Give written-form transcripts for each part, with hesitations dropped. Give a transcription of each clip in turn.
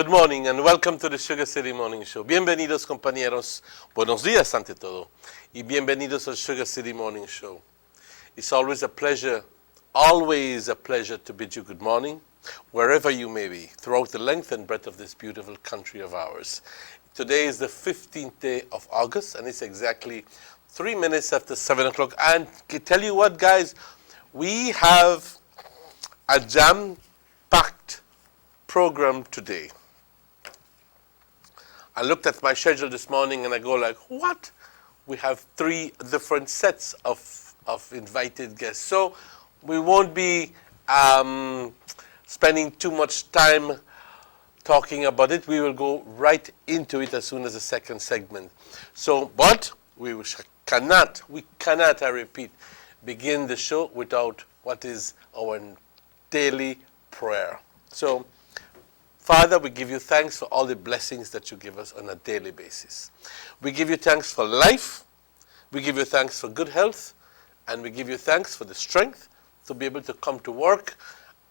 Good morning and welcome to the Sugar City Morning Show. Bienvenidos compañeros, buenos días ante todo, y bienvenidos al Sugar City Morning Show. It's always a pleasure to bid you good morning, wherever you may be, throughout the length and breadth of this beautiful country of ours. Today is the 15th day of August, and it's exactly 3 minutes after 7 o'clock. And I tell you what, guys, we have a jam-packed program today. I looked at my schedule this morning and I go like, what? We have 3 different sets of invited guests. So we won't be spending too much time talking about it. We will go right into it as soon as the second segment. So, but we cannot, I repeat, begin the show without what is our daily prayer. So, Father, we give you thanks for all the blessings that you give us on a daily basis. We give you thanks for life, we give you thanks for good health, and we give you thanks for the strength to be able to come to work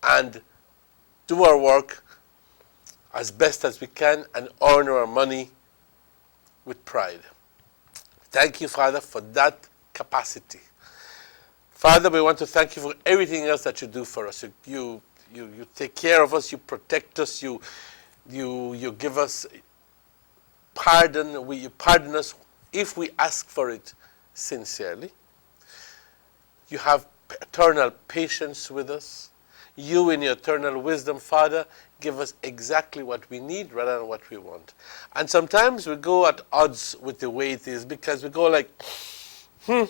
and do our work as best as we can and earn our money with pride. Thank you, Father, for that capacity. Father, we want to thank you for everything else that you do for us. You take care of us, you protect us, you give us pardon, you pardon us if we ask for it sincerely. You have eternal patience with us. You in your eternal wisdom, Father, give us exactly what we need rather than what we want. And sometimes we go at odds with the way it is because we go like, you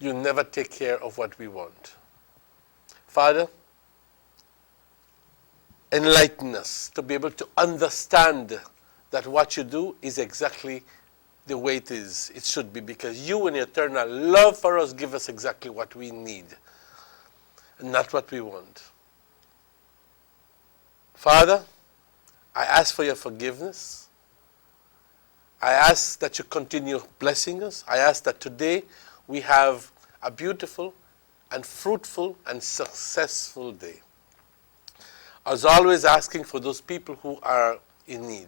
never take care of what we want. Father, enlighten us to be able to understand that what you do is exactly the way it is. It should be, because you in your eternal love for us give us exactly what we need and not what we want. Father, I ask for your forgiveness. I ask that you continue blessing us. I ask that today we have a beautiful and fruitful and successful day. As always, asking for those people who are in need.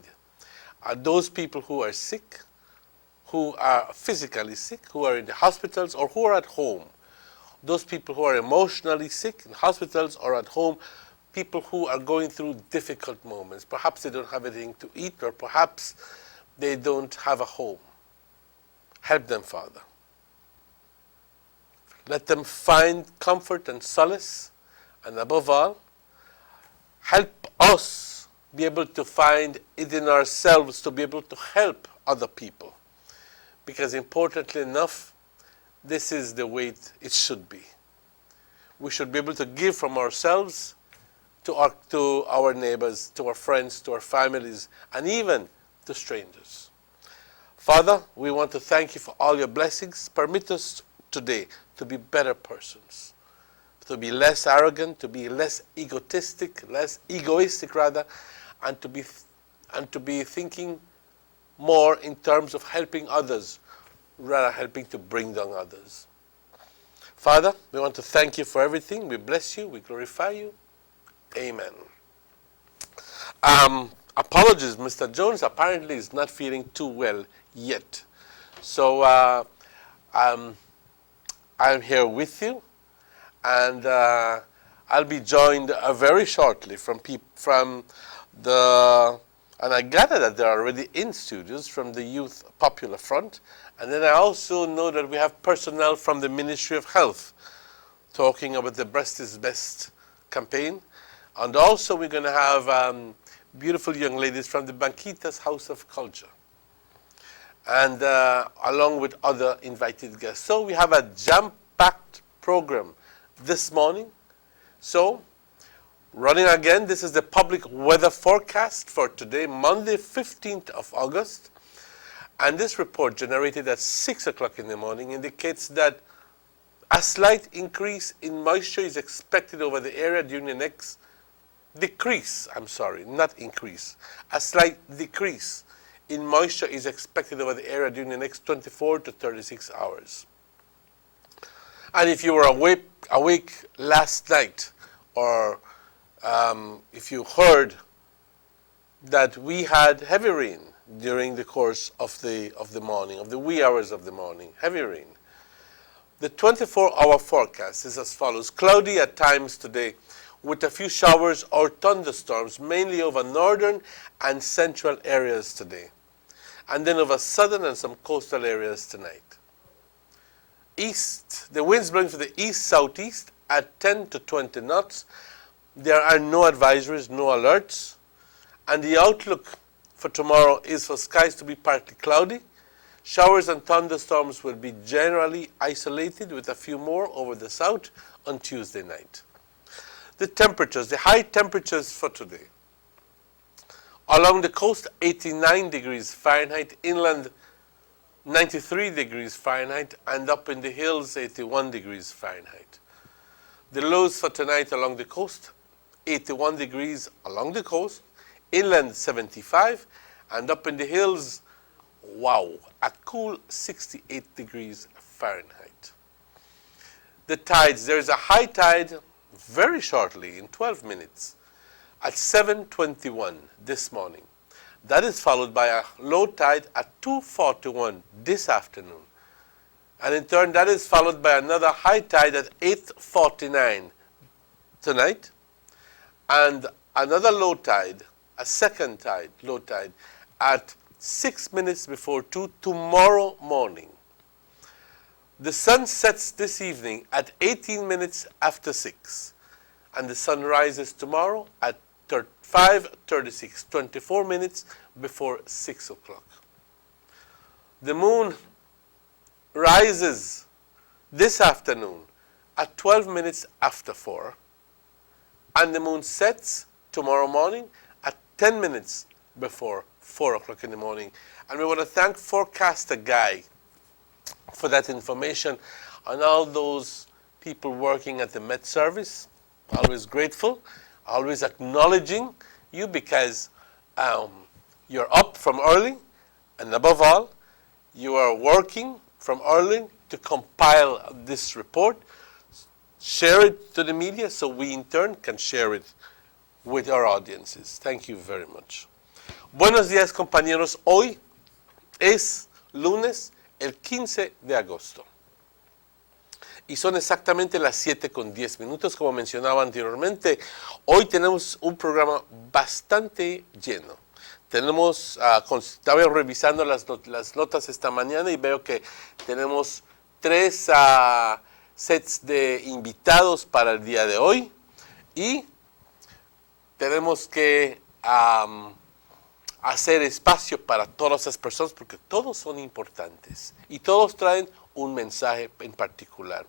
Those people who are sick, who are physically sick, who are in the hospitals or who are at home. Those people who are emotionally sick in hospitals or at home. People who are going through difficult moments. Perhaps they don't have anything to eat, or perhaps they don't have a home. Help them, Father. Let them find comfort and solace, and above all, help us be able to find it in ourselves to be able to help other people. Because importantly enough, this is the way it should be. We should be able to give from ourselves to our neighbors, to our friends, to our families, and even to strangers. Father, we want to thank you for all your blessings. Permit us today to be better persons, to be less arrogant, to be less egoistic, and to be thinking more in terms of helping others rather than helping to bring down others. Father, we want to thank you for everything. We bless you. We glorify you. Amen. Apologies, Mr. Jones apparently is not feeling too well yet. So I'm here with you, and I'll be joined very shortly from the, and I gather that they're already in studios from the Youth Popular Front, and then I also know that we have personnel from the Ministry of Health talking about the Breast is Best campaign. And also we're going to have beautiful young ladies from the Banquitas House of Culture, and along with other invited guests. So we have a jam-packed program this morning. So, running again, this is the public weather forecast for today, Monday, 15th of August. And this report, generated at 6 o'clock in the morning, indicates that a slight increase in moisture is expected over the area during the next a slight decrease in moisture is expected over the area during the next 24 to 36 hours. And if you were awake last night or if you heard that we had heavy rain during the course of the morning, of the wee hours of the morning, heavy rain. The 24-hour forecast is as follows. Cloudy at times today with a few showers or thunderstorms, mainly over northern and central areas today, and then over southern and some coastal areas tonight. East, the winds blowing from the east-southeast at 10 to 20 knots. There are no advisories, no alerts, and the outlook for tomorrow is for skies to be partly cloudy. Showers and thunderstorms will be generally isolated with a few more over the south on Tuesday night. The temperatures, the high temperatures for today. Along the coast, 89 degrees Fahrenheit, inland 93 degrees Fahrenheit, and up in the hills, 81 degrees Fahrenheit. The lows for tonight along the coast, 81 degrees along the coast, inland 75, and up in the hills, wow, a cool 68 degrees Fahrenheit. The tides, there is a high tide very shortly, in 12 minutes, at 7:21 this morning. That is followed by a low tide at 2:41 this afternoon. And in turn, that is followed by another high tide at 8:49 tonight, and another low tide, a second tide, low tide, at 6 minutes before 2 tomorrow morning. The sun sets this evening at 18 minutes after 6, and the sun rises tomorrow at 5:36, 24 minutes before 6 o'clock. The moon rises this afternoon at 12 minutes after 4, and the moon sets tomorrow morning at 10 minutes before 4 o'clock in the morning. And we want to thank Forecaster Guy for that information, and all those people working at the Met Service. Always grateful, always acknowledging you, because you're up from early, and above all, you are working from early to compile this report, share it to the media so we in turn can share it with our audiences. Thank you very much. Buenos días, compañeros. Hoy es lunes, el 15 de agosto. Y son exactamente las 7:10, como mencionaba anteriormente. Hoy tenemos un programa bastante lleno. Estaba revisando las notas esta mañana y veo que tenemos 3 sets de invitados para el día de hoy. Y tenemos que hacer espacio para todas esas personas, porque todos son importantes y todos traen un mensaje en particular.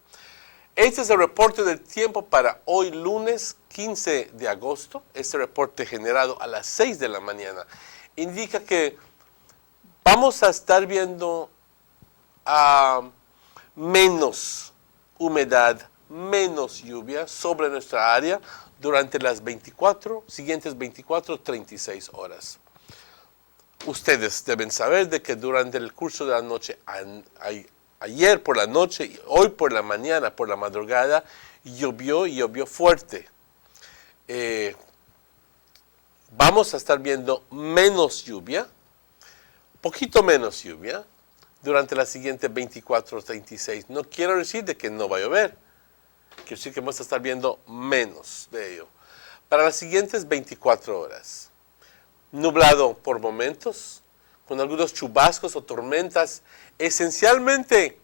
Este es el reporte del tiempo para hoy lunes 15 de agosto. Este reporte generado a las 6 de la mañana indica que vamos a estar viendo menos humedad, menos lluvia sobre nuestra área durante las siguientes 36 horas. Ustedes deben saber de que durante el curso de la noche, ayer por la noche y hoy por la mañana, por la madrugada, llovió fuerte. Vamos a estar viendo menos lluvia, poquito menos lluvia, durante las siguientes 36. No quiero decir de que no va a llover, quiero decir que vamos a estar viendo menos de ello. Para las siguientes 24 horas, nublado por momentos, con algunos chubascos o tormentas, esencialmente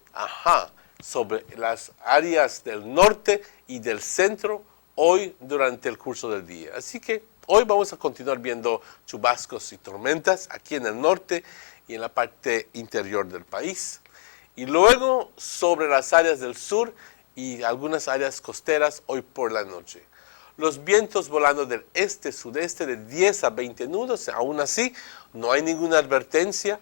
sobre las áreas del norte y del centro, hoy durante el curso del día. Así que hoy vamos a continuar viendo chubascos y tormentas aquí en el norte y en la parte interior del país. Y luego sobre las áreas del sur y algunas áreas costeras hoy por la noche. Los vientos volando del este-sudeste de 10 a 20 nudos, aún así no hay ninguna advertencia.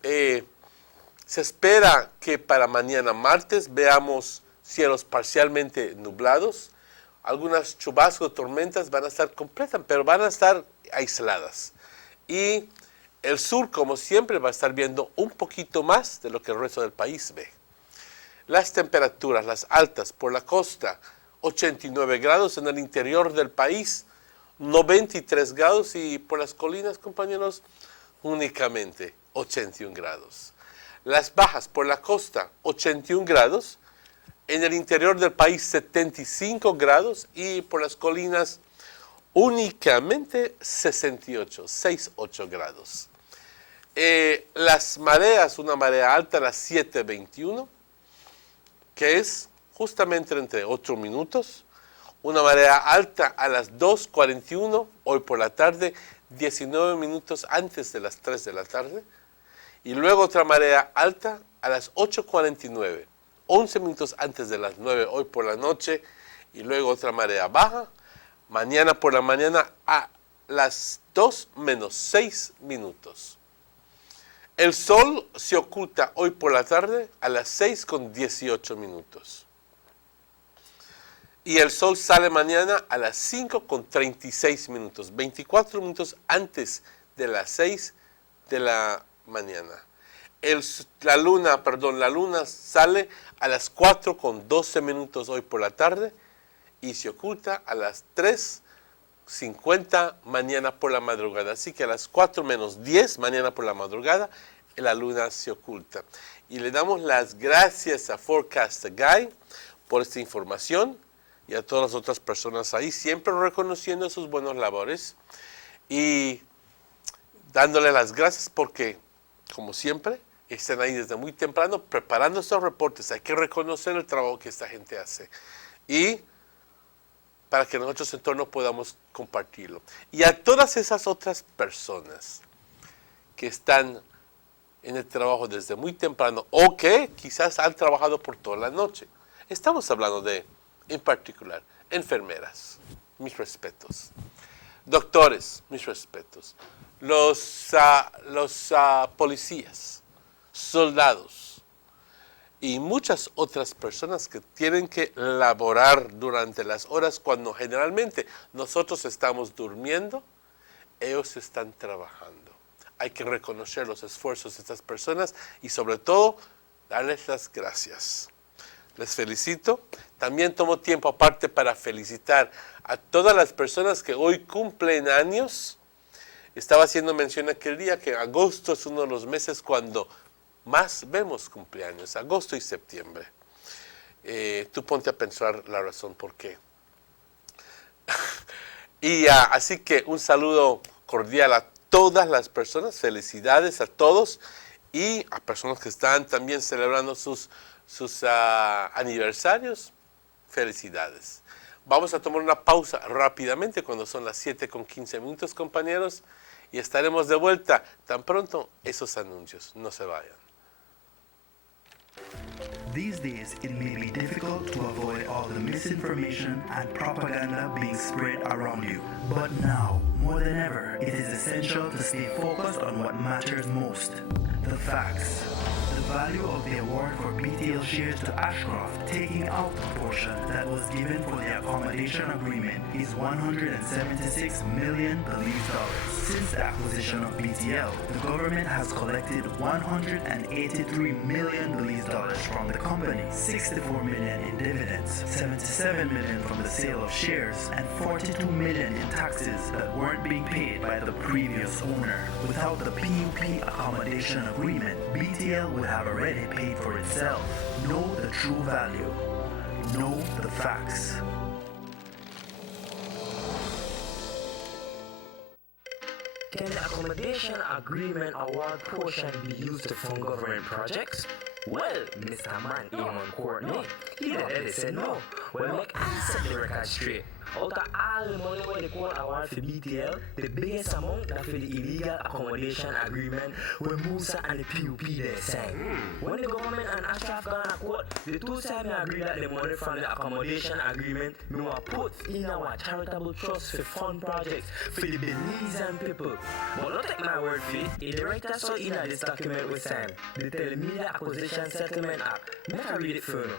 Se espera que para mañana martes veamos cielos parcialmente nublados. Algunas chubascos, tormentas van a estar completas, pero van a estar aisladas. Y el sur, como siempre, va a estar viendo un poquito más de lo que el resto del país ve. Las temperaturas, las altas por la costa, 89 grados en el interior del país, 93 grados y por las colinas, compañeros, únicamente 81 grados. Las bajas por la costa, 81 grados. En el interior del país, 75 grados. Y por las colinas, únicamente 68 grados. Las mareas, una marea alta a las 7:21, que es justamente entre 8 minutos. Una marea alta a las 2:41, hoy por la tarde, 19 minutos antes de las 3 de la tarde. Y luego otra marea alta a las 8:49, 11 minutos antes de las 9, hoy por la noche. Y luego otra marea baja, mañana por la mañana a las 2:06 minutos. El sol se oculta hoy por la tarde a las 6:18 minutos. Y el sol sale mañana a las 5:36 minutos, 24 minutos antes de las 6 de la mañana. La luna sale a las 4:12 minutos hoy por la tarde y se oculta a las 3:50 mañana por la madrugada. Así que a las 4:10 mañana por la madrugada, la luna se oculta. Y le damos las gracias a Forecast Guy por esta información y a todas las otras personas ahí, siempre reconociendo sus buenas labores y dándole las gracias porque, como siempre, están ahí desde muy temprano preparando estos reportes. Hay que reconocer el trabajo que esta gente hace y para que nosotros en torno podamos compartirlo. Y a todas esas otras personas que están en el trabajo desde muy temprano o que quizás han trabajado por toda la noche. Estamos hablando de, en particular, enfermeras, mis respetos. Doctores, mis respetos. Los policías, soldados y muchas otras personas que tienen que laborar durante las horas cuando generalmente nosotros estamos durmiendo, ellos están trabajando. Hay que reconocer los esfuerzos de estas personas y sobre todo darles las gracias. Les felicito. También tomo tiempo aparte para felicitar a todas las personas que hoy cumplen años. Estaba haciendo mención aquel día que agosto es uno de los meses cuando más vemos cumpleaños, agosto y septiembre. Tú ponte a pensar la razón por qué. Y así que un saludo cordial a todas las personas, felicidades a todos y a personas que están también celebrando sus aniversarios, felicidades. Vamos a tomar una pausa rápidamente cuando son las 7:15, compañeros, y estaremos de vuelta tan pronto esos anuncios. No se vayan. These days, it may be difficult to avoid all the misinformation and propaganda being spread around you. But now, more than ever, it is essential to stay focused on what matters most, the facts. The value of the award for BTL shares to Ashcroft, taking out the portion that was given for the accommodation agreement, is $176 million. Since the acquisition of BTL, the government has collected $183 million from the company, $64 million in dividends, $77 million from the sale of shares, and $42 million in taxes that weren't being paid by the previous owner. Without the PUP accommodation agreement, BTL would have already paid for itself. Know the true value. Know the facts. Can the accommodation agreement award portion be used to fund government projects? Well, Mr. Man, Eamon Courtney, he already said no. Well, make I set the record straight. Out of all the money where the court award for BTL, the biggest amount that for the illegal accommodation agreement when Musa and the PUP they sang. When the government and Ashraf gone to court, the two sides agree that the money from the accommodation agreement may put in our charitable trust for fund projects for the Belizean people. But don't take my word for it. The director saw in this document with Sam, the Telemedia Acquisition Settlement Act. Make I read it further.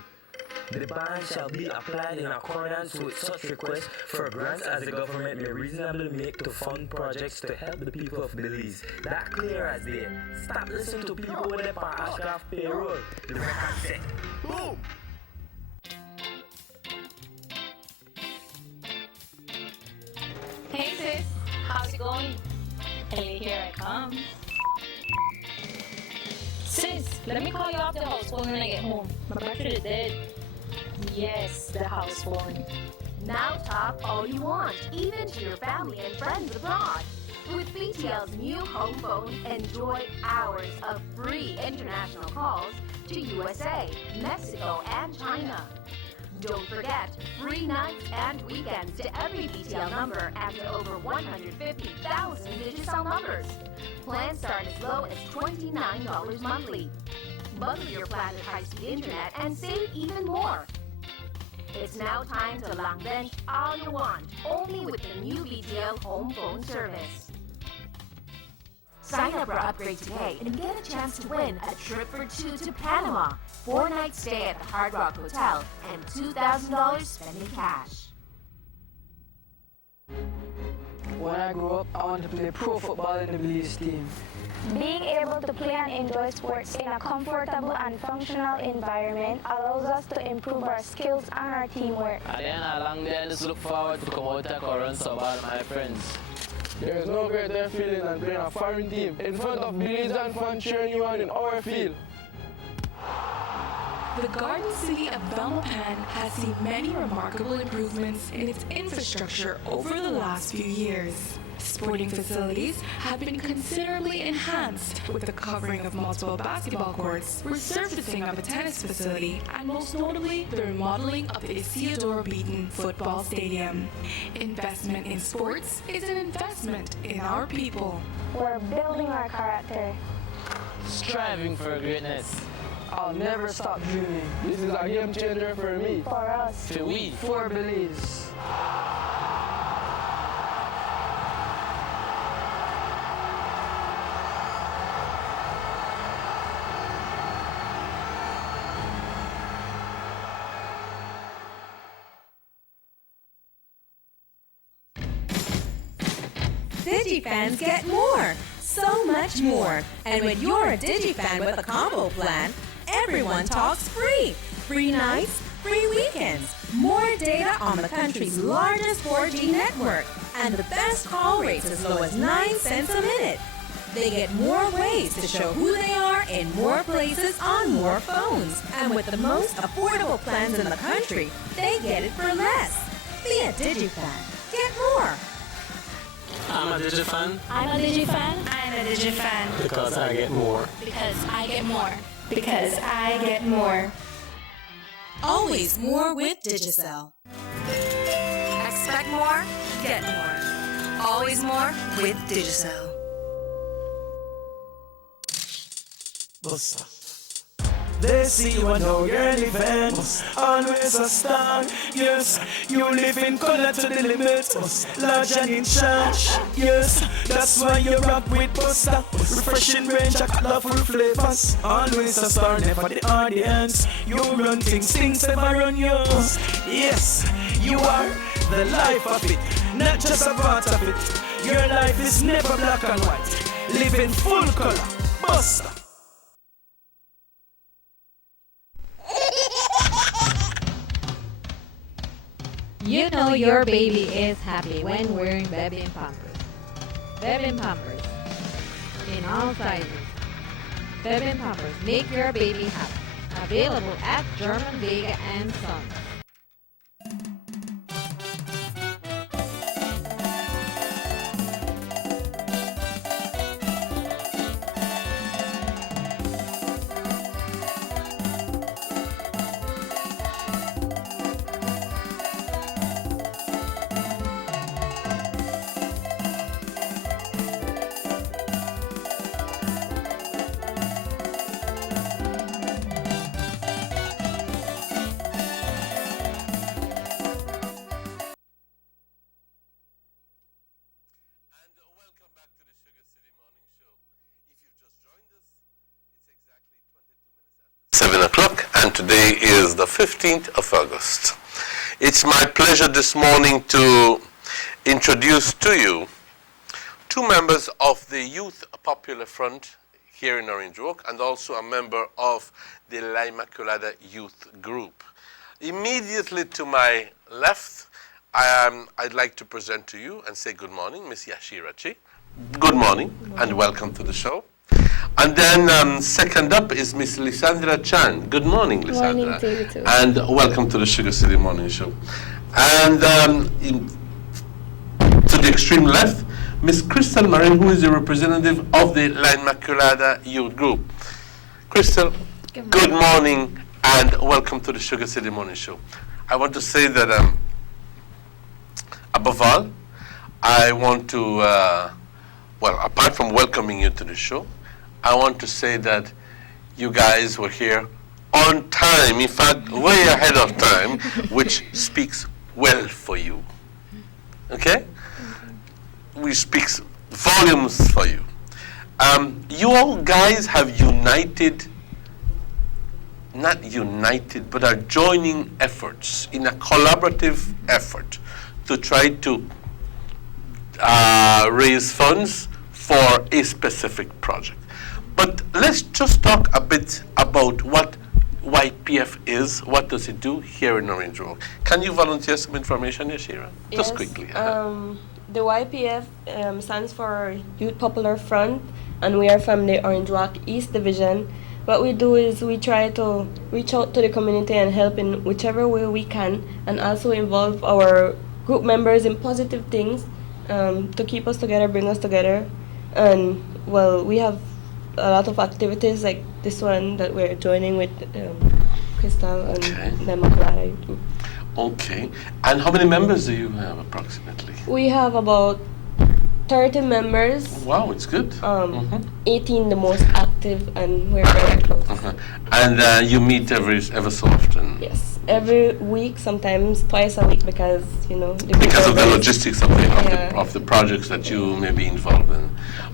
The ban shall be applied in accordance with such requests for grants as the government may reasonably make to fund projects to help the people of Belize. That clear as day. Stop listening to people with their Ashcraft payroll. The record set. Boom! Hey going? Ellie, here I come. Sis, let me call you off the house phone when I get home. My battery is dead. Yes, the house phone. Now talk all you want, even to your family and friends abroad. With BTL's new home phone, enjoy hours of free international calls to USA, Mexico, and China. Don't forget, free nights and weekends to every BTL number and to over 150,000 Digicel numbers. Plans start as low as $29 monthly. Bundle your plan with high-speed internet and save even more. It's now time to long bench all you want, only with the new BTL home phone service. Sign up or upgrade today and get a chance to win a trip for two to Panama, 4-night stay at the Hard Rock Hotel, and $2,000 spent in cash. When I grow up, I want to play pro football in the Belize team. Being able to play and enjoy sports in a comfortable and functional environment allows us to improve our skills and our teamwork. At the end of a long day, I just look forward to come out and run some ball with my friends. There is no greater feeling than playing a foreign team in front of Belize and fans cheering you on in our field. The Garden City of Belmopan has seen many remarkable improvements in its infrastructure over the last few years. Sporting facilities have been considerably enhanced with the covering of multiple basketball courts, resurfacing of a tennis facility, and most notably the remodeling of the Isidore Beaton Football Stadium. Investment in sports is an investment in our people. We're building our character. Striving for greatness. I'll never stop dreaming. This is a game changer for me. For us. For we. For Belize. DigiFans get more, so much more. And when you're a DigiFan with a combo plan, everyone talks free. Free nights, free weekends, more data on the country's largest 4G network, and the best call rates as low as 9 cents a minute. They get more ways to show who they are in more places on more phones. And with the most affordable plans in the country, they get it for less. Be a DigiFan. Get more. I'm a DigiFan. I'm a DigiFan. I'm a DigiFan. Because I get more. Because I get more. Because I get more. Always more with Digicel. Expect more, get more. Always more with Digicel. They see you and know you're living. Always a star. Yes, you live in color to the limit. Large and in charge. Yes, that's why you rock with Buster. Refreshing range of colorful flavors. Always a star, never the audience. You run things never run yours. Yes, you are the life of it, not just a part of it. Your life is never black and white. Live in full color. Buster. You know your baby is happy when wearing Baby and Pampers. Baby and Pampers. In all sizes. Baby and Pampers make your baby happy. Available at German Vega and Sons. Welcome back to the Sugar City Morning Show. If you've just joined us, it's exactly 22 minutes after 7 o'clock, and today is the 15th of August. It's my pleasure this morning to introduce to you two members of the Youth Popular Front here in Orange Walk, and also a member of the La Immaculada Youth Group. Immediately to my left, I'd like to present to you and say good morning, Miss Yashira Chi. Good morning, and welcome to the show. And then second up is Miss Lysandra Chan. Good morning, Lysandra. Morning to you too. And welcome to the Sugar City Morning Show. And to the extreme left, Miss Crystal Marin, who is the representative of the La Inmaculada Youth Group. Crystal, good morning and welcome to the Sugar City Morning Show. I want to say that above all, I want to, well, apart from welcoming you to the show, I want to say that you guys were here on time, in fact, way ahead of time, which speaks well for you. Okay? Which speaks volumes for you. You all guys have united, not united, but are joining efforts in a collaborative effort to try to raise funds for a specific project. But let's just talk a bit about what YPF is. What does it do here in Orange Walk? Can you volunteer some information, Yashira? Just quickly. The YPF stands for Youth Popular Front, and we are from the Orange Walk East Division. What we do is we try to reach out to the community and help in whichever way we can, and also involve our group members in positive things to keep us together, bring us together. And well, we have a lot of activities like this one that we're joining with Crystal and the Inmaculada Youth Group. Okay. And how many members do you have approximately? We have about 30 members. Wow, it's good. 18 the most active, and we're very close. And you meet ever so often? Yes, every week, sometimes twice a week, because because of the logistics of the projects that you may be involved in.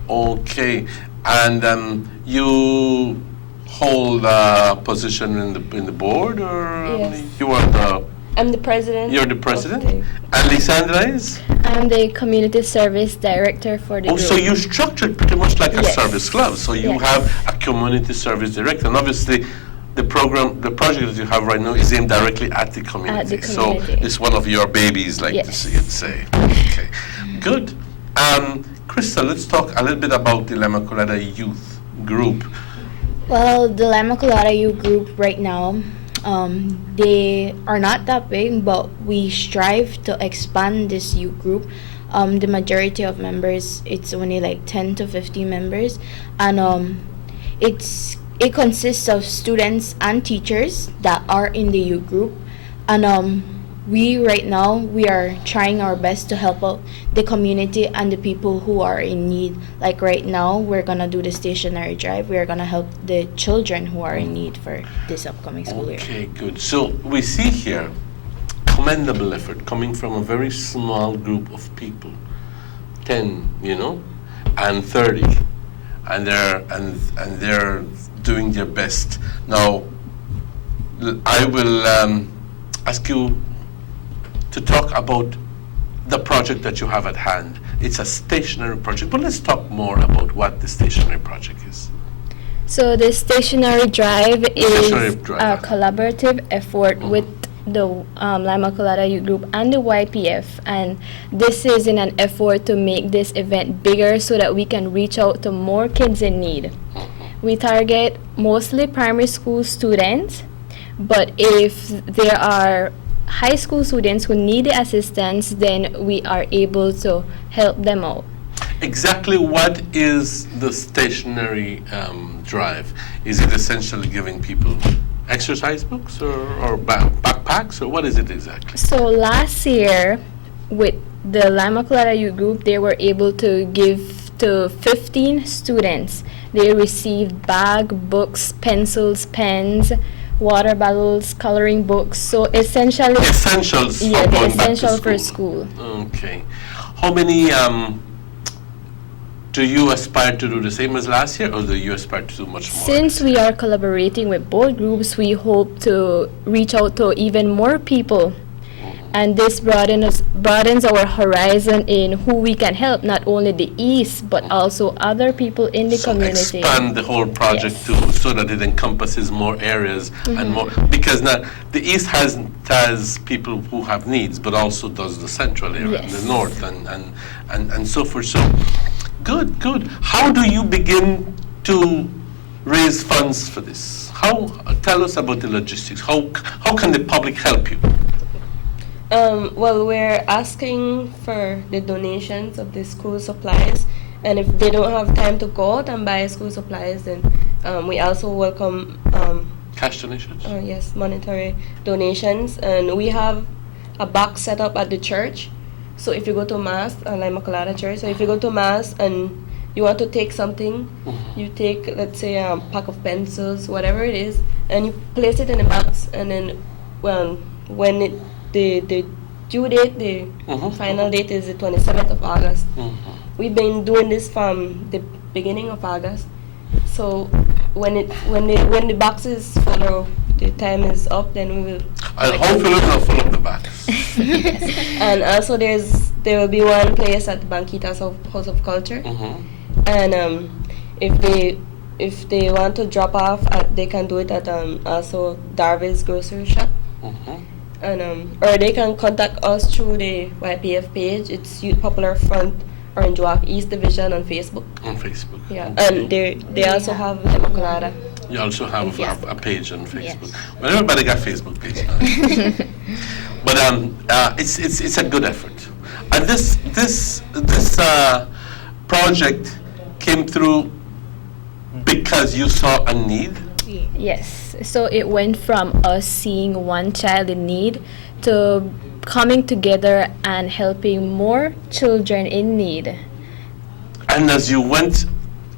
Okay, and you hold a position in the board, or yes. You are the? I'm the president. You're the president? And Lysandra is? I'm the community service director for the group. So you're structured pretty much like a service club. So you have a community service director. And obviously, the project that you have right now is aimed directly at the community. So it's one of your babies, like you'd say. Okay, good. Crystal, let's talk a little bit about the La Inmaculada Youth Group. Well, the La Inmaculada Youth Group right now, they are not that big, but we strive to expand this youth group. The majority of members, it's only like 10 to 15 members, and it consists of students and teachers that are in the youth group, and we are trying our best to help out the community and the people who are in need. Like right now, we're gonna do the stationary drive. We are gonna help the children who are in need for this upcoming school year. Okay, good. So we see here commendable effort coming from a very small group of people, 10, and 30, and they're doing their best. Now, I will ask you to talk about the project that you have at hand. It's a stationary project, but let's talk more about what the stationary project is. So the stationary drive is a collaborative effort with the La Inmaculada Youth Group and the YPF, and this is in an effort to make this event bigger so that we can reach out to more kids in need. We target mostly primary school students, but if there are high school students who need the assistance, then we are able to help them out. Exactly what is the stationary drive? Is it essentially giving people exercise books or backpacks, or what is it exactly? So last year, with the La Inmaculada Youth Group, they were able to give to 15 students. They received bag, books, pencils, pens, water bottles, coloring books. So essentially essentials for going back to essential for school. Okay. How many do you aspire to do the same as last year, or do you aspire to do much more? Since we are collaborating with both groups, we hope to reach out to even more people and this broadens our horizon in who we can help, not only the East, but also other people in the community. Expand the whole project too, so that it encompasses more areas and more, because now the East has people who have needs, but also does the central area and the North and so forth. So good. How do you begin to raise funds for this? Tell us about the logistics. How can the public help you? Well, we're asking for the donations of the school supplies, and if they don't have time to go out and buy school supplies, then we also welcome cash donations. Yes, monetary donations, and we have a box set up at the church. So if you go to Mass, Lima Colada Church, so if you go to Mass and you want to take something, you take, let's say, a pack of pencils, whatever it is, and you place it in a box, and then when the due date, the final date is the 27th of August. We've been doing this from the beginning of August. So when the box is full or the time is up, then we will. I'll hopefully not fill up the box. And also there will be one place at Banquita's House of Culture, and if they want to drop off, they can do it at also Darby's grocery shop. And or they can contact us through the YPF page. It's Youth Popular Front Orange Walk East Division on Facebook. On Facebook. Yeah, and they also have Lima Colada. You also have a page on Facebook. Well, everybody got Facebook page now. But it's a good effort. And this project came through because you saw a need. Yes. So it went from us seeing one child in need to coming together and helping more children in need. And as you went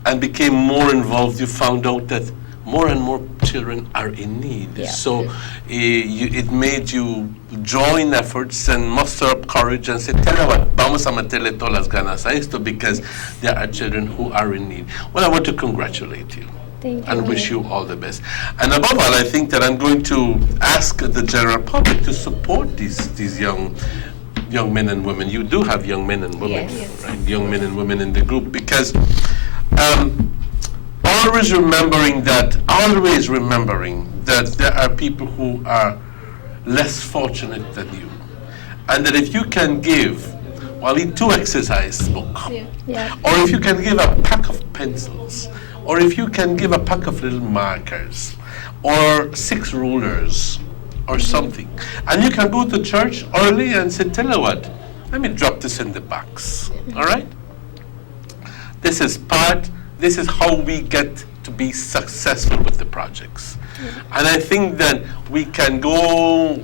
and became more involved, you found out that more and more children are in need. Yeah. So it made you join efforts and muster up courage and say, tell you what, vamos a meterle todas las ganas a esto, because there are children who are in need. Well, I want to congratulate you. Thank you. And wish you all the best. And above all, I think that I'm going to ask the general public to support these young men and women. You do have young men and women, right? Young men and women in the group, because always remembering that there are people who are less fortunate than you, and that if you can give, well, 2 exercise book, or if you can give a pack of pencils, or if you can give a pack of little markers, or 6 rulers, or something, and you can go to church early and say, tell you what, let me drop this in the box, all right? This is how we get to be successful with the projects. And I think that we can go,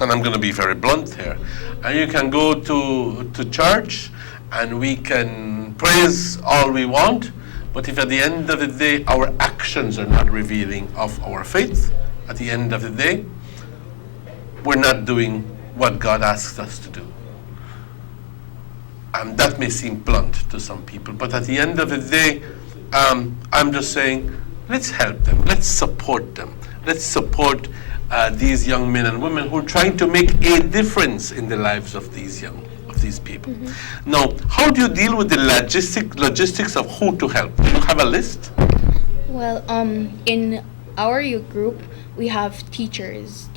and I'm going to be very blunt here, and you can go to church, and we can praise all we want, but if at the end of the day our actions are not revealing of our faith, at the end of the day, we're not doing what God asks us to do. That may seem blunt to some people, but at the end of the day, I'm just saying, let's help them, let's support them, let's support these young men and women who are trying to make a difference in the lives of these people. Now, how do you deal with the logistics of who to help? Do you have a list? Well, in our youth group, we have teachers,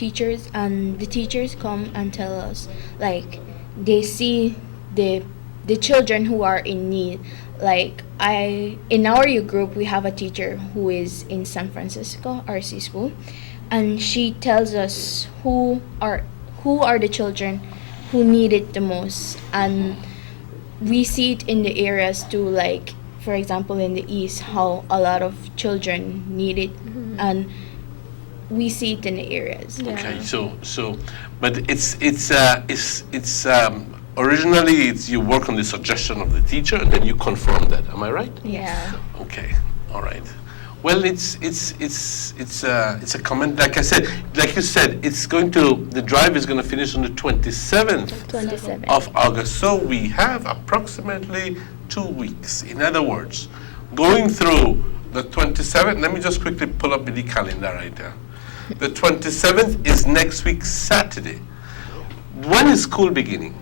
and the teachers come and tell us, like, they see the children who are in need. Like, in our youth group, we have a teacher who is in San Francisco RC school, and she tells us who are the children who need it the most, and we see it in the areas too, like, for example, in the East, how a lot of children need it, and we see it in the areas. Okay, so, but it's originally you work on the suggestion of the teacher, and then you confirm that. Am I right? Yeah. Okay. All right. Well, it's a comment. Like you said, the drive is going to finish on the 27th of August. So we have approximately 2 weeks. In other words, going through the 27th. Let me just quickly pull up the calendar right there. The 27th is next week, Saturday. When is school beginning?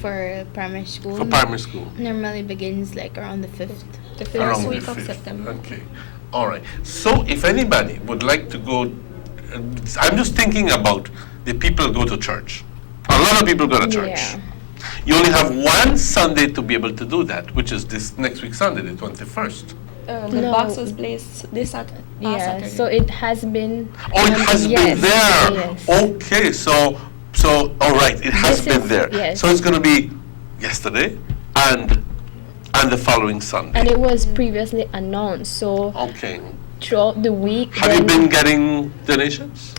For primary school. For primary school. Normally begins like around the 5th. The Around first the week of 5th. September. Okay. All right. So if anybody would like to go, I'm just thinking about the people who go to church. A lot of people go to church. Yeah. You only have one Sunday to be able to do that, which is this next week Sunday, the 21st. The No. box was placed this Saturday. Yeah, so it has been. Oh, it has been there. Yes. Okay, so all right, it has This been is- there. yes. So it's going to be yesterday and the following Sunday. And it was previously announced, so Okay. throughout the week. Have you then been getting donations?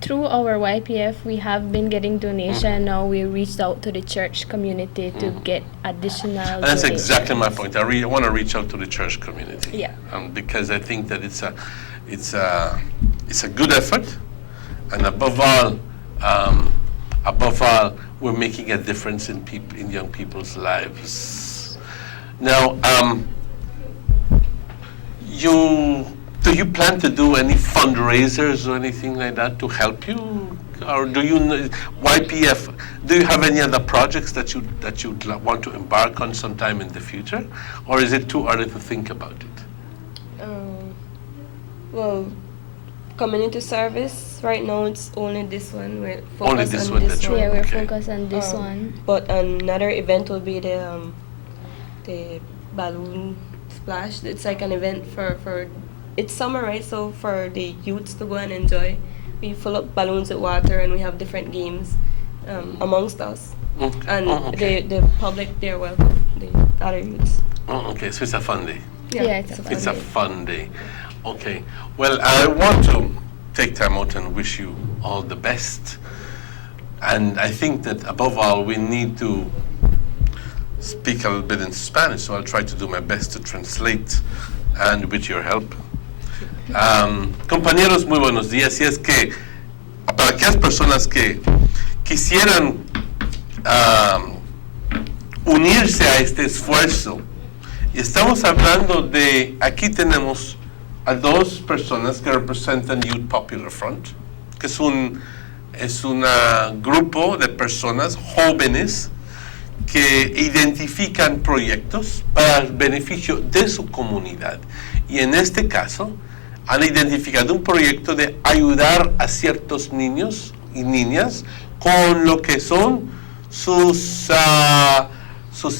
Through our YPF, we have been getting donation. Mm-hmm. Now we reached out to the church community to get additional. And that's donations. exactly my point. I want to reach out to the church community. Yeah. Because I think that it's a good effort, and above all, we're making a difference in young people's lives. Now, do you plan to do any fundraisers or anything like that to help you? Or do you, YPF, do you have any other projects that you want to embark on sometime in the future? Or is it too early to think about it? Well, community service, right now it's only this one. We're Only focused this on one this that one. you're- Yeah, we're Okay. focused on this one. But another event will be the balloon splash. It's like an event for it's summer, right? So for the youths to go and enjoy, we fill up balloons with water and we have different games amongst us. Okay. And Oh, okay. the public, they're welcome, the other youths. Oh, okay, so it's a fun day. Yeah, it's a It's a fun day. Okay. Well, I want to take time out and wish you all the best. And I think that above all, we need to speak a little bit in Spanish, so I'll try to do my best to translate, and with your help. Compañeros, muy buenos días. Y es que para aquellas personas que quisieran unirse a este esfuerzo, y estamos hablando de, aquí tenemos a dos personas que representan Youth Popular Front, que es un grupo de personas jóvenes que identifican proyectos para el beneficio de su comunidad. Y en este caso, han identificado un proyecto de ayudar a ciertos niños y niñas con lo que son sus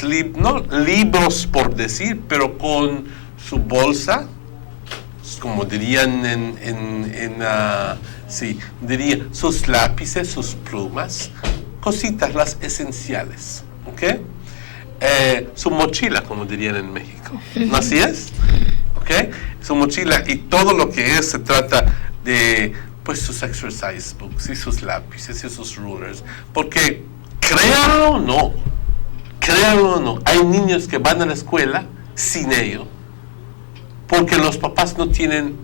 libros, por decir, pero con su bolsa, como dirían diría sus lápices, sus plumas, cositas, las esenciales, ¿ok? Su mochila, como dirían en México, ¿no así es? ¿Ok? Su mochila y todo lo que se trata de, pues, sus exercise books y sus lápices y sus rulers, porque créanlo o no, hay niños que van a la escuela sin ello, porque los papás no tienen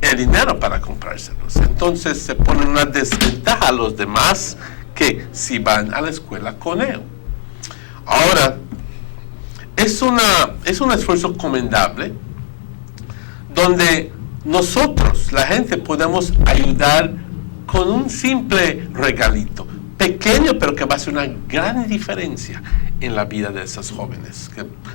el dinero para comprárselos. Entonces se ponen una desventaja a los demás que si van a la escuela con él. Ahora, es un esfuerzo commendable donde nosotros, la gente, podemos ayudar con un simple regalito, pequeño, pero que va a hacer una gran diferencia en la vida de esos jóvenes.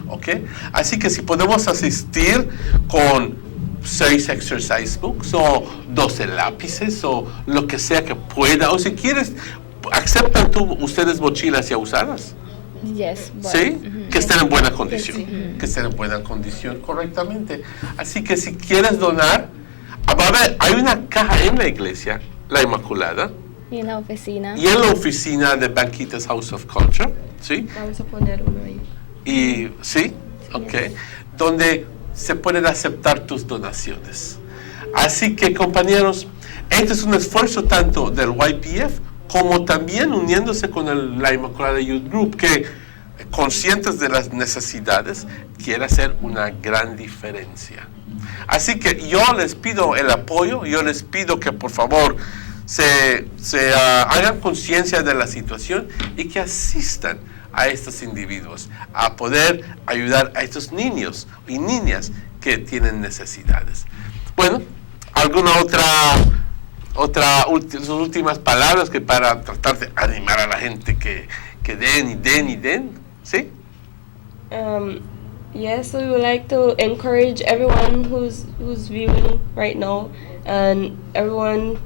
¿Ok? Así que si podemos asistir con 6 exercise books o 12 lápices o lo que sea que pueda, o si quieres, ¿aceptan ustedes mochilas ya usadas? Yes, but, ¿Sí? Que estén en buena condición. Sí. Que estén en buena condición, correctamente. Así que si quieres donar, hay una caja en la iglesia, la Inmaculada, Y en la oficina. y en la oficina de Banquitas House of Culture, ¿sí? Vamos a poner uno ahí. Y, ¿sí? Ok. Donde se pueden aceptar tus donaciones. Así que, compañeros, este es un esfuerzo tanto del YPF como también uniéndose con la Inmaculada Youth Group, que, conscientes de las necesidades, quiere hacer una gran diferencia. Así que yo les pido el apoyo, yo les pido que por favor se hagan conciencia de la situación y que asistan a estos individuos a poder ayudar a estos niños y niñas que tienen necesidades. Bueno, ¿alguna otra sus últimas palabras que para tratar de animar a la gente que den y den y den, ¿sí? Yes, we would like to encourage everyone who's viewing right now and everyone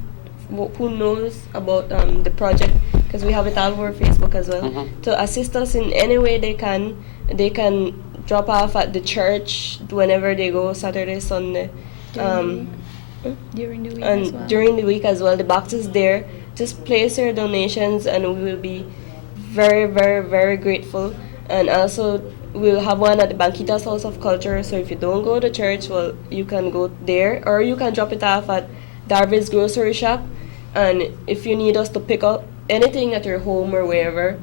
who knows about the project, because we have it all over Facebook as well, to assist us in any way they can. They can drop off at the church whenever they go, Saturday, Sunday. During the week and as well. During the week as well. The box is there. Just place your donations and we will be very, very, very grateful. And also, we'll have one at the Banquitas House of Culture, so if you don't go to church, well, you can go there, or you can drop it off at Darby's Grocery Shop. And if you need us to pick up anything at your home or wherever,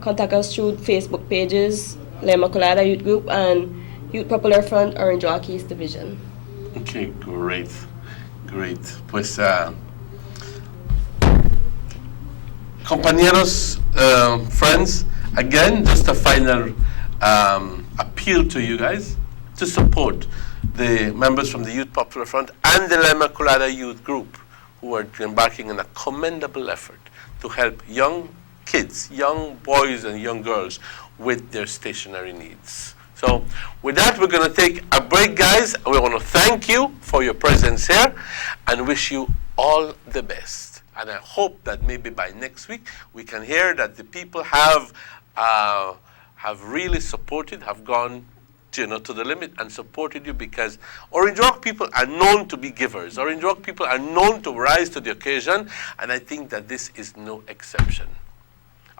contact us through Facebook pages, La Immaculada Youth Group and Youth Popular Front, Orange Walk East Division. Okay, great. Pues, compañeros, friends, again, just a final appeal to you guys to support the members from the Youth Popular Front and the La Immaculada Youth Group, who are embarking on a commendable effort to help young kids, young boys and young girls with their stationery needs. So with that, we're going to take a break, guys. We want to thank you for your presence here and wish you all the best. And I hope that maybe by next week we can hear that the people have really supported, have gone to the limit and supported you, because Orange Walk people are known to be givers. Orange Walk people are known to rise to the occasion, and I think that this is no exception.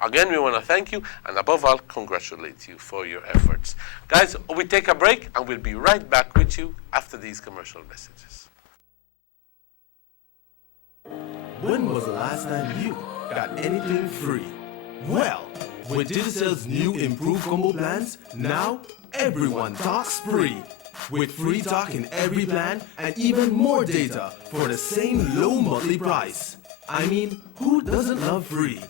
Again, we want to thank you and above all, congratulate you for your efforts. Guys, we take a break and we'll be right back with you after these commercial messages. When was the last time you got anything free? Well, with Digicel's new improved combo plans, now everyone talks free. With free talk in every plan and even more data for the same low monthly price. I mean, who doesn't love free?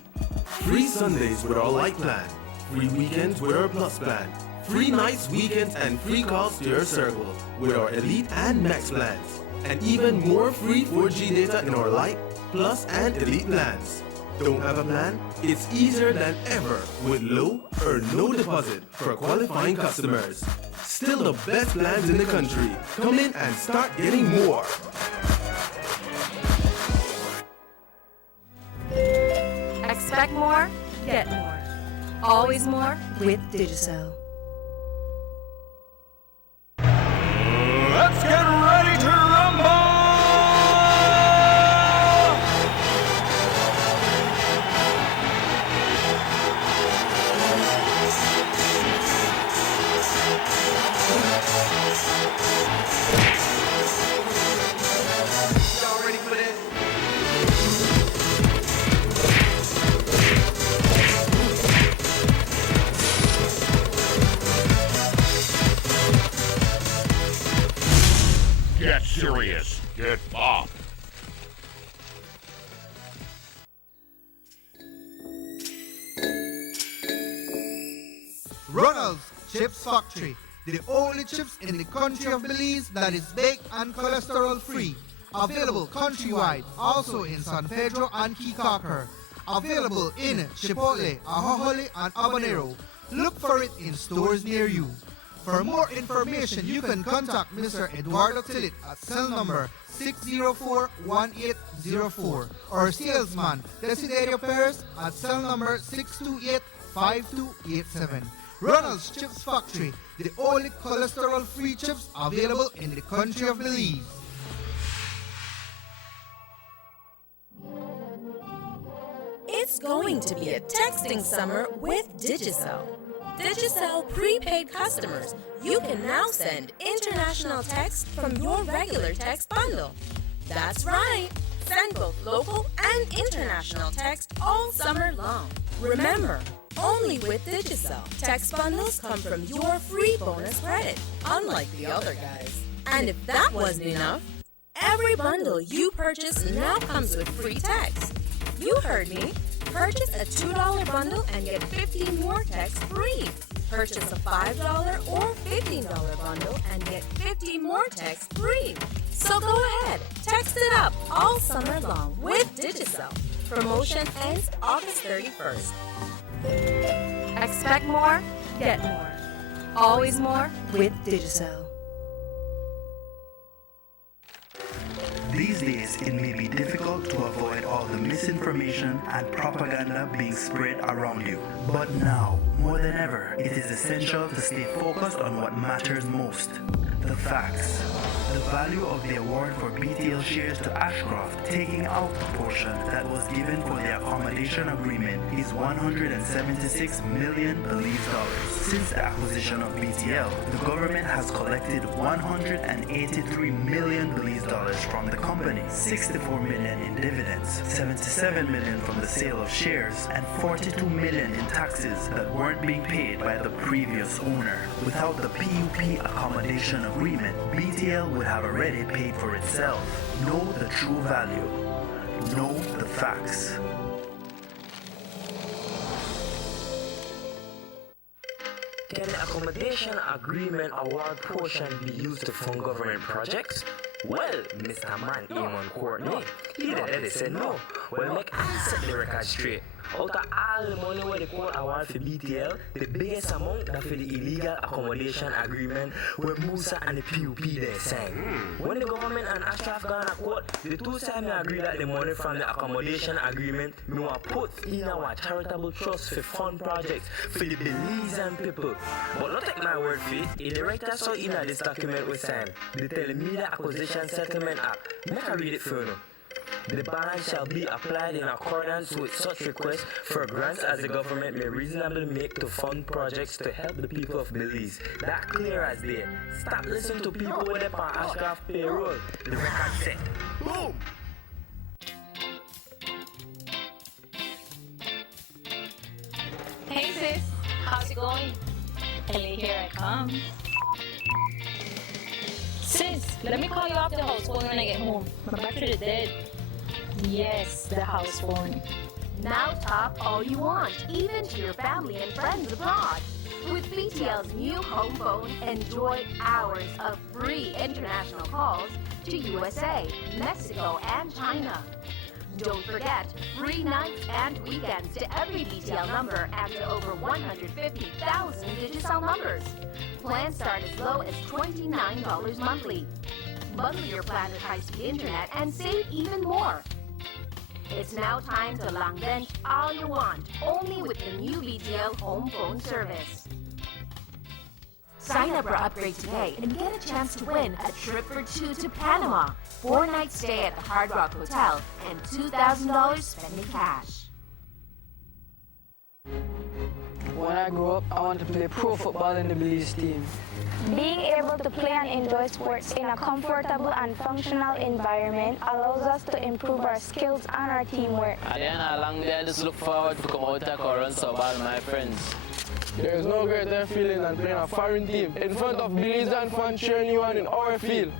Free Sundays with our light plan, free weekends with our plus plan, free nights, weekends, and free calls to your circle with our elite and max plans, and even more free 4G data in our light, plus, and elite plans. Don't have a plan? It's easier than ever with low or no deposit for qualifying customers. Still the best plans in the country. Come in and start getting more. Expect more, get more. Always more with Digicel. Let's get ready to rumble! Y'all ready for this? Get serious. Get bop. Ronald's Chips Factory, the only chips in the country of Belize that is baked and cholesterol free. Available countrywide, also in San Pedro and Kikaker. Available in Chipotle, Ahohole, and Habanero. Look for it in stores near you. For more information, you can contact Mr. Eduardo Tillit at cell number 604-1804 or salesman Desiderio Perez at cell number 628-5287. Ronald's Chips Factory, the only cholesterol-free chips available in the country of Belize. It's going to be a texting summer with Digicel. Digicel prepaid customers, you can now send international text from your regular text bundle. That's right, send both local and international text all summer long. Remember, only with Digicel, text bundles come from your free bonus credit, unlike the other guys. And if that wasn't enough, every bundle you purchase now comes with free text. You heard me. Purchase a $2 bundle and get 15 more texts free. Purchase a $5 or $15 bundle and get 50 more texts free. So go ahead, text it up all summer long with Digicel. Promotion ends August 31st. Expect more, get more. Always more with Digicel. These days, it may be difficult to avoid all the misinformation and propaganda being spread around you. But now, more than ever, it is essential to stay focused on what matters most: the facts. The value of the award for BTL shares to Ashcroft, taking out the portion that was given for the accommodation agreement, is $176 million believed dollars. Since the acquisition of BTL, the government has collected $183 million believed dollars from the company, $64 million in dividends, $77 million from the sale of shares, and $42 million in taxes that weren't being paid by the previous owner. Without the PUP accommodation agreement, BTL would have already paid for itself. Know the true value. Know the facts. Can the accommodation agreement award portion be used to fund government projects? Well, Mr. Man Eamon Courtney, he already said no. Well, make I set the record straight. Out of all the money where the court award for BTL, the biggest amount that for the illegal accommodation agreement where Musa and the PUP they sang. When the government and Ashraf gone to court, the two sides may agree that the money from the accommodation agreement may want put in our charitable trust for fund projects for the Belizean people. But not take my word for it, the director saw in this document we signed. They tell me the Acquisition Settlement Act. Make I read it for you. The ban shall be applied in accordance with such requests for grants as the government may reasonably make to fund projects to help the people of Belize. That clear as day. Stop listening to people with their Ashcraft payroll. The record set. Boom! Hey sis, how's it going? Ellie, here I come. Sis, let me call you off the house phone when I get home. My battery is dead. Yes, the house phone. Now talk all you want, even to your family and friends abroad. With BTL's new home phone, enjoy hours of free international calls to USA, Mexico, and China. Don't forget, free nights and weekends to every BTL number and to over 150,000 Digicel numbers. Plans start as low as $29 monthly. Bundle your plan with high-speed internet and save even more. It's now time to long bench all you want, only with the new BTL home phone service. Sign up or upgrade today and get a chance to win a trip for two to Panama, 4-night stay at the Hard Rock Hotel, and $2,000 spending cash. When I grow up, I want to play pro football in the Belize team. Being able to play and enjoy sports in a comfortable and functional environment allows us to improve our skills and our teamwork. At the end of a long day, I just look forward to come out and run some ball with my friends. There is no greater feeling than playing a foreign team in front of Belizean fans cheering you on in our field.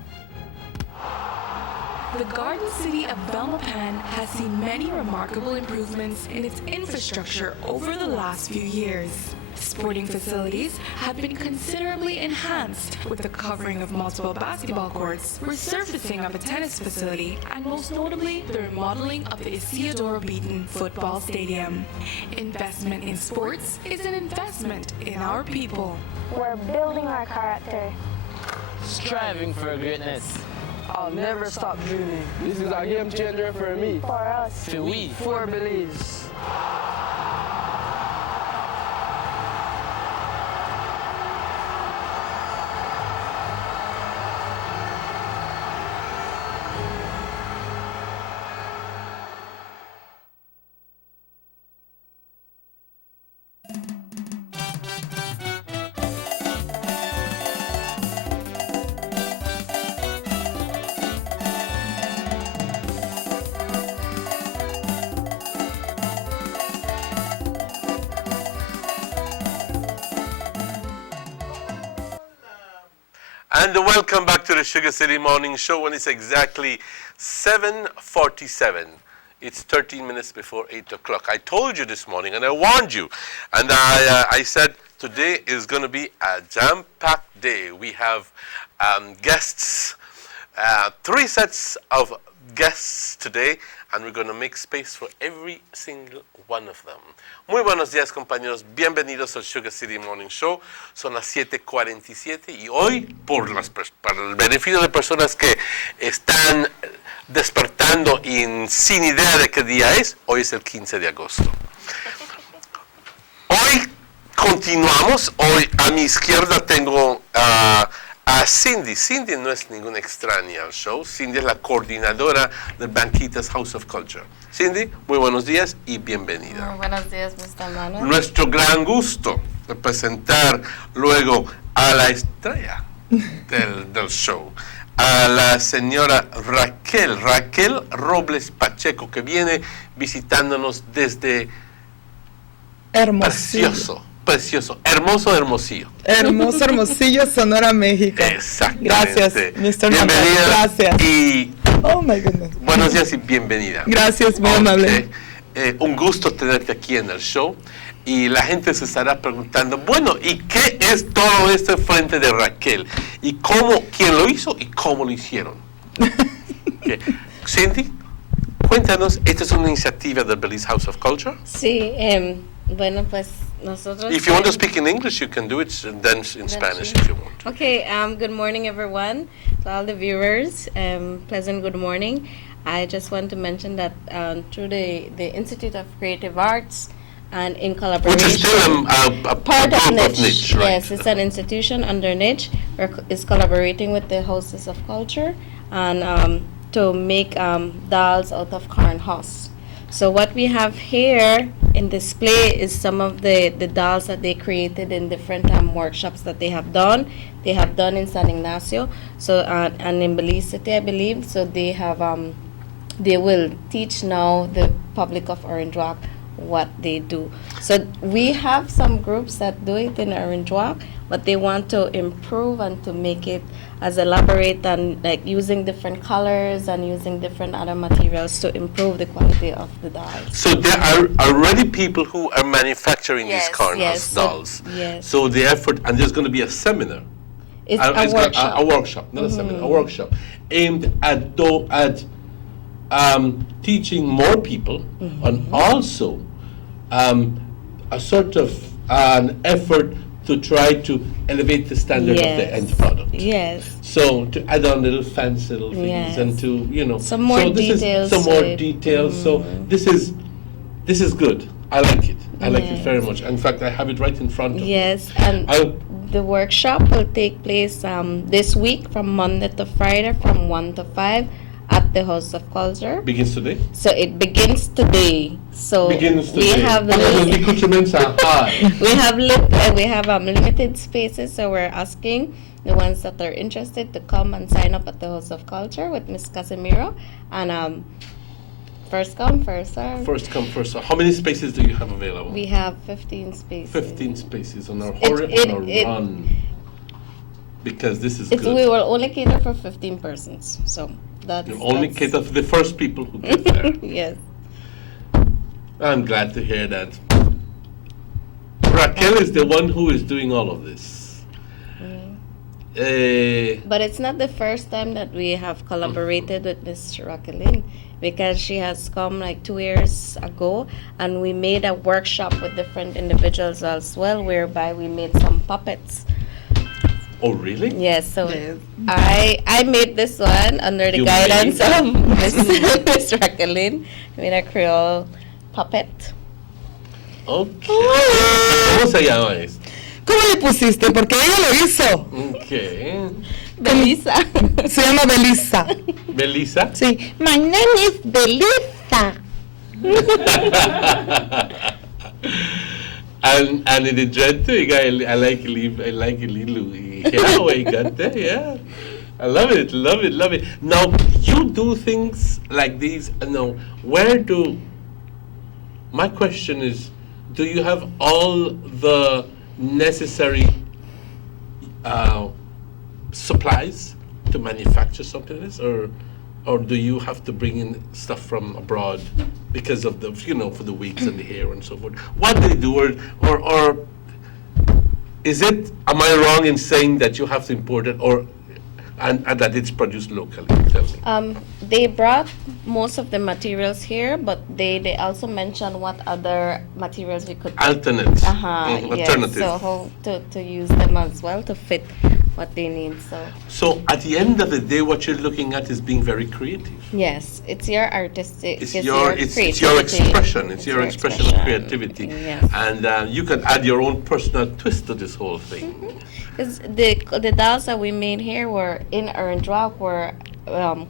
The Garden City of Belmopan has seen many remarkable improvements in its infrastructure over the last few years. Sporting facilities have been considerably enhanced with the covering of multiple basketball courts, resurfacing of a tennis facility, and most notably the remodeling of the Isidore Beaton Football Stadium. Investment in sports is an investment in our people. We're building our character. Striving for greatness. I'll never stop dreaming. This is a game changer for me. For us. For we. For Belize. And welcome back to the Sugar City Morning Show when it's exactly 7:47. It's 13 minutes before 8 o'clock. I told you this morning and I warned you. And I said Today is going to be a jam-packed day. We have guests, 3 sets of guests today, and we're going to make space for every single one of them. Muy buenos días, compañeros. Bienvenidos al Sugar City Morning Show. Son las 7:47 y hoy, para el beneficio de personas que están despertando y sin idea de qué día es, hoy es el 15 de agosto. Hoy continuamos. Hoy a mi izquierda tengo a Cindy. Cindy no es ninguna extraña al show. Cindy es la coordinadora del Banquitas House of Culture. Cindy, muy buenos días y bienvenida. Muy buenos días, Mr. Manuel. Nuestro gran gusto de presentar luego a la estrella del show, a la señora Raquel Robles Pacheco, que viene visitándonos desde Hermosillo. Precioso, Hermosillo. Hermosillo, Sonora, México. Exactamente. Gracias, Mr. Manuel. Bienvenida. Gracias. Y oh my goodness. Buenos días y bienvenida. Gracias, muy amable. Un gusto tenerte aquí en el show. Y la gente se estará preguntando, bueno, ¿y qué es todo este frente de Raquel? ¿Y quién lo hizo y cómo lo hicieron? Okay. Cindy, cuéntanos, ¿esta es una iniciativa del Belize House of Culture? Sí, bueno, pues nosotros... If you want to speak in English, you can do it, and then in Spanish if you want. Okay, good morning, everyone, to all the viewers. Pleasant good morning. I just want to mention that through the Institute of Creative Arts and in collaboration... Which is still a part of Niche, right? Yes, it's an institution under Niche. Is collaborating with the Houses of Culture and to make dolls out of corn husks. So what we have here in display is some of the dolls that they created in different workshops that they have done. They have done in San Ignacio, so and in Belize City, I believe. So they have they will teach now the public of Orange Walk what they do. So we have some groups that do it in Orange Walk, but they want to improve and to make it as elaborate and like using different colors and using different other materials to improve the quality of the dolls. So there are already people who are manufacturing these corners dolls. Yes. So the effort, and there's going to be a seminar. It's a workshop. A workshop, not a seminar, a workshop aimed at teaching more people and also a sort of an effort to try to elevate the standard of the end product. Yes. So to add on little fancy little things and to some more details. Some more details. So this is good. I like it. I like it very much. In fact, I have it right in front of me. Yes, and the workshop will take place this week from Monday to Friday from 1 to 5 at the House of Culture. Begins today? So it begins today. So we have the accoutrements are high. we have limited spaces, so we're asking the ones that are interested to come and sign up at the House of Culture with Miss Casimiro, and first come, first serve. First come, first serve. How many spaces do you have available? We have 15 spaces. 15 spaces on our run. Because this is good. We will only cater for 15 persons, so that's... You only cater for the first people who get there. Yes. I'm glad to hear that. Raquel is the one who is doing all of this. But it's not the first time that we have collaborated with Miss Raquelin, because she has come like 2 years ago, and we made a workshop with different individuals as well, whereby we made some puppets. Oh, really? Yes, so I made this one under the guidance of Miss Raquelin. I made a Creole puppet. Okay. ¿Cómo se llama esto? ¿Cómo le pusiste? Porque ella lo hizo. Okay. Belisa. Se llama Belisa. ¿Belisa? Sí. My name is Belisa. And in the dread too, I like Lilu. Yeah, I got that, yeah. I love it. Now, you do things like these. Now, my question is, do you have all the necessary supplies to manufacture something like this, or do you have to bring in stuff from abroad because of the, for the wigs and the hair and so forth? What do they do, or am I wrong in saying that you have to import it and that it's produced locally? Tell me. They brought most of the materials here, but they also mentioned what other materials we could Alternates. yes. Alternatives. So how to use them as well to fit what they need. So at the end of the day, what you're looking at is being very creative. Yes, it's your artistic. It's your expression. It's your expression of creativity. Yes. And you can add your own personal twist to this whole thing. The dolls that we made here were in Orange Walk were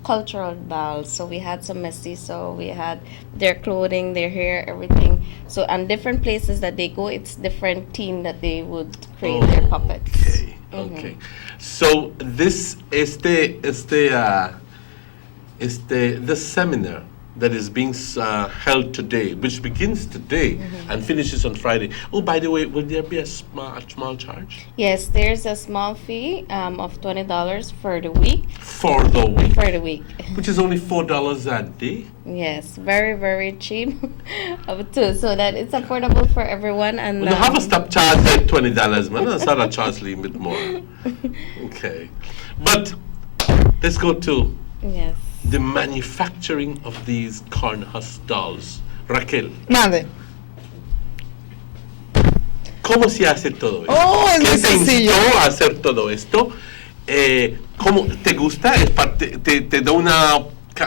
cultural dolls. So we had some mestizo, we had their clothing, their hair, everything. So and different places that they go, it's different team that they would create their puppets. Okay. So this the seminar that is being held today, which begins today and finishes on Friday. Oh, by the way, will there be a small charge? Yes, there's a small fee of $20 for the week. For the week? For the week. Which is only $4 a day? Yes, very, very cheap. So that it's affordable for everyone. And well, have a stop charge like $20, man. That's not a charge a little bit more. Okay. But let's go to the manufacturing of these corn husk dolls. Raquel. Mande. ¿Cómo se hace todo esto? Oh, es muy ¿Qué te sencillo. inspiró a hacer todo esto? ¿Cómo te gusta? Te da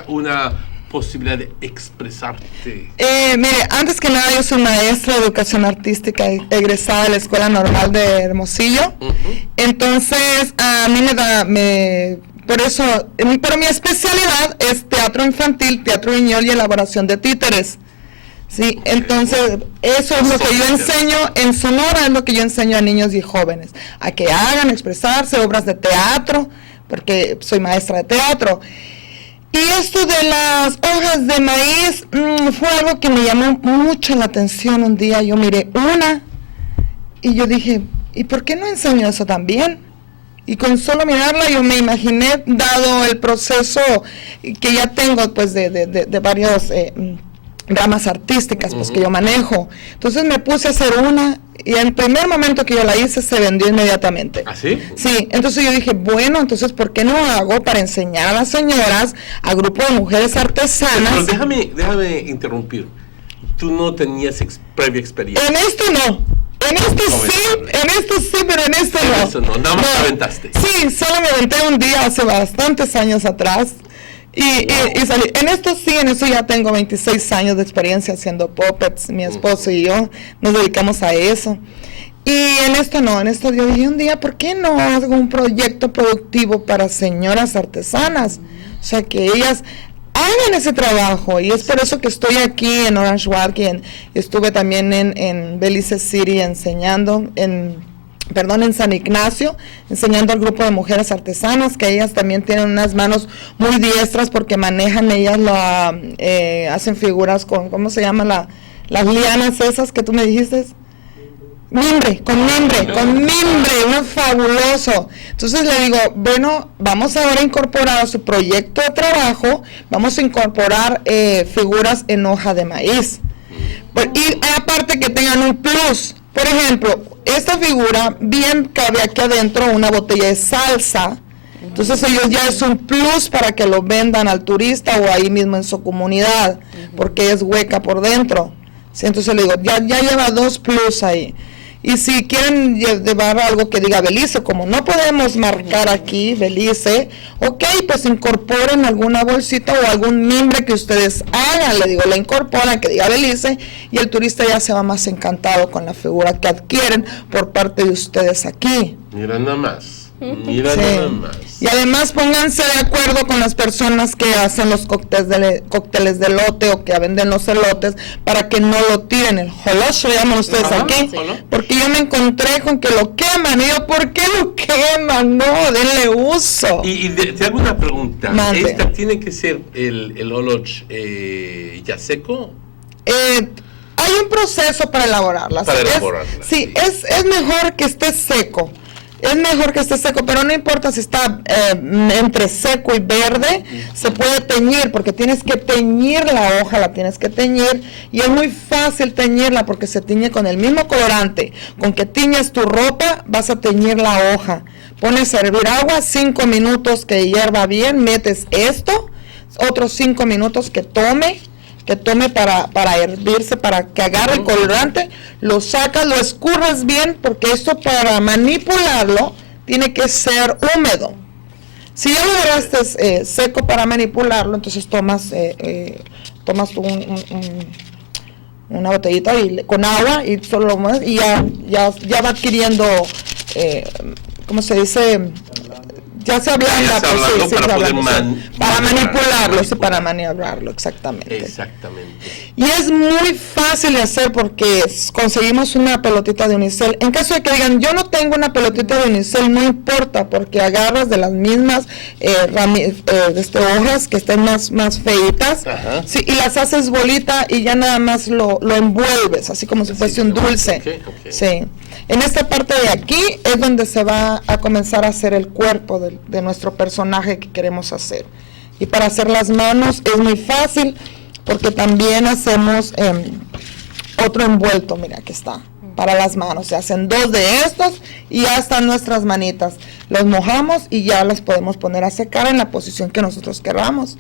una posibilidad de expresarte. Mire, antes que nada yo soy maestra de educación artística egresada de la Escuela Normal de Hermosillo. Entonces a mí pero mi especialidad es teatro infantil, teatro guiñol y elaboración de títeres. Sí, entonces eso es lo que yo enseño en Sonora, es lo que yo enseño a niños y jóvenes, a que hagan, expresarse, obras de teatro, porque soy maestra de teatro. Y esto de las hojas de maíz fue algo que me llamó mucho la atención. Un día yo miré una y yo dije, ¿y por qué no enseño eso también? Y con solo mirarla yo me imaginé, dado el proceso que ya tengo pues de varias ramas artísticas pues que yo manejo. Entonces me puse a hacer una y en el primer momento que yo la hice se vendió inmediatamente. ¿Ah, sí? Sí, entonces yo dije, bueno, entonces ¿por qué no hago para enseñar a las señoras, a grupo de mujeres artesanas? Pero déjame interrumpir. Tú no tenías previa experiencia. En esto no. En esto sí, pero en esto no. Eso no, nada más te aventaste. Sí, solo me aventé un día hace bastantes años atrás. Y salí. En esto ya tengo 26 años de experiencia haciendo puppets. Mi esposo y yo nos dedicamos a eso. Y en esto no, en esto yo dije un día, ¿por qué no hago un proyecto productivo para señoras artesanas? O sea, que ellas hagan ese trabajo, y es por eso que estoy aquí en Orange Walk y estuve también en Belize City enseñando, en San Ignacio, enseñando al grupo de mujeres artesanas, que ellas también tienen unas manos muy diestras porque manejan, ellas hacen figuras con, ¿cómo se llaman las lianas esas que tú me dijiste? Con mimbre, uno fabuloso. Entonces le digo, bueno, vamos ahora a incorporar a su proyecto de trabajo, vamos a incorporar figuras en hoja de maíz. Y aparte que tengan un plus. Por ejemplo, esta figura bien cabe aquí adentro una botella de salsa. Entonces ellos ya es un plus para que lo vendan al turista o ahí mismo en su comunidad, porque es hueca por dentro. ¿Sí? Entonces le digo, ya lleva 2 plus ahí. Y si quieren llevar algo que diga Belice, como no podemos marcar aquí Belice, ok, pues incorporen alguna bolsita o algún mimbre que ustedes hagan, le digo, le incorporan que diga Belice y el turista ya se va más encantado con la figura que adquieren por parte de ustedes aquí. Mira nada más. Nada más. Y además pónganse de acuerdo con las personas que hacen los cócteles de elote o que venden los elotes para que no lo tiren, el joloso llaman ustedes aquí, porque yo me encontré con que lo queman y yo, ¿por qué lo queman? No, denle uso. Y te hago una pregunta. Mande. ¿Esta tiene que ser el oloch ya seco? Hay un proceso para elaborarlas. Sí, es mejor que esté seco. Es mejor que esté seco, pero no importa si está entre seco y verde, se puede teñir, porque tienes que teñir la hoja, la tienes que teñir, y es muy fácil teñirla porque se tiñe con el mismo colorante. Con que tiñes tu ropa, vas a teñir la hoja. Pones a hervir agua, 5 minutos que hierva bien, metes esto, otros 5 minutos que tome para hervirse, para que agarre el colorante, lo sacas, lo escurres bien, porque esto para manipularlo tiene que ser húmedo. Si ya lo dejaste seco para manipularlo, entonces tomas una botellita con agua y solo lo mueves y ya va adquiriendo, ¿cómo se dice? Ya se ablanda, para manipularlo, exactamente. Y es muy fácil de hacer porque conseguimos una pelotita de unicel. En caso de que digan, yo no tengo una pelotita de unicel, no importa, porque agarras de las mismas hojas que estén más feitas, sí, y las haces bolita y ya nada más lo envuelves, así como si fuese un dulce. Okay. Sí. En esta parte de aquí es donde se va a comenzar a hacer el cuerpo de nuestro personaje que queremos hacer. Y para hacer las manos es muy fácil porque también hacemos otro envuelto, mira, aquí está, para las manos. Se hacen 2 de estos y ya están nuestras manitas. Los mojamos y ya las podemos poner a secar en la posición que nosotros queramos.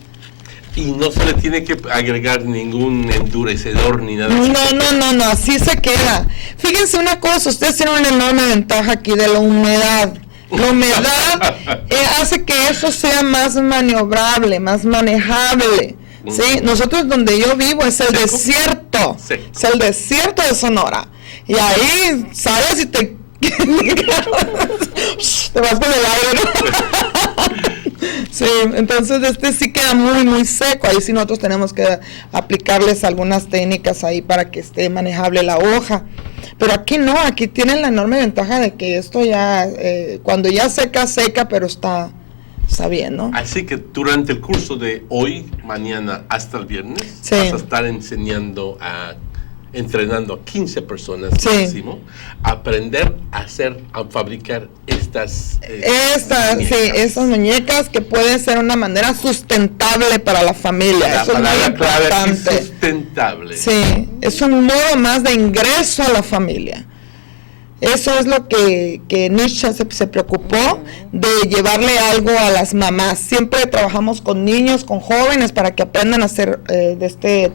Y no se le tiene que agregar ningún endurecedor ni nada. No, así se queda. Fíjense una cosa, ustedes tienen una enorme ventaja aquí de la humedad. La humedad hace que eso sea más maniobrable, más manejable. ¿Sí? Nosotros donde yo vivo es el desierto. Es el desierto de Sonora. Y ahí sales y te vas con el aire, ¿no? Sí, entonces sí queda muy seco. Ahí sí nosotros tenemos que aplicarles algunas técnicas ahí para que esté manejable la hoja. Pero aquí no, aquí tienen la enorme ventaja de que esto ya, cuando ya seca, pero está bien, ¿no? Así que durante el curso de hoy, mañana hasta el viernes, vas a estar entrenando a 15 personas máximo, a aprender a fabricar estas muñecas que pueden ser una manera sustentable para la familia. Eso es muy importante. Sustentable. Sí, es un modo más de ingreso a la familia. Eso es lo que Nietzsche se preocupó, de llevarle algo a las mamás. Siempre trabajamos con niños, con jóvenes, para que aprendan a hacer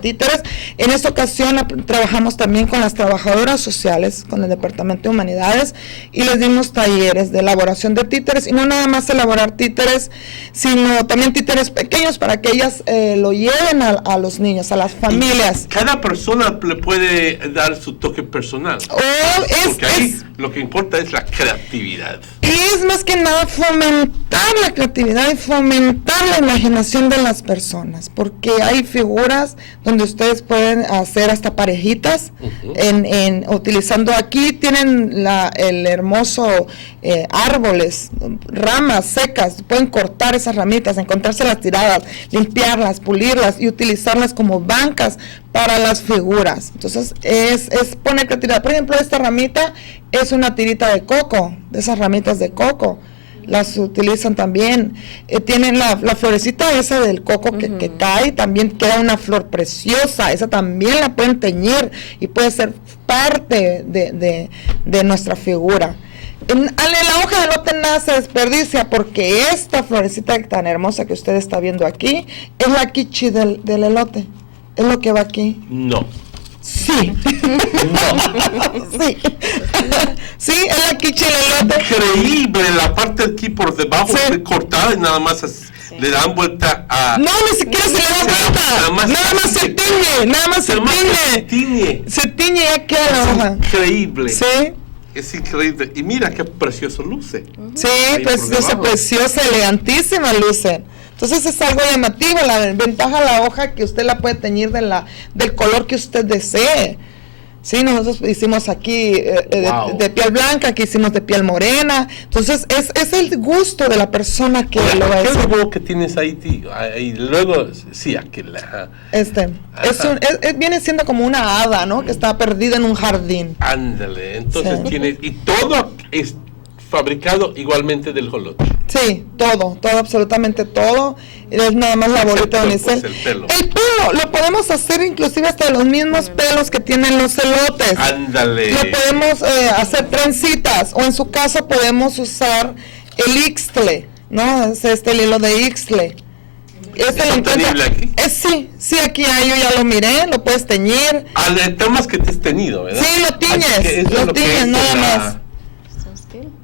títeres. En esta ocasión trabajamos también con las trabajadoras sociales, con el Departamento de Humanidades, y les dimos talleres de elaboración de títeres, y no nada más elaborar títeres, sino también títeres pequeños para que ellas lo lleven a los niños, a las familias. Y cada persona le puede dar su toque personal. Porque ahí lo que importa es la creatividad. Y es más que nada fomentar la creatividad y fomentar la imaginación de las personas, porque hay figuras donde ustedes pueden hacer hasta parejitas, utilizando aquí tienen el hermoso árboles, ramas secas, pueden cortar esas ramitas, encontrárselas tiradas, limpiarlas, pulirlas y utilizarlas como bancas para las figuras. Entonces es poner creatividad. Por ejemplo, esta ramita es una tirita de coco, de esas ramitas de coco, las utilizan también. Tienen la florecita esa del coco que cae, también queda una flor preciosa, esa también la pueden teñir y puede ser parte de nuestra figura. La hoja de elote nada se desperdicia, porque esta florecita tan hermosa que usted está viendo aquí es la quiche del elote, es lo que va aquí. No. Sí. Sí. Sí, es la quiche del elote. Increíble, la parte aquí por debajo es cortada y nada más le dan vuelta a... No, ni siquiera se le da vuelta. Nada más se tiñe. Se tiñe y ya queda la hoja. Increíble. Sí. Es increíble. Y mira qué precioso luce. Sí, preciosa, elegantísima luce. Entonces es algo llamativo. La ventaja de la hoja que usted la puede teñir del color que usted desee. Sí, nosotros hicimos aquí de piel blanca, aquí hicimos de piel morena. Entonces es el gusto de la persona que lo va a hacer. ¿Qué robot que tienes ahí, tío? Y luego, sí, aquel. Viene siendo como una hada, ¿no? Que está perdida en un jardín. Ándale, entonces tiene, y todo es fabricado igualmente del holoche. Sí, todo, absolutamente todo. Es nada más la bolita de unicel. El pelo. El pelo lo podemos hacer inclusive hasta los mismos pelos que tienen los elotes. Ándale. Lo podemos hacer trencitas, o en su caso podemos usar el ixtle, ¿no? Es el hilo de ixtle. ¿Es sostenible aquí? Sí, aquí hay, yo ya lo miré, lo puedes teñir. El tema es que te has tenido, ¿verdad? Sí, lo tiñes, nada más.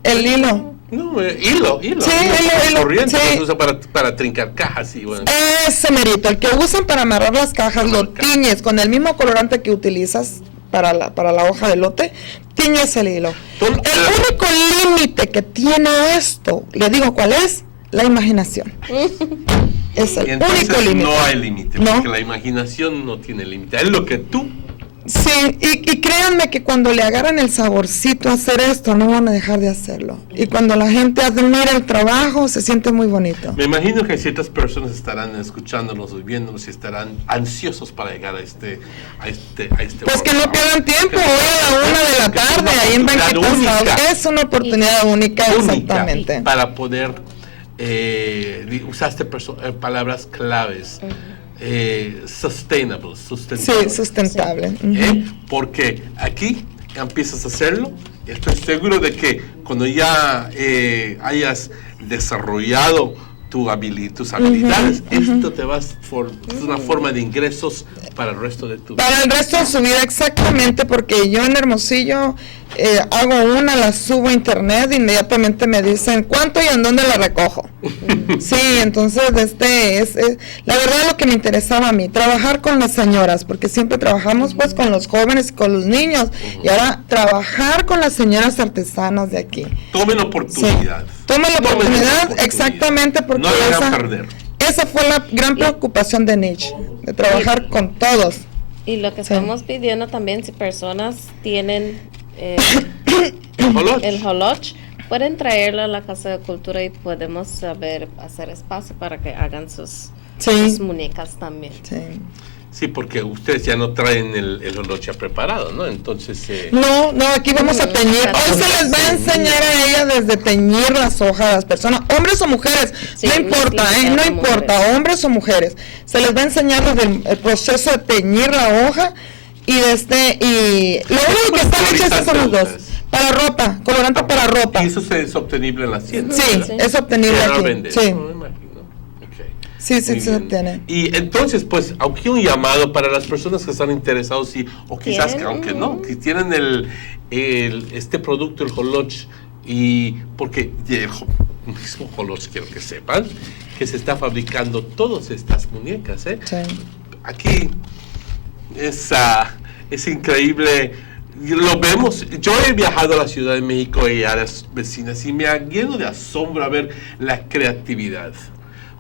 El hilo. No, hilo. Sí, hilo. Corriente, Sí. que se usa para trincar cajas y bueno. Ese merito, el que usan para amarrar las cajas, lo tiñes con el mismo colorante que utilizas para la hoja de elote, tiñes el hilo. El único límite que tiene esto, le digo cuál es, la imaginación. Es el Y entonces único límite. no hay límite, porque la imaginación no tiene límite. Es lo que tú. Sí, y créanme que cuando le agarran el saborcito a hacer esto, no van a dejar de hacerlo. Y cuando la gente admira el trabajo, se siente muy bonito. Me imagino que ciertas personas estarán escuchándonos y viéndonos y estarán ansiosos para llegar a este Pues que no pierdan tiempo, hoy a la 1 de la tarde, ahí en Banquetas. Es una oportunidad única, exactamente. Para poder, usaste palabras claves. Sustentable. Sí, sustentable. Porque aquí empiezas a hacerlo. Estoy seguro de que cuando ya hayas desarrollado tus habilidades, esto te es una forma de ingresos para el resto de tu vida. Para el resto de su vida, exactamente, porque yo en Hermosillo hago una, la subo a internet, inmediatamente me dicen cuánto y en dónde la recojo. Sí, entonces la verdad lo que me interesaba a mí, trabajar con las señoras, porque siempre trabajamos pues con los jóvenes y con los niños, y ahora trabajar con las señoras artesanas de aquí. Tomen oportunidad. Sí. Tomen la oportunidad, exactamente, porque no la hagan perder. Esa fue la gran preocupación de Nietzsche, de trabajar con todos. Y lo que estamos pidiendo también, si personas tienen el holoch, pueden traerlo a la Casa de Cultura y podemos hacer espacio para que hagan sus muñecas también. Sí, porque ustedes ya no traen el holoche preparado, ¿no? Entonces... No, aquí vamos a teñir. Hoy se les va a enseñar a ella desde teñir las hojas a las personas, hombres o mujeres, no importa, no importa, hombres o mujeres. Se les va a enseñar desde el proceso de teñir la hoja y lo único que están hechas son los dos. Para ropa, colorante para ropa. ¿Y eso es obtenible en la tienda? Sí, es obtenible aquí. Sí. Sí, se obtiene. Y entonces, pues, aunque un llamado para las personas que están interesados o quizás que aunque no, que tienen este producto, el holoch, y porque el mismo holoch, quiero que sepan, que se está fabricando todas estas muñecas, Aquí es increíble. Lo vemos. Yo he viajado a la Ciudad de México y a las vecinas y me lleno de asombro a ver la creatividad.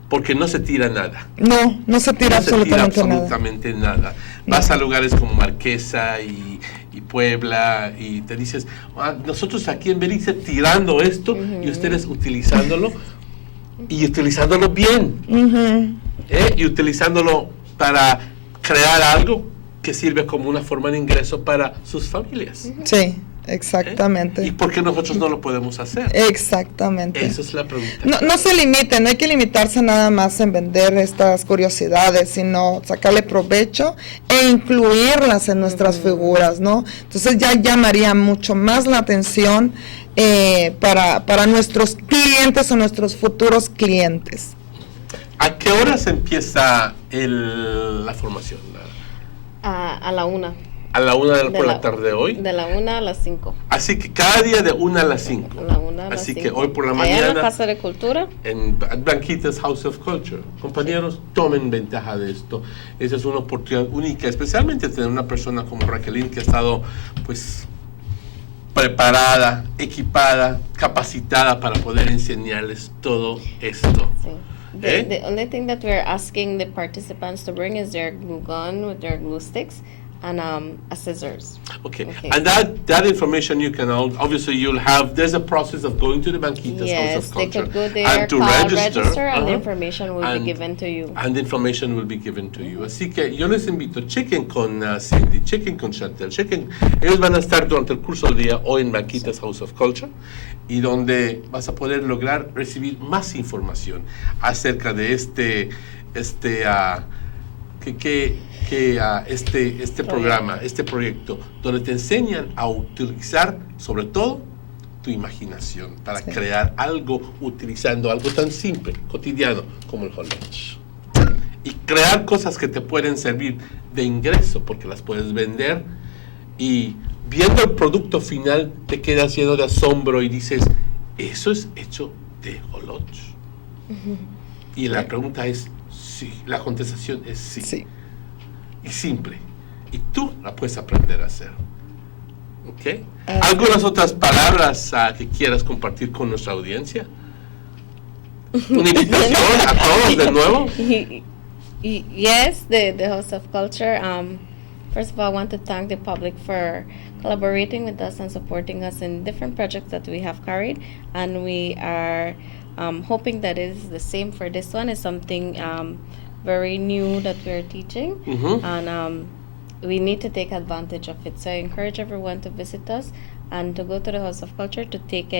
Porque no se tira nada. No se tira absolutamente nada. Vas a lugares como Marquesa y Puebla y te dices, nosotros aquí en Belice tirando esto y ustedes utilizándolo y utilizándolo bien. Y utilizándolo para crear algo que sirve como una forma de ingreso para sus familias. Sí. Exactamente. ¿Y por qué nosotros no lo podemos hacer? Exactamente. Esa es la pregunta. No se limiten, no hay que limitarse nada más en vender estas curiosidades, sino sacarle provecho e incluirlas en nuestras figuras, ¿no? Entonces ya llamaría mucho más la atención para nuestros clientes o nuestros futuros clientes. ¿A qué horas empieza la formación? A la 1. ¿A la 1 por la tarde de hoy? De la 1 a las 5. Así que cada día de 1 a las 5. Así que hoy por la mañana. mañana. En la Casa de Cultura. En Blanquitas House of Culture. Compañeros, tomen ventaja de esto. Esa es una oportunidad única, especialmente tener una persona como Raquelín que ha estado, pues, preparada, equipada, capacitada para poder enseñarles todo esto. The only thing that we're asking the participants to bring is their glue gun with their glue sticks. and a scissors. Okay. And that information you can obviously you'll have. There's a process of going to the Banquitas House of Culture. Yes, they could go there, and to register, and the information will be given to you. And the information will be given to you. Así que yo les invito, chequen con Cindy, chequen con Chantel, chequen. Ellos van a estar durante el curso del día hoy en Banquitas House of Culture, y donde vas a poder lograr recibir más información acerca de este programa, este proyecto, donde te enseñan a utilizar, sobre todo, tu imaginación para crear algo utilizando algo tan simple, cotidiano, como el lunch. Y crear cosas que te pueden servir de ingreso, porque las puedes vender, y viendo el producto final te quedas lleno de asombro y dices, eso es hecho de lunch. Y la pregunta es sí, la contestación es sí. Y simple. Y tú la puedes aprender a hacer. ¿Ok? ¿Algunas otras palabras que quieras compartir con nuestra audiencia? ¿Una invitación a todos de nuevo? Yes, the House of Culture. First of all, I want to thank the public for collaborating with us and supporting us in different projects that we have carried. And we are hoping that it is the same for this one. It's something very new that we're teaching. And we need to take advantage of it. So I encourage everyone to visit us and to go to the House of Culture to take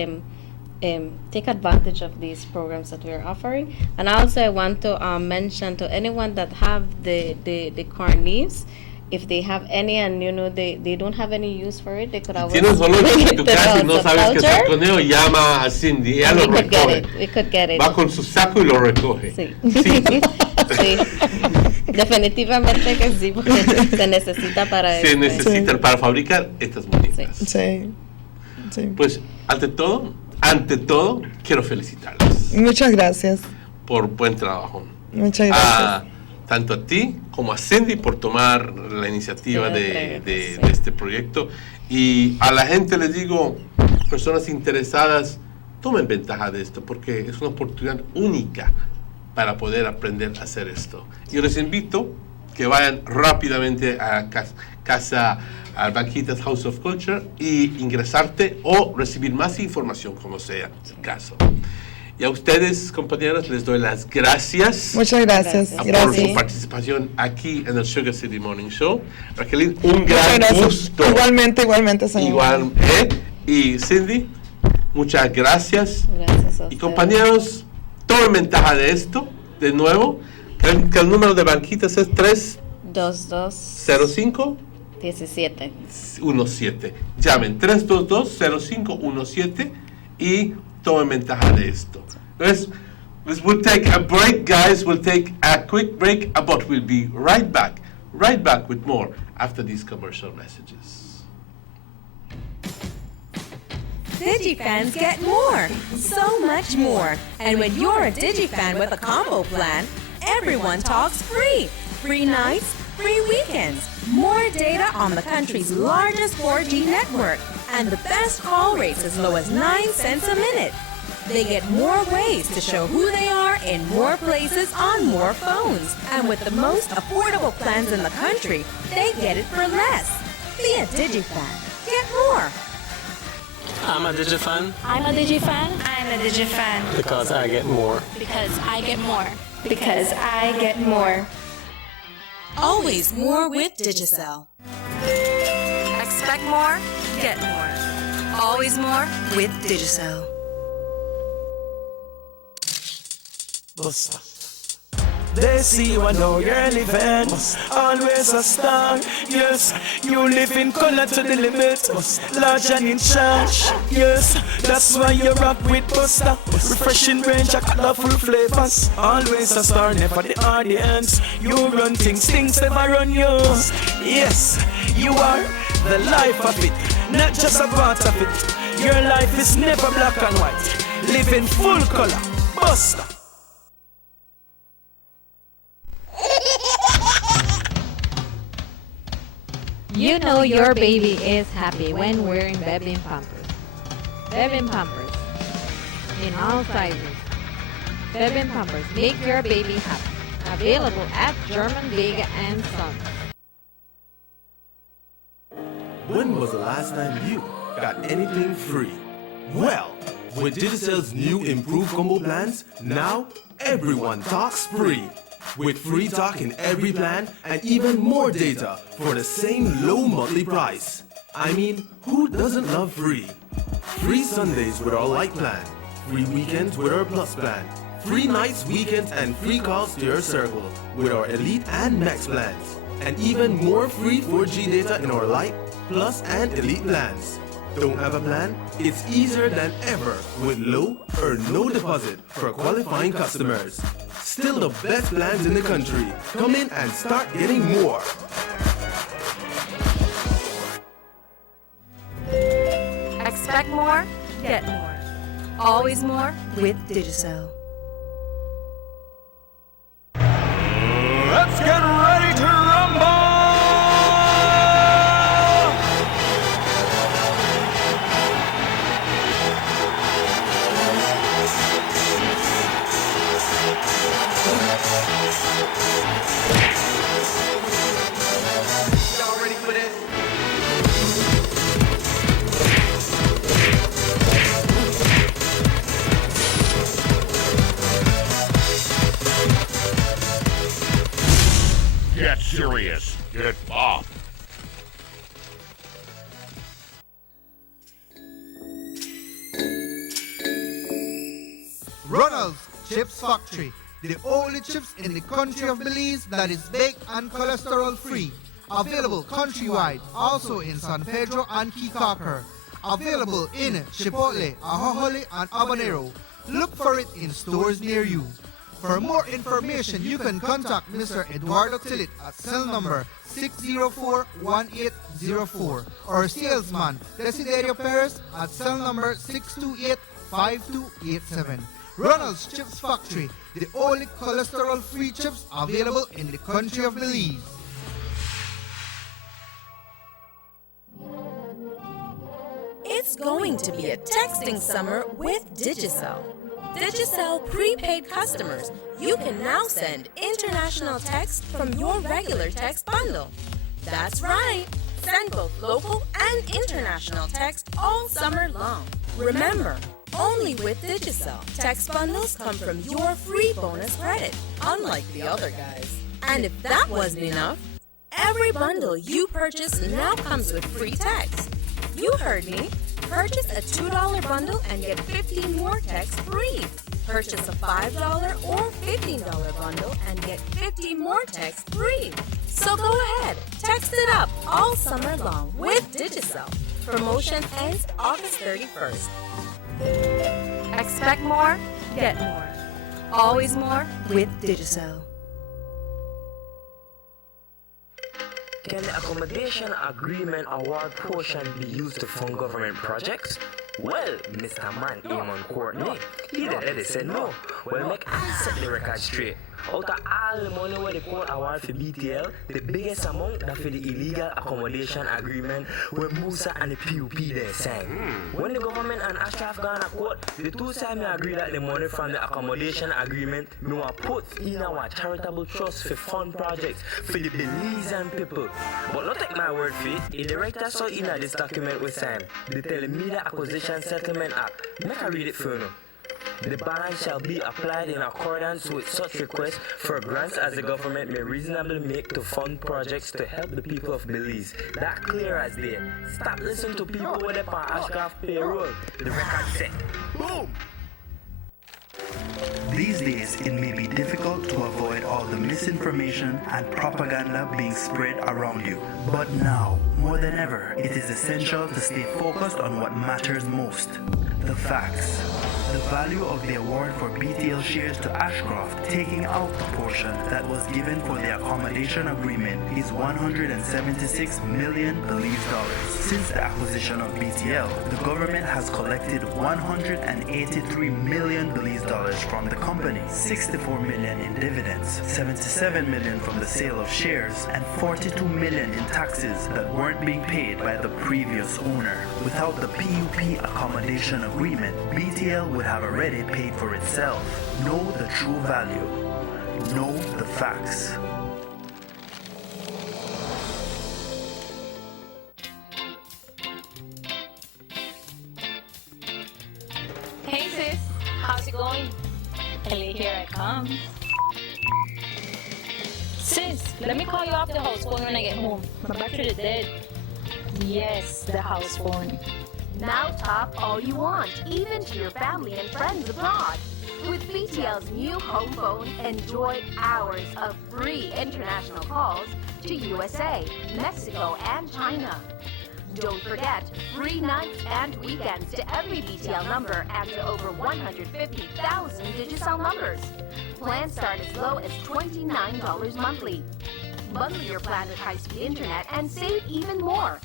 advantage of these programs that we're offering. And also I want to mention to anyone that have the corn leaves, if they have any and they don't have any use for it, they could always Tienes dolor en tu casa y no sabes qué hacer con ello, llama a Cindy, ella lo recoge. We could get it. Va con su saco y lo recoge. Sí. Sí. Definitivamente que sí, porque se necesita para Se necesita para fabricar estas muñecas. Sí. Pues, ante todo, quiero felicitarles. Muchas gracias. Por buen trabajo. Muchas gracias. Tanto a ti como a Cindy por tomar la iniciativa de este proyecto. Y a la gente les digo, personas interesadas, tomen ventaja de esto porque es una oportunidad única para poder aprender a hacer esto. Yo les invito que vayan rápidamente a casa al Banquitas House of Culture y ingresarte o recibir más información como sea el caso. Y a ustedes, compañeros, les doy las gracias. Muchas gracias. Por su participación aquí en el Sugar City Morning Show. Raquelín, un gran gusto. Igualmente, señor. Y Cindy, muchas gracias. Gracias a y compañeros, tomen ventaja de esto, de nuevo, que el número de Banquitas es 32205 17. Llamen 322-0517 y tomen ventaja de esto. We'll take a break, guys. We'll take a quick break, but we'll be right back with more after these commercial messages. DigiFans get more, so much more. And when you're a DigiFan with a combo plan, everyone talks free. Free nights, free weekends, more data on the country's largest 4G network, and the best call rates as low as 9 cents a minute. They get more ways to show who they are in more places on more phones. And with the most affordable plans in the country, they get it for less. Be a DigiFan. Get more. I'm a DigiFan. I'm a DigiFan. I'm a DigiFan. Because I get more. Because I get more. Because I get more. Always more with Digicel. Expect more, get more. Always more with Digicel. They see you and know you're living. Always a star. Yes, you live in color to the limit. Large and in charge. Yes, that's why you rock with Buster. Refreshing range of colorful flavors. Always a star, never the audience. You run things never run you. Yes, you are the life of it, not just a part of it. Your life is never black and white. Live in full color. Buster. You know your baby is happy when wearing Bebin Pampers. Bebin Pampers in all sizes. Bebin Pampers make your baby happy. Available at German Vega and Sons. when was the last time you got anything free? Well, with Digicel's new improved combo plans, now everyone talks free. With free talk in every plan and even more data for the same low monthly price. I mean, who doesn't love free? Free Sundays with our light plan, free weekends with our plus plan, free nights, weekends, and free calls to your circle with our elite and max plans, and even more free 4G data in our light, plus, and elite plans. Don't have a plan? It's easier than ever with low or no deposit for qualifying customers. Still the best plans in the country. Come in and start getting more. Expect more, get more. Always more with Digicel. Let's get ready to rumble! Y'all ready for this? Get serious. Get bopped. Ronald's Chips Factory, the only chips in the country of Belize that is baked and cholesterol free. Available countrywide, also in San Pedro and Key Carker. Available in Chipotle, Ahojole, and Habanero. Look for it in stores near you. For more information, you can contact Mr. Eduardo Tillit at cell number 604-1804 or salesman Desiderio Perez at cell number 628-5287. Ronald's Chips Factory, the only cholesterol-free chips available in the country of Belize. It's going to be a texting summer with Digicel. Digicel prepaid customers, you can now send international text from your regular text bundle. That's right. Send both local and international text all summer long. Remember, only with Digicel, text bundles come from your free bonus credit, unlike the other guys. And if that wasn't enough, every bundle you purchase now comes with free text. You heard me. Purchase a $2 bundle and get 15 more texts free. Purchase a $5 or $15 bundle and get 50 more texts free. So go ahead, text it up all summer long with Digicel. Promotion ends August 31st. Expect more, get more. Always more with Digicel. Can the accommodation agreement award portion be used to fund government projects? Well, Mr. Man, Eamon Courtney, he already said no. Well, make I set the record straight. Out of all the money where the court award for BTL, the biggest amount that for the illegal accommodation agreement where Musa and the PUP they sang. When the government and Ashraf gone to court, the two sides may agree that the money from the accommodation agreement may put in our charitable trust for fund projects for the Belizean people. But not take my word for it, the director saw in this document with Sam, they tell the Media Acquisition Settlement Act. Make I read it for you. The ban shall be applied in accordance with such requests for grants as the government may reasonably make to fund projects to help the people of Belize. That clear as day. Stop listening to people with their Ashcraft payroll. The record set. Boom! These days, it may be difficult to avoid all the misinformation and propaganda being spread around you. But now, more than ever, it is essential to stay focused on what matters most: the facts. The value of the award for BTL shares to Ashcroft, taking out the portion that was given for the accommodation agreement, is 176 million Belize dollars. Since the acquisition of BTL, the government has collected 183 million Belize dollars from the company, 64 million in dividends, 77 million from the sale of shares, and 42 million in taxes that weren't being paid by the previous owner. Without the PUP accommodation agreement, BTL would have already paid for itself. Know the true value. Know the facts. Ellie, here I come. Sis, let me call you off the house phone when I get home. My battery is dead. Yes, the house phone. Now talk all you want, even to your family and friends abroad. With BTL's new home phone, enjoy hours of free international calls to USA, Mexico, and China. Don't forget, free nights and weekends to every BTL number and to over 150,000 Digicel numbers. Plans start as low as $29 monthly. Bundle your plan with high-speed internet and save even more.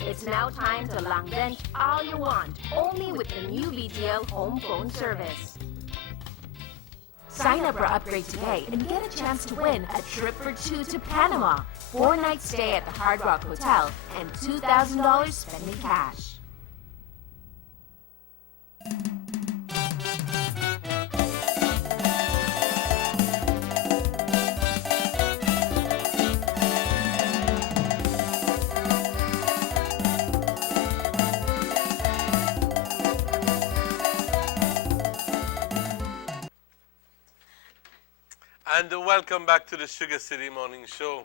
It's now time to lang bench all you want, only with the new BTL home phone service. Sign up or upgrade today and get a chance to win a trip for two to Panama, 4-night stay at the Hard Rock Hotel, and $2,000 spending cash. And welcome back to the Sugar City Morning Show.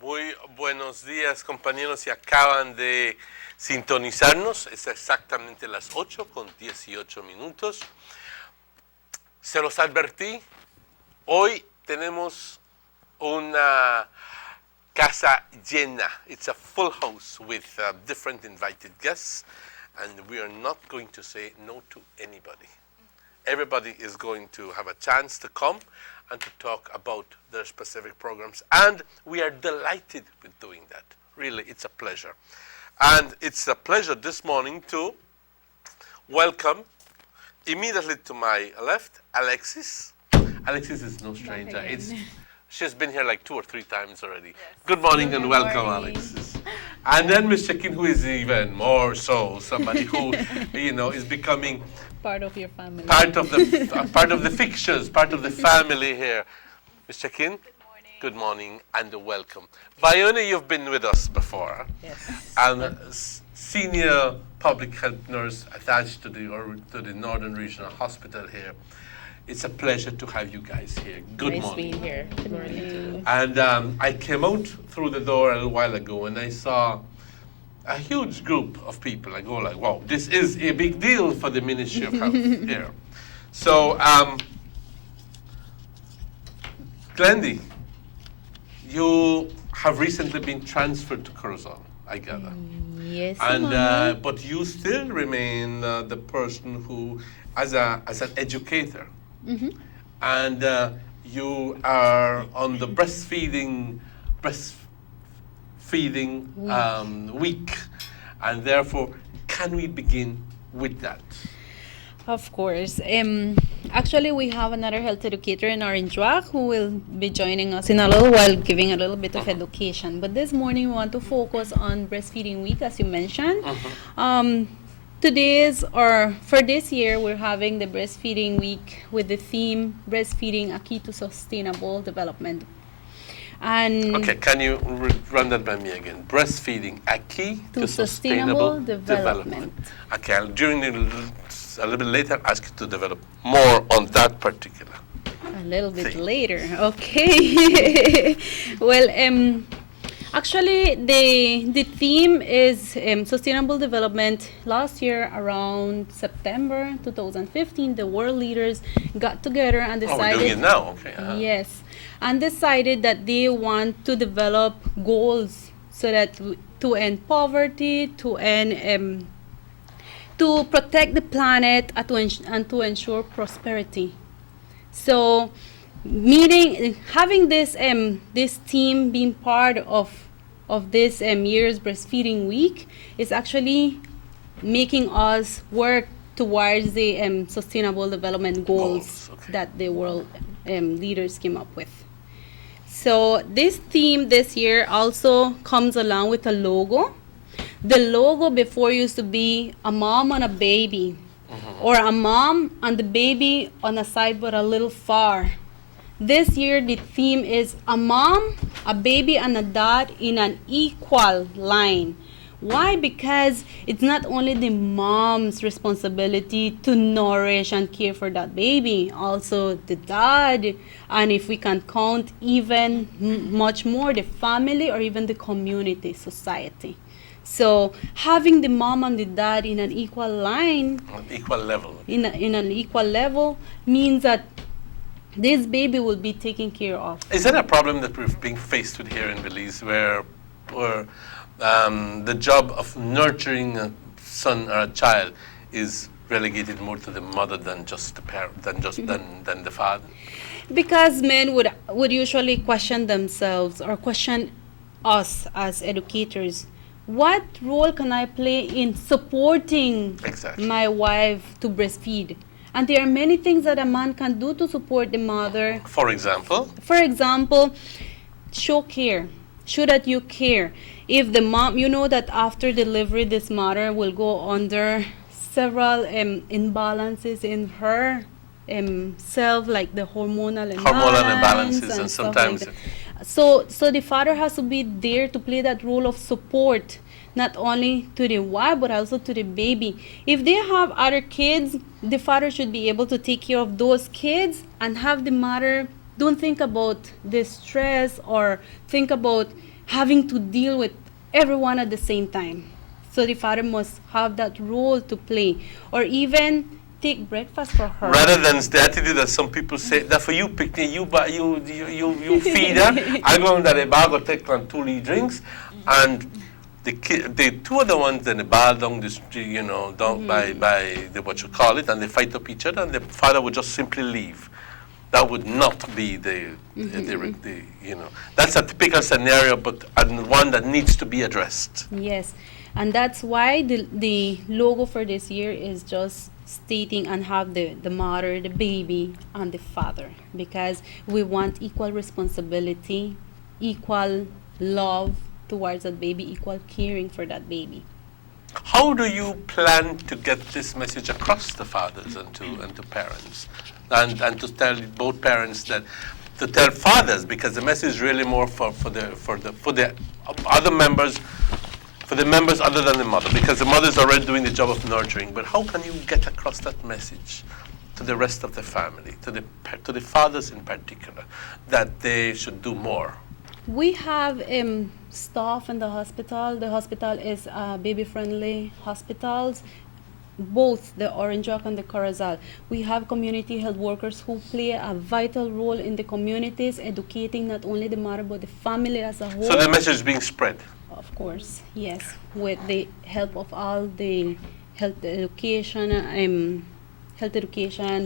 Muy buenos días, compañeros. Si acaban de sintonizarnos, es exactamente las 8:18. Se los advertí, hoy tenemos una casa llena. It's a full house with different invited guests, and we are not going to say no to anybody. Everybody is going to have a chance to come and to talk about their specific programs. And we are delighted with doing that. Really, it's a pleasure. And it's a pleasure this morning to welcome immediately to my left, Alexis. Alexis is no stranger. She's been here like 2 or 3 times already. Yes. Good morning and welcome, Alexis. And then Ms. Shakin, who is even more so, somebody who, is becoming part of your family. Part of the fixtures, part of the family here. Ms. Shakin, good morning and welcome. Bayona, you've been with us before. Yes. And senior public health nurse attached to the Northern Regional Hospital here. It's a pleasure to have you guys here. Good nice morning. Being here. Good morning. And I came out through the door a little while ago and I saw a huge group of people. I go like, wow, this is a big deal for the Ministry of Health here. So, Glendy, you have recently been transferred to Curzon, I gather. Yes. And but you still remain the person who, as an educator, and you are on the breastfeeding week, and therefore, can we begin with that? Of course. Actually, we have another health educator in Orange Walk who will be joining us in a little while, giving a little bit of education. But this morning, we want to focus on breastfeeding week, as you mentioned. For this year, we're having the breastfeeding week with the theme Breastfeeding a Key to Sustainable Development. And okay, can you run that by me again? Breastfeeding, a key to sustainable development. Okay, I'll, a little bit later, ask you to develop more on that particular a little bit later, okay. Well, actually, the theme is sustainable development. Last year, around September 2015, the world leaders got together and decided. Oh, we're doing it now, okay. Yes, and decided that they want to develop goals so that to end poverty, to end, to protect the planet, and to ensure prosperity. So, having this team being part of this year's breastfeeding week is actually making us work towards the sustainable development goals that the world leaders came up with. So this theme this year also comes along with a logo. The logo before used to be a mom and a baby, or a mom and the baby on a side but a little far. This year the theme is a mom, a baby, and a dad in an equal line, Why? Because it's not only the mom's responsibility to nourish and care for that baby, also the dad, and if we can count even much more, the family or even the community, society. So having the mom and the dad in an equal line, Equal level. in an equal level, means that this baby will be taken care of. Is that a problem that we're being faced with here in Belize, where the job of nurturing a son or a child is relegated more to the mother than just the parent, than the father? Because men would usually question themselves or question us as educators. What role can I play in supporting my wife to breastfeed? And there are many things that a man can do to support the mother. For example? For example, show care. Show that you care. If the mom, you know that after delivery, this mother will go under several imbalances in her self, like the hormonal imbalances and stuff sometimes like that. So the father has to be there to play that role of support, not only to the wife but also to the baby. If they have other kids, the father should be able to take care of those kids and have the mother don't think about the stress or think about having to deal with everyone at the same time. So the father must have that role to play, or even take breakfast for her. Rather than the attitude that some people say, that for you picnic, you feed her, I go into the bar, go take 2 drinks, and the two are the ones in the bar down the street, down by the what you call it, and they fight up each other, and the father would just simply leave. That would not be the that's a typical scenario, but one that needs to be addressed. Yes, and that's why the logo for this year is just stating and have the mother, the baby, and the father, because we want equal responsibility, equal love towards that baby, equal caring for that baby. How do you plan to get this message across to fathers and to parents, and to tell both parents that, to tell fathers, because the message is really more for the other members, for the members other than the mother, because the mother is already doing the job of nurturing. But how can you get across that message to the rest of the family, to the fathers in particular, that they should do more? We have staff in the hospital. The hospital is baby-friendly hospitals, both the Orange Rock and the Corozal. We have community health workers who play a vital role in the communities, educating not only the mother but the family as a whole. So the message is being spread? Of course, yes, with the help of all the health education.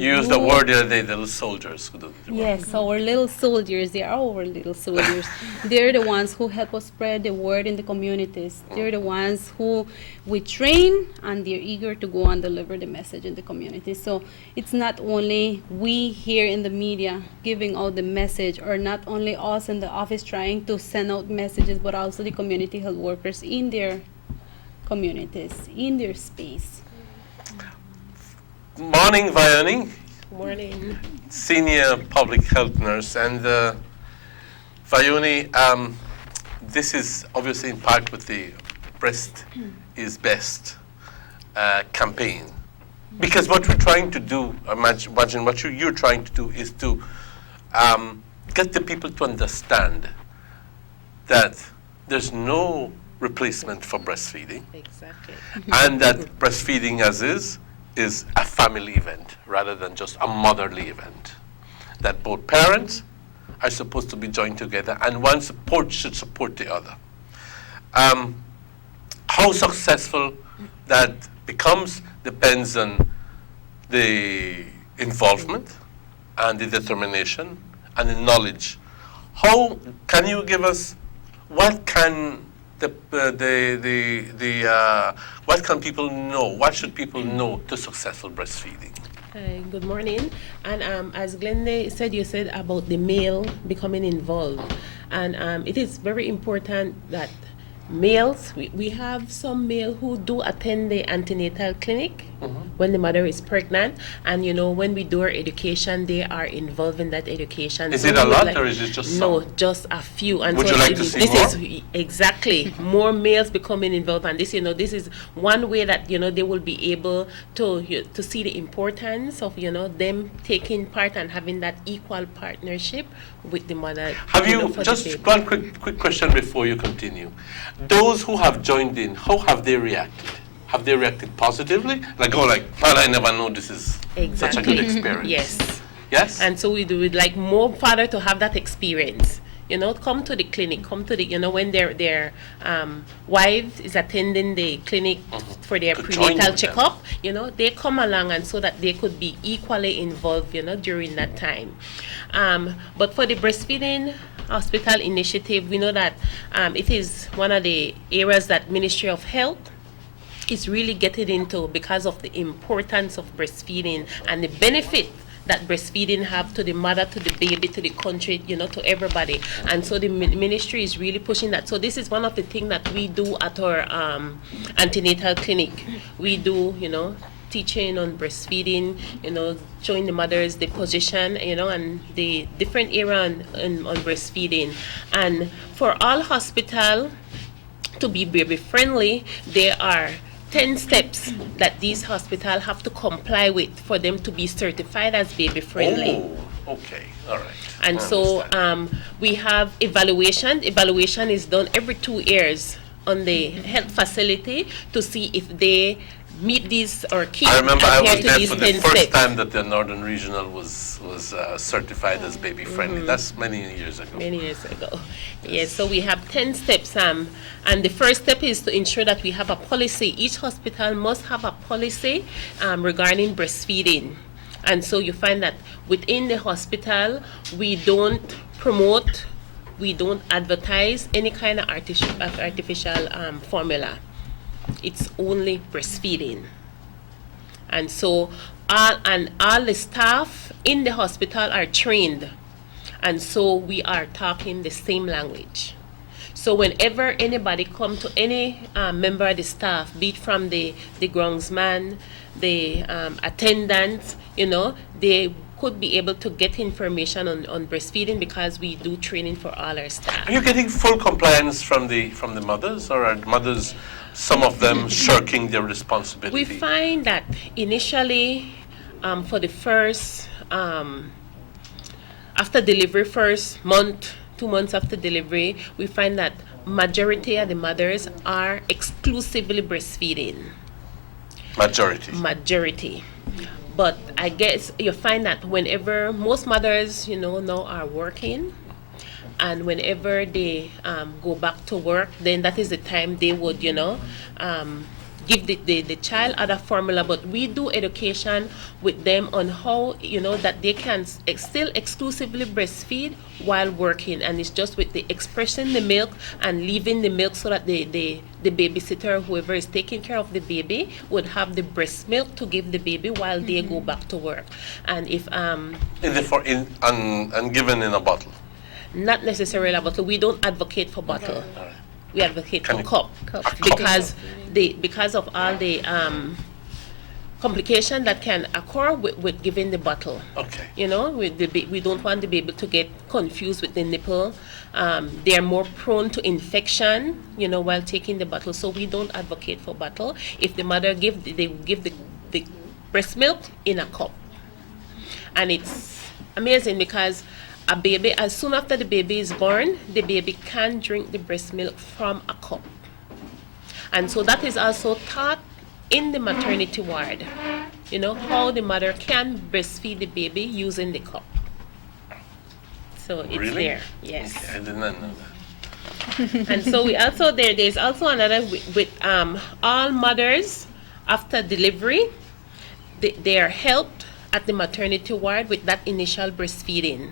You used the word the other day, the little soldiers who do the work. Yes, our little soldiers, they are our little soldiers. They're the ones who help us spread the word in the communities. They're the ones who we train, and they're eager to go and deliver the message in the community. So it's not only we here in the media giving out the message, or not only us in the office trying to send out messages, but also the community health workers in their communities, in their space. Morning, Vianney. Morning. Senior public health nurse. And Vianney, this is obviously in part with the Breast is Best campaign. Because what we're trying to do, imagine what you're trying to do is to get the people to understand that there's no replacement for breastfeeding. Exactly. And that breastfeeding as is a family event rather than just a motherly event. That both parents are supposed to be joined together, and one should support the other. How successful that becomes depends on the involvement and the determination and the knowledge. How can you give us, what can what can people know? What should people know to successful breastfeeding? Good morning. And as Glenda said, you said about the male becoming involved. And it is very important that males, we have some male who do attend the antenatal clinic when the mother is pregnant, and when we do our education, they are involved in that education. Is So it a we would lot like- or is it just No, some? just a few. And Would so you like to see this more? is exactly more males becoming involved, and this is one way that they will be able to see the importance of them taking part and having that equal partnership with the mother. Have you, for the just baby. one quick question before you continue. Those who have joined in, how have they reacted? Have they reacted positively? Well, I never know this is such a good experience. Yes. Yes? And so we would like more father to have that experience. Come to the clinic, come to the, when their wife is attending the clinic for their join prenatal with checkup, they come along, and so that they could be equally involved, during that time. But for the breastfeeding hospital initiative, we know that it is one of the areas that Ministry of Health is really getting into because of the importance of breastfeeding and the benefit that breastfeeding have to the mother, to the baby, to the country, to everybody. And so the ministry is really pushing that. So this is one of the things that we do at our antenatal clinic. We do, teaching on breastfeeding, showing the mothers the position, and the different area on breastfeeding. And for all hospital to be baby friendly, there are 10 steps that these hospitals have to comply with for them to be certified as baby friendly. Oh, okay, all right. And so we have evaluation. Evaluation is done every 2 years on the health facility to see if they meet these or keep I remember I adhere was to there these for the 10 first steps. time that the Northern Regional was certified as baby friendly. That's many years ago. Many years ago. Yes, so we have 10 steps, and the first step is to ensure that we have a policy. Each hospital must have a policy regarding breastfeeding. And so you find that within the hospital, we don't promote, we don't advertise any kind of artificial formula. It's only breastfeeding. And so all the staff in the hospital are trained, and so we are talking the same language. So whenever anybody come to any member of the staff, be it from the groundsman, the attendant, they could be able to get information on breastfeeding because we do training for all our staff. Are you getting full compliance from the mothers, or are mothers, some of them, shirking their responsibility? We find that initially, for the first, after delivery, first month, 2 months after delivery, we find that majority of the mothers are exclusively breastfeeding. Majority. But I guess you find that whenever most mothers, now are working, and whenever they go back to work, then that is the time they would, give the child other formula. But we do education with them on how, that they can still exclusively breastfeed while working. And it's just with the expressing the milk and leaving the milk so that the babysitter, whoever is taking care of the baby, would have the breast milk to give the baby while they go back to work. And if and given in a bottle. Not necessarily a bottle. We don't advocate for bottle. We advocate for cup. Because of all the complication that can occur with giving the bottle. Okay. We don't want the baby to get confused with the nipple. They are more prone to infection, while taking the bottle. So we don't advocate for bottle. If the mother they give the breast milk in a cup. And it's amazing because a baby, as soon after the baby is born, the baby can drink the breast milk from a cup. And so that is also taught in the maternity ward, how the mother can breastfeed the baby using the cup. So it's Really? there, yes. Okay, I did not know that. And so there's also another with all mothers after delivery, they are helped at the maternity ward with that initial breastfeeding.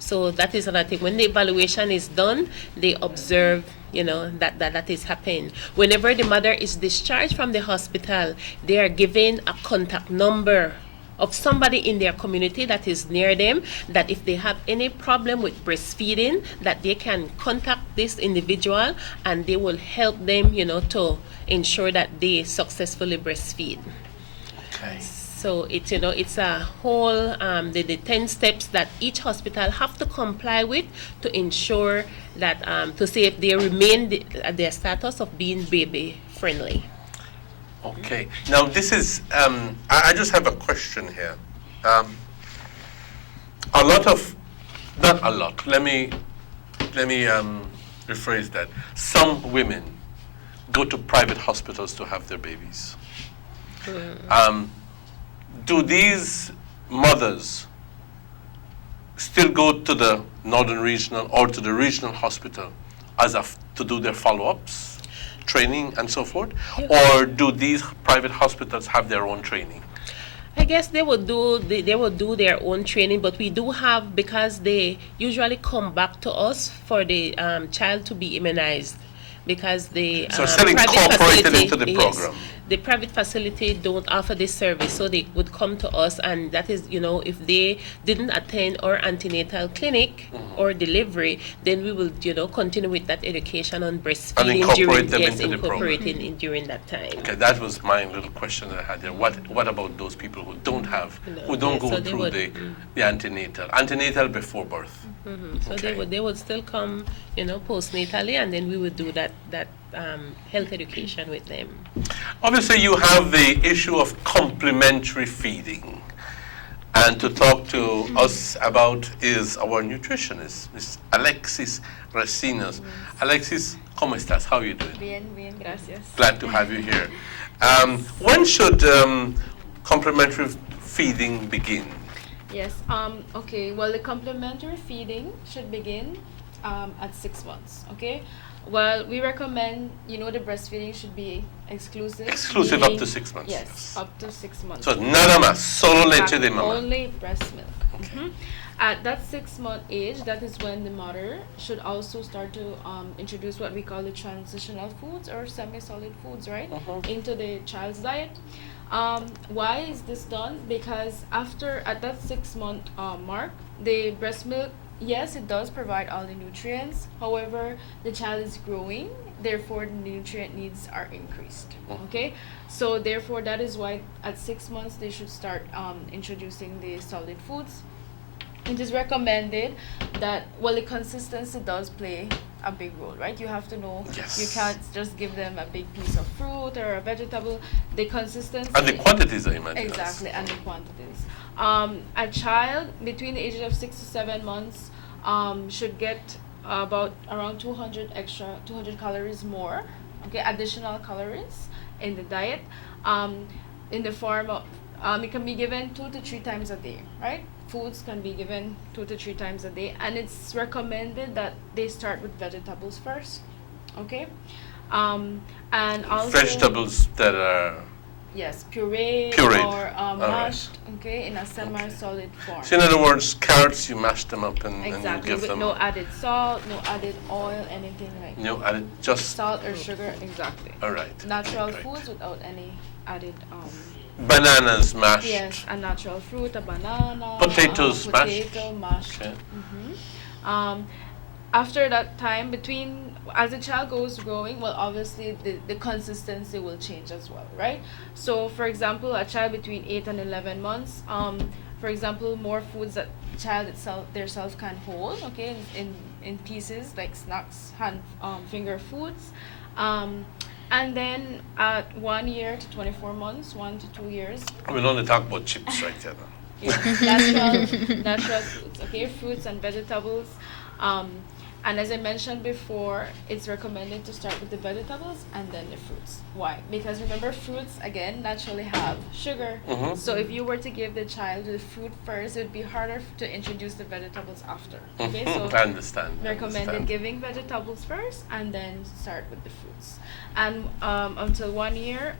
So that is another thing. When the evaluation is done, they observe, that is happening. Whenever the mother is discharged from the hospital, they are given a contact number of somebody in their community that is near them, that if they have any problem with breastfeeding, that they can contact this individual and they will help them, to ensure that they successfully breastfeed. Okay. So it's it's a whole the 10 steps that each hospital have to comply with to ensure that to see if they remain at their status of being baby friendly. Okay. Now this is I just have a question here. A lot of, not a lot. Let me rephrase that. Some women go to private hospitals to have their babies. Do these mothers still go to the Northern Regional or to the regional hospital to do their follow-ups, training, and so forth? Or do these private hospitals have their own training? I guess they will do their own training, but we do have, because they usually come back to us for the child to be immunized, because the So still incorporated into the program. The private facility don't offer this service, so they would come to us, and that is, if they didn't attend our antenatal clinic or delivery, then we will, continue with that education on breastfeeding incorporating in during that time. Okay, that was my little question that I had there. What about those people who don't have, who don't go through the antenatal before birth? So they would still come, postnatally, and then we would do that health education with them. Obviously, you have the issue of complementary feeding. And to talk to us about is our nutritionist, Ms. Alexis Recinos. Alexis, ¿cómo estás? How are you doing? Bien, gracias. Glad to have you here. When should complementary feeding begin? Yes, okay, well, the complementary feeding should begin at 6 months, okay? Well, we recommend, the breastfeeding should be exclusive. Exclusive up to 6 months. Yes, up to 6 months. So nada más, solo leche de mamá. Only breast milk. At that 6-month age, that is when the mother should also start to introduce what we call the transitional foods or semi-solid foods, right, into the child's diet. Why is this done? Because at that 6-month mark, the breast milk, yes, it does provide all the nutrients. However, the child is growing, therefore the nutrient needs are increased. Okay, so therefore that is why at 6 months they should start introducing the solid foods. It is recommended that, well, the consistency does play a big role, right? You have to know, you can't just give them a big piece of fruit or a vegetable. The consistency and the quantities, I imagine. Exactly, and the quantities. A child between the ages of 6 to 7 months should get around 200 calories more, okay, additional calories in the diet, in the form of, it can be given 2 to 3 times a day, right? Foods can be given 2 to 3 times a day, and it's recommended that they start with vegetables first, okay? And also vegetables that are pureed or mashed, okay, in a semi-solid form. So in other words, carrots, you mash them up and you give with them. No added salt, no added oil, anything like that. No added, just salt or sugar, exactly. All right. Natural foods without any added. Bananas mashed. Yes, a natural fruit, a banana. Potatoes mashed. Potato mashed. Okay. After that time, as the child goes growing, well, obviously the consistency will change as well, right? So, for example, a child between 8 and 11 months, for example, more foods that the child themselves can hold, okay, in pieces like snacks, finger foods. And then at 1 year to 24 months, 1 to 2 years. I mean, only talk about chips right there. Natural foods, okay, fruits and vegetables. And as I mentioned before, it's recommended to start with the vegetables and then the fruits. Why? Because remember, fruits, again, naturally have sugar. So if you were to give the child the fruit first, it would be harder to introduce the vegetables after. Okay, so I understand. Recommended giving vegetables first and then start with the fruits. And until 1 year,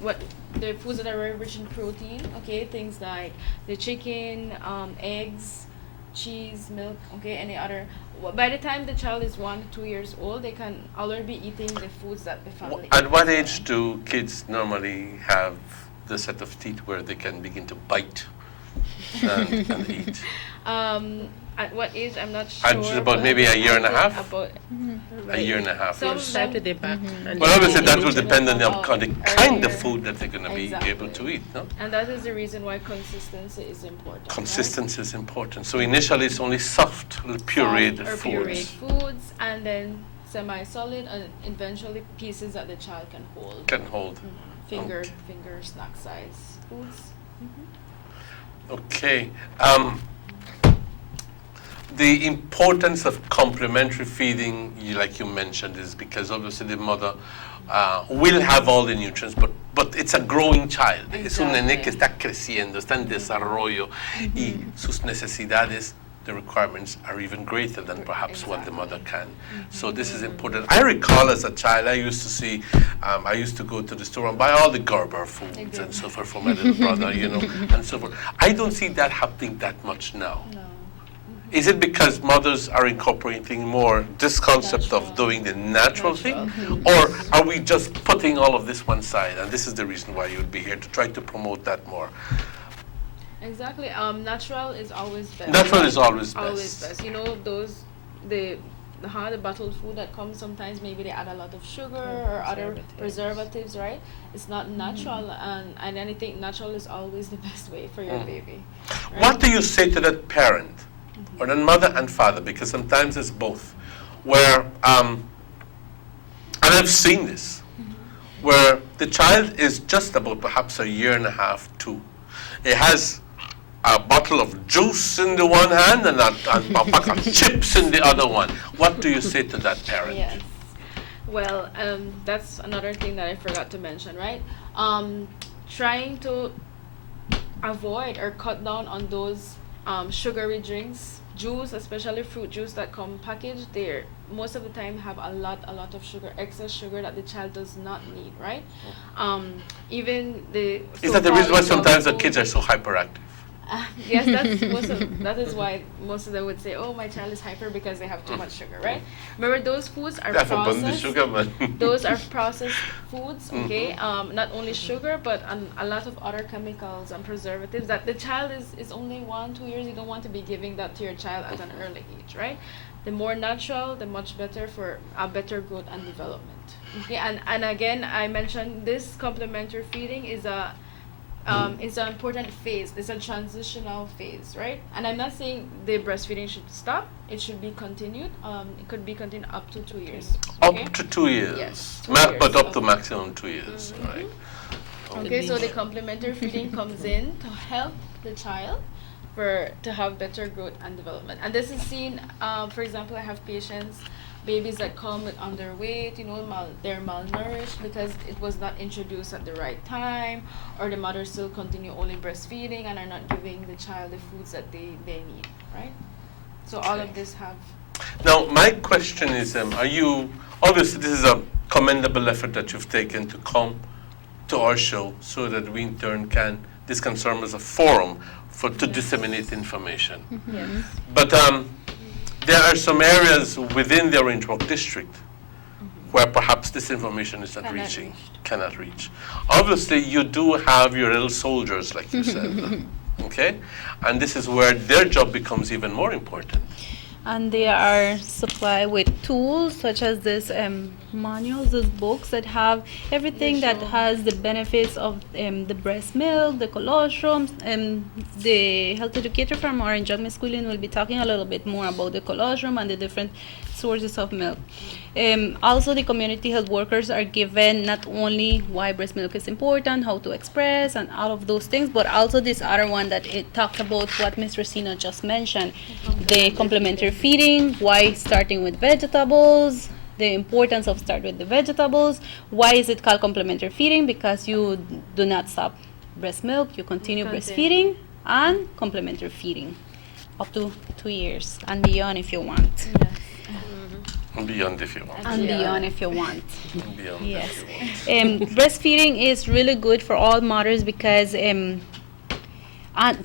what the foods that are very rich in protein, okay, things like the chicken, eggs, cheese, milk, okay, any other. By the time the child is 1 to 2 years old, they can already be eating the foods that the family. At what age do kids normally have the set of teeth where they can begin to bite and eat? At what age? I'm not sure. At about maybe a year and a half? About A year and a half. Some Yes. Start with the back. and Well, then obviously the that will region. depend on the kind of Early. food that they're going to be Exactly. able to eat. No? And that is the reason why consistency is important. Consistency is important. So initially it's only soft, little pureed Soft or foods. pureed foods, and then semi-solid, and eventually pieces that the child can hold. Can hold. Finger, Okay. finger snack size foods. Okay. The importance of complementary feeding, like you mentioned, is because obviously the mother will have all the nutrients, but it's a growing child. Es un nene que está creciendo, está en desarrollo, y sus necesidades, the requirements are even greater than perhaps what the mother can. So this is important. I recall as a child, I used to see, I used to go to the store and buy all the Gerber foods and so forth for my little brother, you know, and so forth. I don't see that happening that much now. Is it because mothers are incorporating more this concept of doing the natural thing? Or are we just putting all of this one side? And this is the reason why you'll be here, to try to promote that more. Exactly. Natural is always best. Natural is always Always best. best. You know, the bottled food that comes sometimes, maybe they add a lot of sugar or other preservatives, right? It's not natural, and I think natural is always the best way for your baby. Right? What do you say to that parent, or the mother and father, because sometimes it's both, where, and I've seen this, where the child is just about perhaps a year and a half, 2. It has a bottle of juice in the one hand and a pack of chips in the other one. What do you say to that parent? Yes. Well, that's another thing that I forgot to mention, right? Trying to avoid or cut down on those sugary drinks, juice, especially fruit juice that come packaged. They most of the time have a lot of sugar, excess sugar that the child does not need, right? Even the Is that the reason why so-called sometimes the food- kids are so hyperactive? Yes, that is why most of them would say, "Oh, my child is hyper because they have too much sugar," right? Remember, those foods are That's a bun the processed. sugar, man. Those are processed foods, okay? Not only sugar, but a lot of other chemicals and preservatives that the child is only 1-2 years. You don't want to be giving that to your child at an early age, right? The more natural, the much better for a better growth and development. Okay, and again, I mentioned this complementary feeding is it's an important phase. It's a transitional phase, right? And I'm not saying the breastfeeding should stop. It should be continued. It could be continued up to 2 years. Okay? Up to 2 years. Yes, 2 But years up of- to maximum 2 years, right? Okay, so the complementary feeding comes in to help the child to have better growth and development. And this is seen, for example, I have patients, babies that come with underweight, you know, they're malnourished because it was not introduced at the right time, or the mother still continue only breastfeeding and are not giving the child the foods that they need, right? So all of this have. Now, my question is, are you, obviously this is a commendable effort that you've taken to come to our show so that we in turn this can serve as a forum to disseminate information. Yes. But there are some areas within the Orange Walk district where perhaps this information is not cannot reach. Obviously, you do have your little soldiers, like you said, okay? And this is where their job becomes even more important. And they are supplied with tools such as this manuals, these books that have everything that has the benefits of the breast milk, the colostrum. The health educator from Orange Walk, Ms. Quillen, will be talking a little bit more about the colostrum and the different sources of milk. Also, the community health workers are given not only why breast milk is important, how to express, and all of those things, but also this other one that it talked about what Ms. Racino just mentioned, the complementary feeding, why starting with vegetables, the importance of start with the vegetables. Why is it called complementary feeding? Because you do not stop breast milk, you continue breastfeeding and complementary feeding up to 2 years and beyond if you want. And beyond if you want. And beyond if you want. And beyond Yes. if you want. Breastfeeding is really good for all mothers because and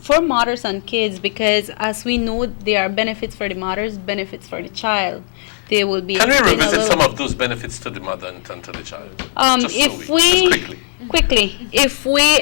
for mothers and kids, because as we know, there are benefits for the mothers, benefits for the child. They will be. Can we explained a revisit little- some of those benefits to the mother and to the child? If we quickly, if we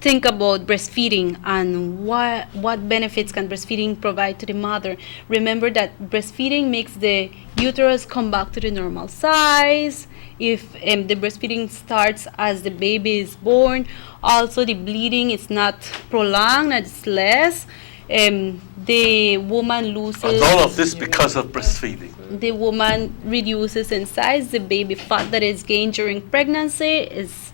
think about breastfeeding and what benefits can breastfeeding provide to the mother, remember that breastfeeding makes the uterus come back to the normal size. If the breastfeeding starts as the baby is born, also the bleeding is not prolonged, it's less. The woman loses. And all of this because of breastfeeding. The woman reduces in size. The baby fat that is gained during pregnancy is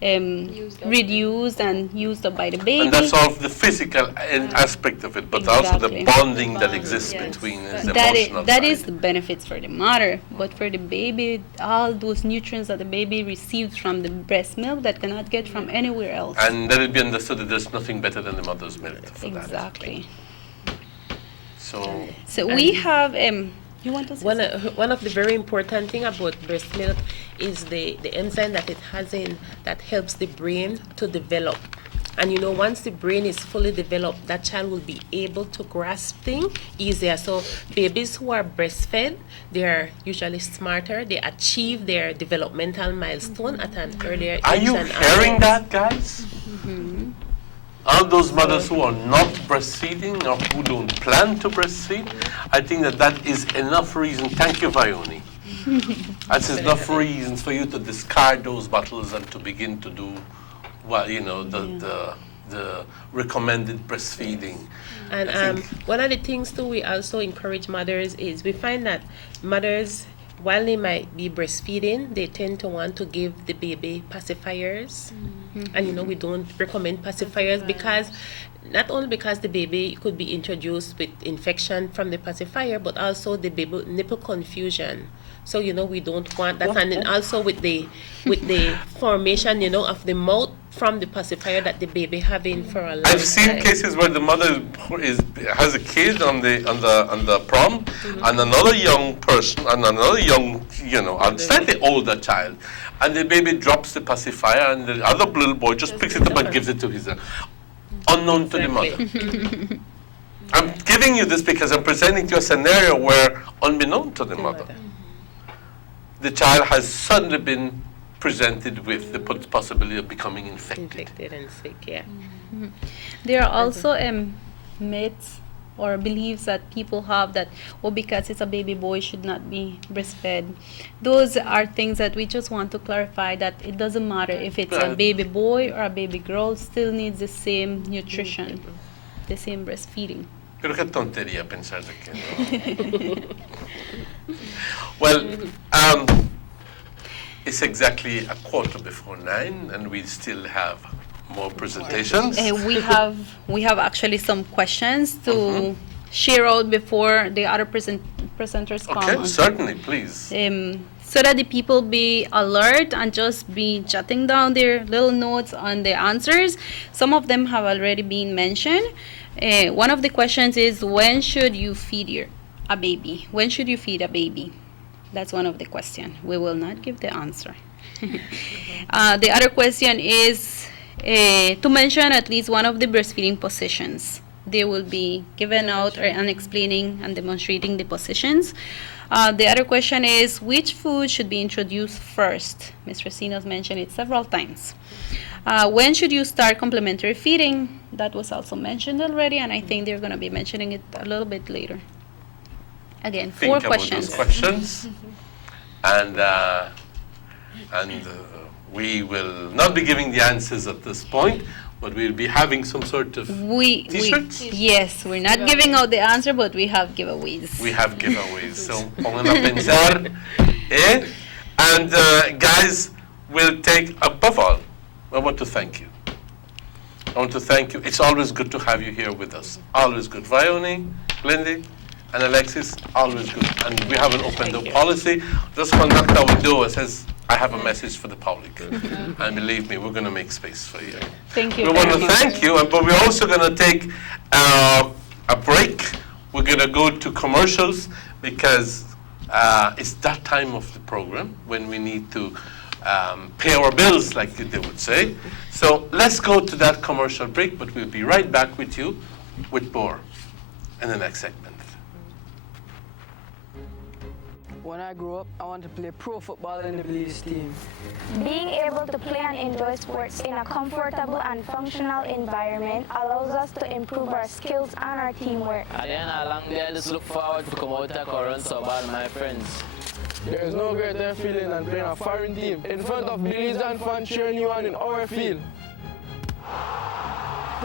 reduced and used up by the baby. And that's all the physical aspect of it, but also the bonding that exists between is emotional that side. is the benefits for the mother, but for the baby, all those nutrients that the baby receives from the breast milk that cannot get from anywhere else. And let it be understood that there's nothing better than the mother's milk for that. Exactly. So we have you want to say one of the very important thing about breast milk is the enzyme that it has in that helps the brain to develop. And you know, once the brain is fully developed, that child will be able to grasp things easier. So babies who are breastfed, they are usually smarter. They achieve their developmental milestone at an earlier age. Are you hearing that, guys? All those mothers who are not breastfeeding or who don't plan to breastfeed, I think that is enough reason. Thank you, Vioni. That's enough reasons for you to discard those bottles and to begin to do, well, you know, the recommended breastfeeding. And one of the things too we also encourage mothers is we find that mothers, while they might be breastfeeding, they tend to want to give the baby pacifiers. And you know, we don't recommend pacifiers because not only because the baby could be introduced with infection from the pacifier, but also the baby nipple confusion. So you know, we don't want that. And then also with the formation, you know, of the mouth from the pacifier that the baby having for a long time. I've seen cases where the mother has a kid on the prom, and another young person, and another young, you know, a slightly older child, and the baby drops the pacifier, and the other little boy just picks it up and gives it to his unknown to the mother. I'm giving you this because I'm presenting to you a scenario where, unbeknown to the mother, the child has suddenly been presented with the possibility of becoming infected and sick, yeah. There are also myths or beliefs that people have that, oh, because it's a baby boy, should not be breastfed. Those are things that we just want to clarify, that it doesn't matter if it's a baby boy or a baby girl, still needs the same nutrition, the same breastfeeding. Pero qué tontería pensar de que no. Well, it's exactly 9:15, and we still have more presentations. We have actually some questions to share out before the other presenters come. Okay, certainly, please. So that the people be alert and just be jotting down their little notes on the answers. Some of them have already been mentioned. One of the questions is, when should you feed a baby? When should you feed a baby? That's one of the questions. We will not give the answer. The other question is to mention at least one of the breastfeeding positions. They will be given out and explaining and demonstrating the positions. The other question is, which food should be introduced first? Ms. Racino's mentioned it several times. When should you start complementary feeding? That was also mentioned already, and I think they're going to be mentioning it a little bit later. Again, Think 4 questions. About those questions, and we will not be giving the answers at this point, but we'll be having some sort of t-shirts. Yes, we're not giving out the answer, but we have giveaways. We have giveaways, so pongan a pensar, And guys, we'll take, above all, I want to thank you. I want to thank you. It's always good to have you here with us. Always good. Vioni, Lindy, and Alexis, always good. And we have an open door policy. Just one Dr. Widow says, I have a message for the public. And believe me, we're going to make space for you. Thank you. We want to thank you, but we're also going to take a break. We're going to go to commercials because it's that time of the program when we need to pay our bills, like they would say. So let's go to that commercial break, but we'll be right back with you with more in the next segment. When I grow up, I want to play pro football in the Belize team. Being able to play and enjoy sports in a comfortable and functional environment allows us to improve our skills and our teamwork. At the end of a long day, I just look forward to come out and run so bad with my friends. There is no greater feeling than playing a foreign team in front of Belizean fans cheering you on in our field.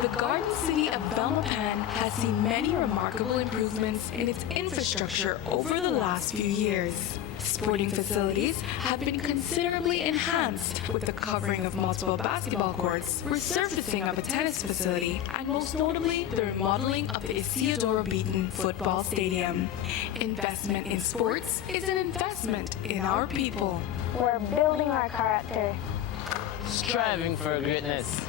The Garden City of Belmopan has seen many remarkable improvements in its infrastructure over the last few years. Sporting facilities have been considerably enhanced with the covering of multiple basketball courts, resurfacing of a tennis facility, and most notably, the remodeling of the Isidoro Beaton Football Stadium. Investment in sports is an investment in our people. We're building our character. Striving for greatness.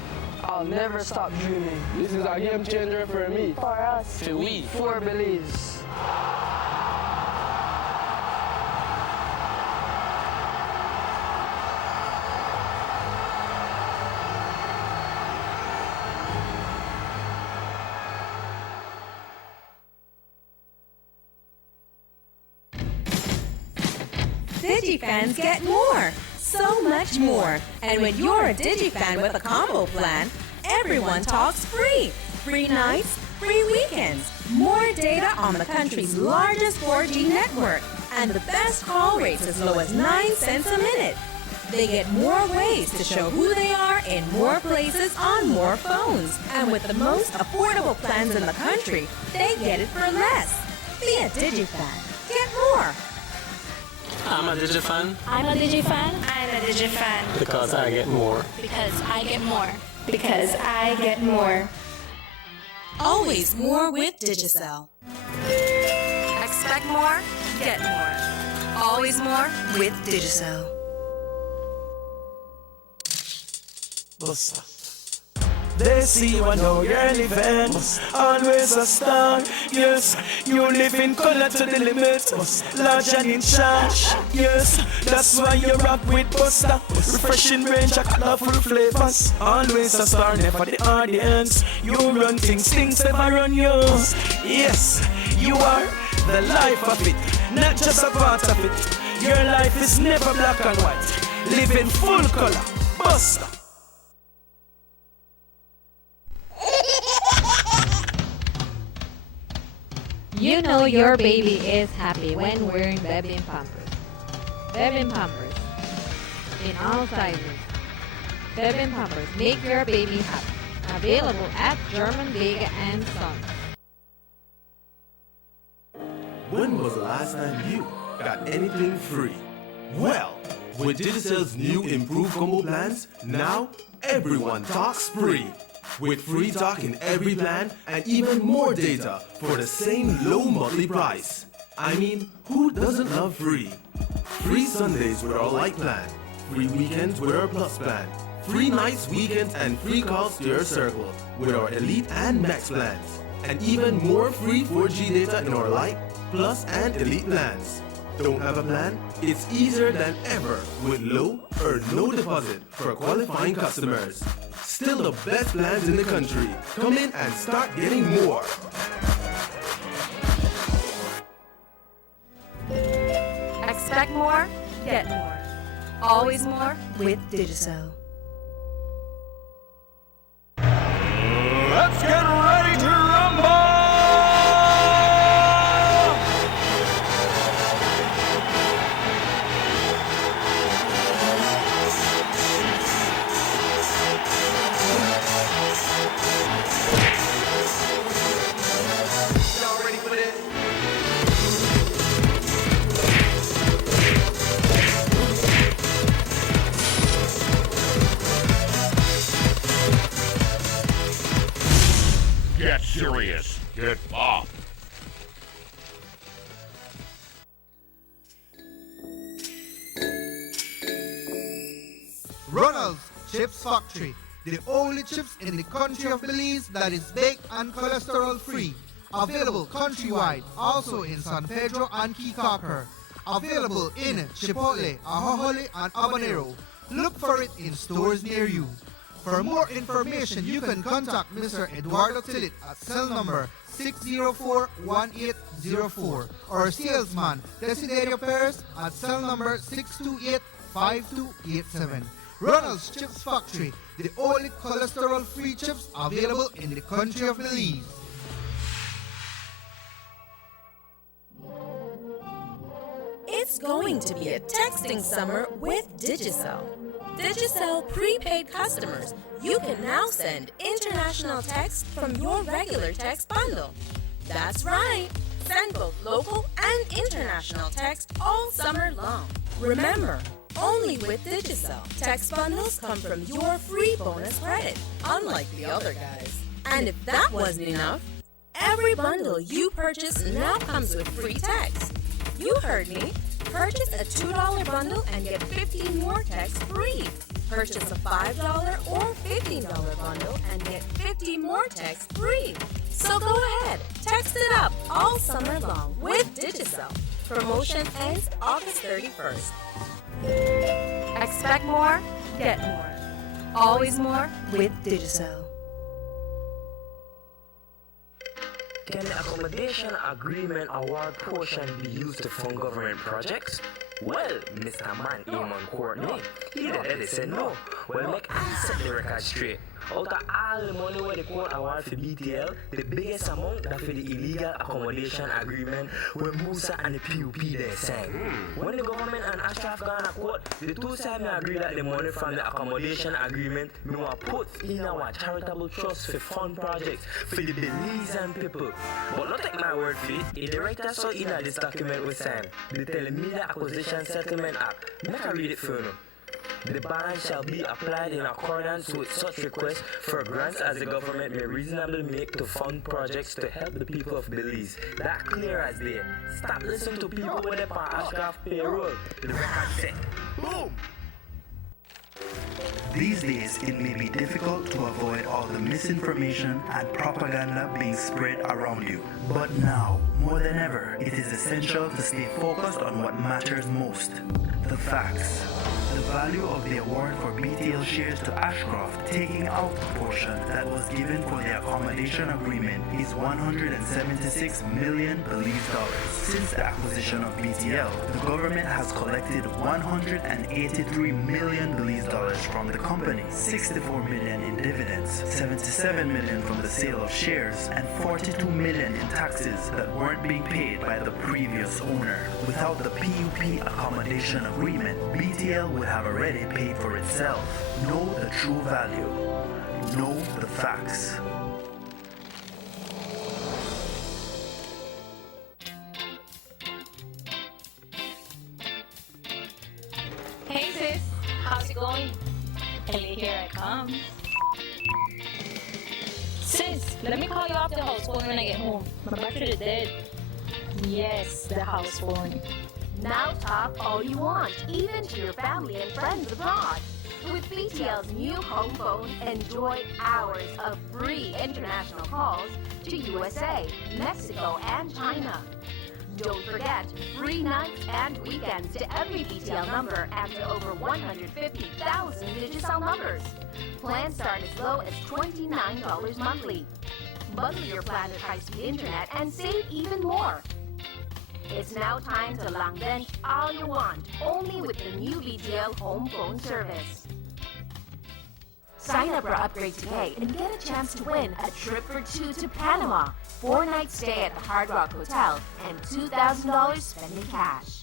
I'll never stop dreaming. This is a game changer for me. For us. For we. For Belize. DigiFans get more, so much more. And when you're a DigiFan with a combo plan, everyone talks free. Free nights, free weekends, more data on the country's largest 4G network, and the best call rates as low as 9 cents a minute. They get more ways to show who they are in more places on more phones. And with the most affordable plans in the country, they get it for less. Be a DigiFan. Get more. I'm a DigiFan. I'm a DigiFan. I'm a DigiFan. Because I get more. Because I get more. Because I get more. Always more with Digicel. Expect more, get more. Always more with Digicel. Bossa. They see you know you're living, always a star. Yes, you live in color to the limit, large and in charge. Yes, that's why you rock with Buster. Refreshing range of colorful flavors. Always a star, never the audience. You run things never run you. Yes, you are the life of it, not just a part of it. Your life is never black and white. Live in full color, Buster. You know your baby is happy when wearing Bebin Pampers. Bebin Pampers. In all sizes. Bebin Pampers make your baby happy. Available at German Vega and Sons. When was the last time you got anything free? Well, with Digicel's new improved combo plans, now everyone talks free. With free talk in every plan and even more data for the same low monthly price. I mean, who doesn't love free? Free Sundays with our light plan, free weekends with our plus plan, free nights, weekends, and free calls to your circle with our elite and max plans, and even more free 4G data in our light, plus, and elite plans. Don't have a plan? It's easier than ever with low or no deposit for qualifying customers. Still the best plans in the country. Come in and start getting more. Expect more, get more. Always more with Digicel. Let's get ready to rumble! Y'all ready for this? Get serious. Get off. Ronald's Chips Factory, the only chips in the country of Belize that is baked and cholesterol free. Available countrywide, also in San Pedro and Kikaker. Available in Chipotle, Ahojole, and Habanero. Look for it in stores near you. For more information, you can contact Mr. Eduardo Tillit at cell number 604-1804 or salesman Desiderio Perez at cell number 628-5287. Ronald's Chips Factory, the only cholesterol-free chips available in the country of Belize. It's going to be a texting summer with Digicel. Digicel prepaid customers, you can now send international text from your regular text bundle. That's right, send both local and international text all summer long. Remember, only with Digicel, text bundles come from your free bonus credit, unlike the other guys. And if that wasn't enough, every bundle you purchase now comes with free text. You heard me. Purchase a $2 bundle and get 15 more texts free. Purchase a $5 or $15 bundle and get 50 more texts free. So go ahead, text it up all summer long with Digicel. Promotion ends August 31st. Expect more, get more. Always more with Digicel. Can the accommodation agreement award portion be used to fund government projects? Well, Mr. Man Eamon Courtney, he already said no. Well, make I set the record straight. Out of all the money where the court award for BTL, the biggest amount that for the illegal accommodation agreement where Musa and the PUP they sang. When the government and Ashraf gone to court, the two sides may agree that the money from the accommodation agreement may want put in our charitable trust for fund projects for the Belizean people. But not take my word for it, the director saw in this document we signed, the Telemedia Acquisition Settlement Act. Make I read it for you. The ban shall be applied in accordance with such requests for grants as the government may reasonably make to fund projects to help the people of Belize. That clear as day. Stop listening to people with the Ashraf payroll. The record set. Boom! These days, it may be difficult to avoid all the misinformation and propaganda being spread around you. But now, more than ever, it is essential to stay focused on what matters most: the facts. The value of the award for BTL shares to Ashcroft, taking out the portion that was given for the accommodation agreement, is 176 million Belize dollars. Since the acquisition of BTL, the government has collected 183 million Belize dollars from the company, 64 million in dividends, 77 million from the sale of shares, and 42 million in taxes that weren't being paid by the previous owner. Without the PUP accommodation agreement, BTL would have already paid for itself. Know the true value. Know the facts. Hey sis, how's it going? Ellie, here I come. Sis, let me call you off the house phone when I get home. My battery is dead. Yes, the house phone. Now talk all you want, even to your family and friends abroad. With BTL's new home phone, enjoy hours of free international calls to USA, Mexico, and China. Don't forget, free nights and weekends to every BTL number and to over 150,000 Digicel numbers. Plans start as low as $29 monthly. Bundle your plan with high-speed internet and save even more. It's now time to long bench all you want, only with the new BTL home phone service. Sign up or upgrade today and get a chance to win a trip for two to Panama, 4-night stay at the Hard Rock Hotel, and $2,000 spending cash.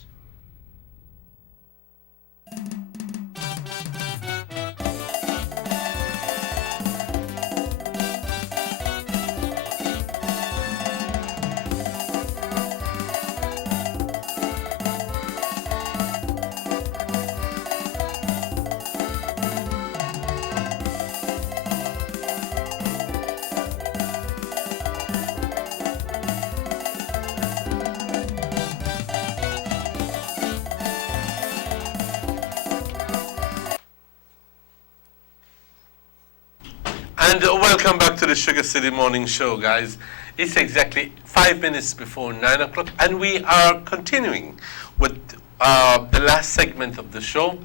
And welcome back to the Sugar City Morning Show, guys. It's exactly 5 minutes before 9 o'clock, and we are continuing with the last segment of the show.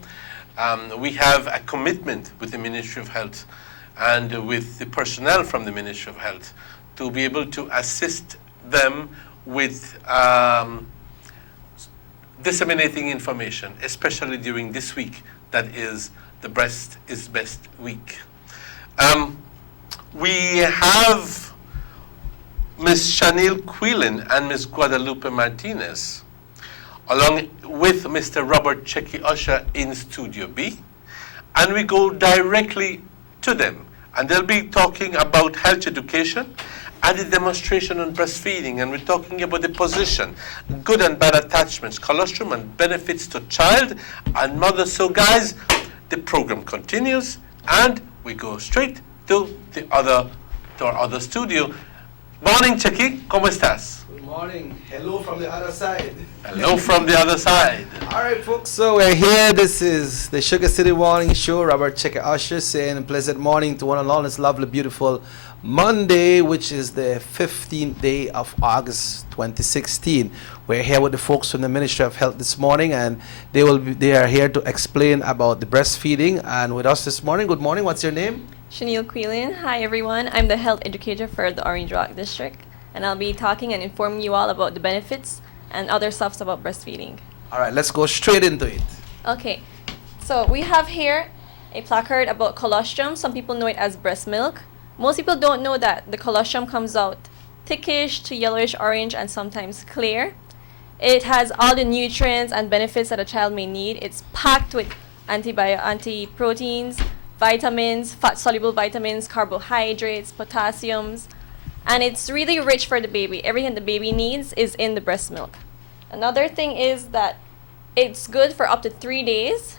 We have a commitment with the Ministry of Health and with the personnel from the Ministry of Health to be able to assist them with disseminating information, especially during this week that is the Breast is Best week. We have Ms. Chanel Quillen and Ms. Guadalupe Martinez, along with Mr. Robert Checky Usher in Studio B, and we go directly to them, and they'll be talking about health education and the demonstration on breastfeeding, and we're talking about the position, good and bad attachments, colostrum and benefits to child and mother. So guys, the program continues, and we go straight to our other studio. Morning, Checky, ¿cómo estás? Good morning. Hello from the other side. Hello from the other side. All right, folks. So we're here. This is the Sugar City Morning Show. Robert Checker Usher saying a pleasant morning to one and all. It's lovely, beautiful Monday, which is the 15th day of August 2016. We're here with the folks from the Ministry of Health this morning, and they are here to explain about the breastfeeding. And with us this morning, good morning. What's your name? Chanel Quillen. Hi everyone, I'm the health educator for the Orange Rock District, and I'll be talking and informing you all about the benefits and other stuff about breastfeeding. All right, let's go straight into it. Okay, so we have here a placard about colostrum. Some people know it as breast milk. Most people don't know that the colostrum comes out thickish to yellowish orange and sometimes clear. It has all the nutrients and benefits that a child may need. It's packed with anti-proteins, vitamins, fat-soluble vitamins, carbohydrates, potassiums, and it's really rich for the baby. Everything the baby needs is in the breast milk. Another thing is that it's good for up to 3 days.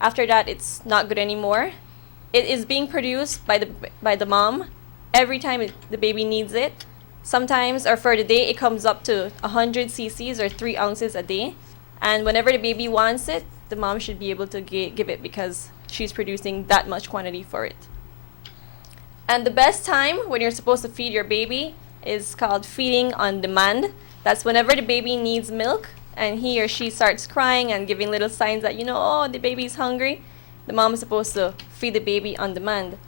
After that, it's not good anymore. It is being produced by the mom every time the baby needs it. Sometimes, or for the day, it comes up to 100 cc's or 3 ounces a day. And whenever the baby wants it, the mom should be able to give it because she's producing that much quantity for it. And the best time when you're supposed to feed your baby is called feeding on demand. That's whenever the baby needs milk and he or she starts crying and giving little signs that, oh, the baby's hungry. The mom is supposed to feed the baby on demand.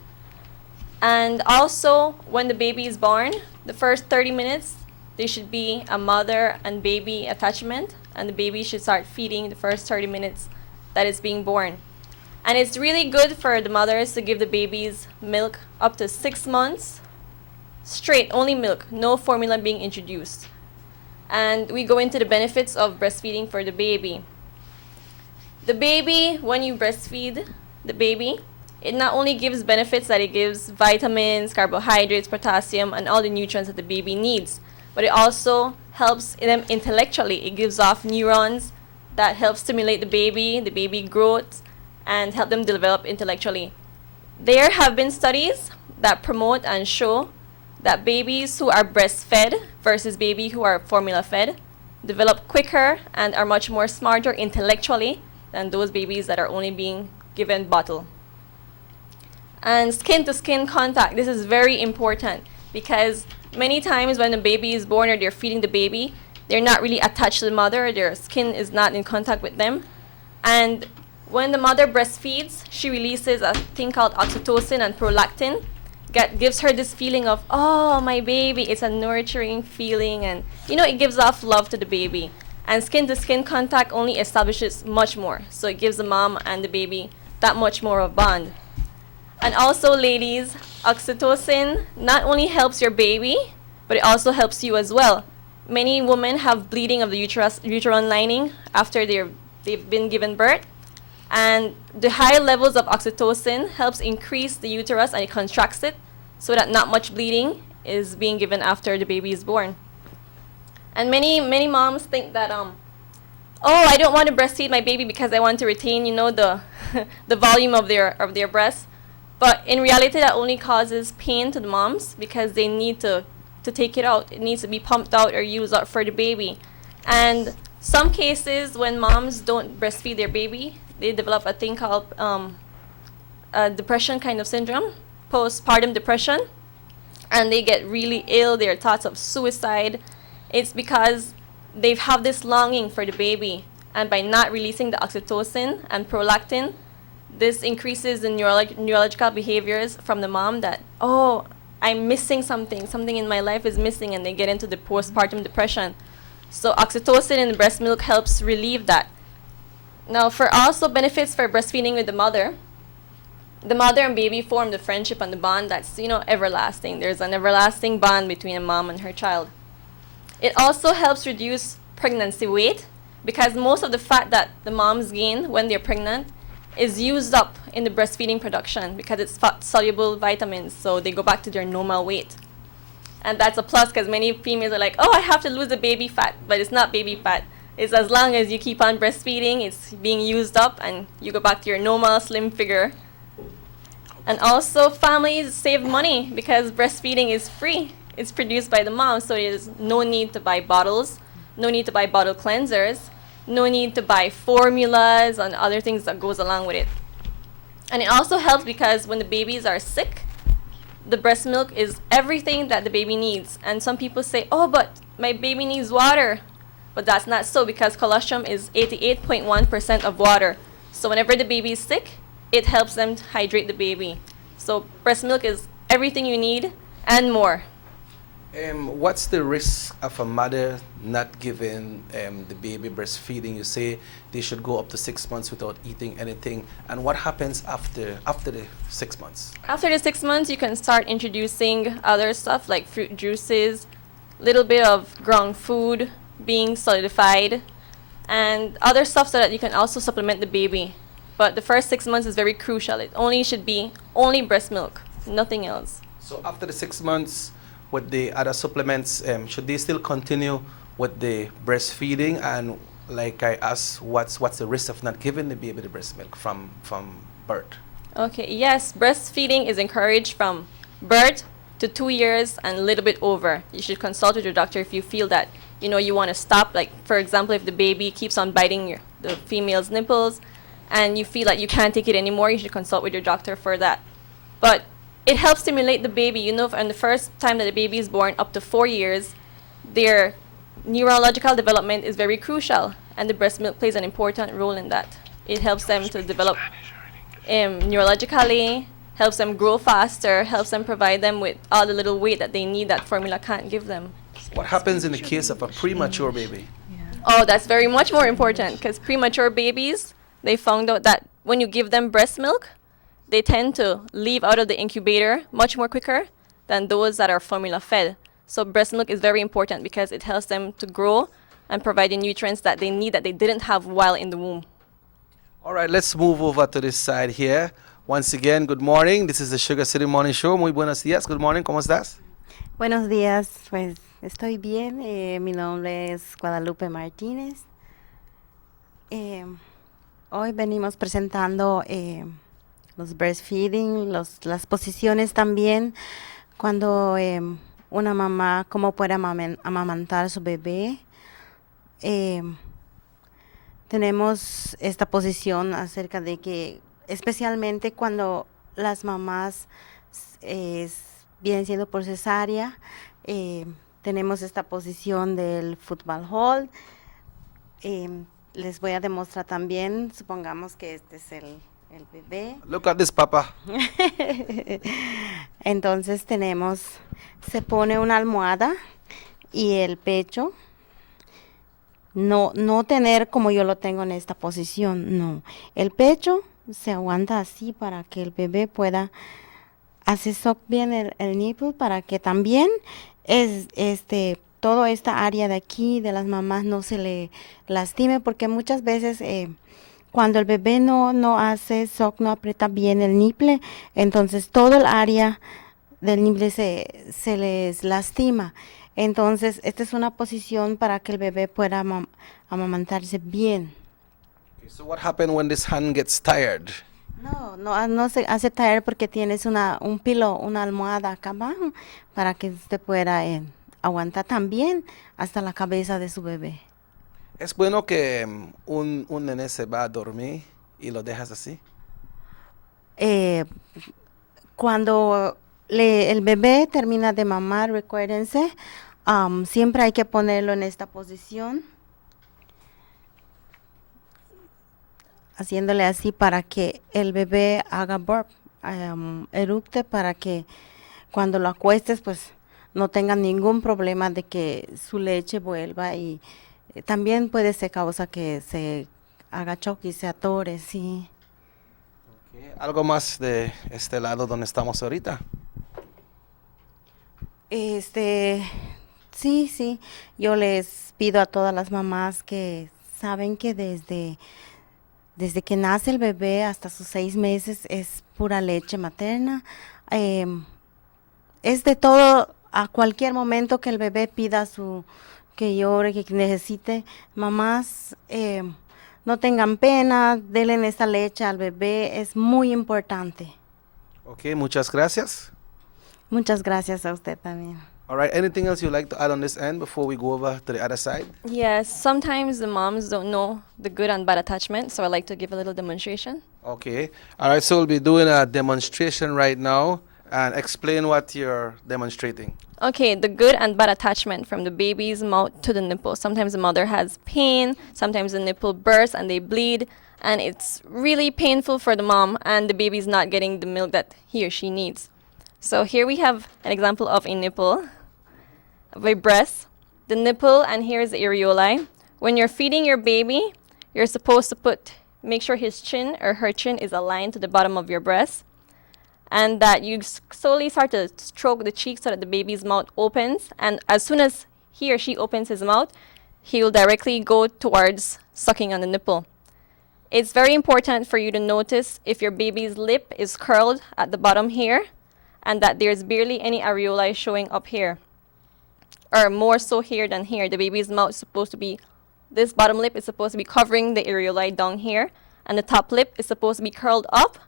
And also, when the baby is born, the first 30 minutes, there should be a mother and baby attachment, and the baby should start feeding the first 30 minutes that it's being born. And it's really good for the mothers to give the babies milk up to 6 months, straight, only milk, no formula being introduced. And we go into the benefits of breastfeeding for the baby. The baby, when you breastfeed the baby, it not only gives benefits that it gives vitamins, carbohydrates, potassium, and all the nutrients that the baby needs, but it also helps them intellectually. It gives off neurons that help stimulate the baby growth, and help them develop intellectually. There have been studies that promote and show that babies who are breastfed versus babies who are formula fed develop quicker and are much more smarter intellectually than those babies that are only being given bottle. And skin-to-skin contact, this is very important because many times when the baby is born or they're feeding the baby, they're not really attached to the mother, their skin is not in contact with them. And when the mother breastfeeds, she releases a thing called oxytocin and prolactin. That gives her this feeling of, oh, my baby. It's a nurturing feeling, and it gives off love to the baby. And skin-to-skin contact only establishes much more. So it gives the mom and the baby that much more of a bond. And also, ladies, oxytocin not only helps your baby, but it also helps you as well. Many women have bleeding of the uterine lining after they've been given birth. And the high levels of oxytocin helps increase the uterus and it contracts it so that not much bleeding is being given after the baby is born. And many moms think that, oh, I don't want to breastfeed my baby because I want to retain, the volume of their breast. But in reality, that only causes pain to the moms because they need to take it out. It needs to be pumped out or used out for the baby. And some cases when moms don't breastfeed their baby, they develop a thing called depression kind of syndrome, postpartum depression, and they get really ill. There are thoughts of suicide. It's because they have this longing for the baby, and by not releasing the oxytocin and prolactin, this increases the neurological behaviors from the mom that, oh, I'm missing something. Something in my life is missing, and they get into the postpartum depression. So oxytocin in the breast milk helps relieve that. Now, for also benefits for breastfeeding with the mother and baby form the friendship and the bond that's, everlasting. There's an everlasting bond between a mom and her child. It also helps reduce pregnancy weight, because most of the fat that the moms gain when they're pregnant is used up in the breastfeeding production because it's fat-soluble vitamins, so they go back to their normal weight. And that's a plus, because many females are like, oh, I have to lose the baby fat, but it's not baby fat. It's as long as you keep on breastfeeding, it's being used up, and you go back to your normal slim figure. And also, families save money because breastfeeding is free. It's produced by the mom, so there's no need to buy bottles, no need to buy bottle cleansers, no need to buy formulas and other things that goes along with it. And it also helps because when the babies are sick, the breast milk is everything that the baby needs. And some people say, oh, but my baby needs water. But that's not so, because colostrum is 88.1% of water. So whenever the baby is sick, it helps them to hydrate the baby. So breast milk is everything you need and more. What's the risk of a mother not giving the baby breastfeeding? You say they should go up to 6 months without eating anything. And what happens after the 6 months? After the 6 months, you can start introducing other stuff like fruit juices, little bit of ground food being solidified, and other stuff so that you can also supplement the baby. But the first 6 months is very crucial. It only should be only breast milk, nothing else. So after the 6 months, with the other supplements, should they still continue with the breastfeeding? And like I asked, what's the risk of not giving the baby the breast milk from birth? Okay, yes, breastfeeding is encouraged from birth to 2 years and a little bit over. You should consult with your doctor if you feel that you want to stop. Like, for example, if the baby keeps on biting the female's nipples and you feel like you can't take it anymore, you should consult with your doctor for that. But it helps stimulate the baby. And the first time that the baby is born, up to 4 years, their neurological development is very crucial, and the breast milk plays an important role in that. It helps them to develop neurologically, helps them grow faster, helps them provide them with all the little weight that they need that formula can't give them. What happens in the case of a premature baby? Oh, that's very much more important, because premature babies, they found out that when you give them breast milk, they tend to leave out of the incubator much more quicker than those that are formula fed. So breast milk is very important because it helps them to grow and provide the nutrients that they need that they didn't have while in the womb. All right, let's move over to this side here. Once again, good morning. This is the Sugar City Morning Show. Muy buenos días. Good morning. ¿Cómo estás? Buenos días. Pues estoy bien. Mi nombre es Guadalupe Martínez. Hoy venimos presentando los breastfeeding, las posiciones también, cuando una mamá, cómo puede amamantar a su bebé. Tenemos esta posición acerca de que, especialmente cuando las mamás vienen siendo por cesárea, tenemos esta posición del football hold. Les voy a demostrar también, supongamos que este es el bebé. Look at this, papa. Entonces se pone una almohada y el pecho, no tener como yo lo tengo en esta posición, no. El pecho se aguanta así para que el bebé pueda hacer soak bien el nipple, para que también toda esta área de aquí de las mamás no se le lastime, porque muchas veces cuando el bebé no hace soak, no aprieta bien el nipple, entonces todo el área del nipple se les lastima. Entonces esta es una posición para que el bebé pueda amamantarse bien. So what happens when this hand gets tired? No se hace tired porque tienes un pillow, una almohada acá abajo para que usted pueda aguantar también hasta la cabeza de su bebé. ¿Es bueno que un nene se va a dormir y lo dejas así? Cuando el bebé termina de mamar, recuérdense, siempre hay que ponerlo en esta posición, haciéndole así para que el bebé haga burp, erupte, para que cuando lo acuestes, pues no tenga ningún problema de que su leche vuelva y también puede ser causa que se haga choque y se atore, sí. ¿Algo más de este lado donde estamos ahorita? Sí, yo les pido a todas las mamás que saben que desde que nace el bebé hasta sus 6 meses es pura leche materna. Es de todo, a cualquier momento que el bebé pida que llore, que necesite, mamás, no tengan pena, denle esa leche al bebé, es muy importante. Ok, muchas gracias. Muchas gracias a usted también. All right, anything else you'd like to add on this end before we go over to the other side? Yes, sometimes the moms don't know the good and bad attachment, so I'd like to give a little demonstration. Okay, all right, so we'll be doing a demonstration right now, and explain what you're demonstrating. Okay, the good and bad attachment from the baby's mouth to the nipple. Sometimes the mother has pain, sometimes the nipple bursts and they bleed, and it's really painful for the mom, and the baby's not getting the milk that he or she needs. So here we have an example of a nipple, of a breast, the nipple, and here's the areolae. When you're feeding your baby, you're supposed to make sure his chin or her chin is aligned to the bottom of your breast, and that you slowly start to stroke the cheek so that the baby's mouth opens, and as soon as he or she opens his mouth, he will directly go towards sucking on the nipple. It's very important for you to notice if your baby's lip is curled at the bottom here, and that there's barely any areolae showing up here, or more so here than here. The baby's mouth is supposed to be, this bottom lip is supposed to be covering the areolae down here, and the top lip is supposed to be curled up,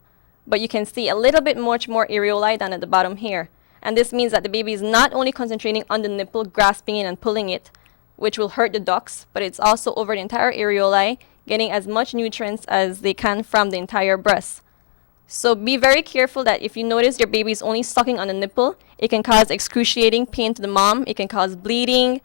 but you can see a little bit much more areolae than at the bottom here. And this means that the baby is not only concentrating on the nipple, grasping it and pulling it, which will hurt the ducts, but it's also over the entire areolae, getting as much nutrients as they can from the entire breast. So be very careful that if you notice your baby is only sucking on the nipple, it can cause excruciating pain to the mom, it can cause bleeding,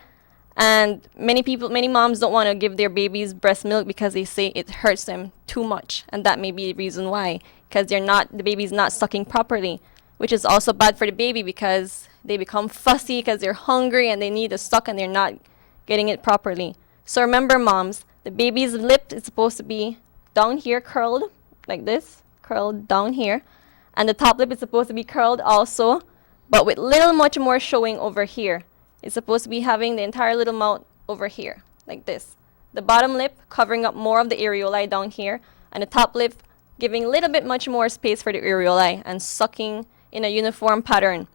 and many moms don't want to give their babies breast milk because they say it hurts them too much, and that may be the reason why, because the baby's not sucking properly, which is also bad for the baby because they become fussy because they're hungry and they need to suck and they're not getting it properly. So remember, moms, the baby's lip is supposed to be down here, curled like this, curled down here, and the top lip is supposed to be curled also, but with much more showing over here. It's supposed to be having the entire little mouth over here, like this. The bottom lip covering up more of the areolae down here, and the top lip giving a little bit much more space for the areolae and sucking in a uniform pattern.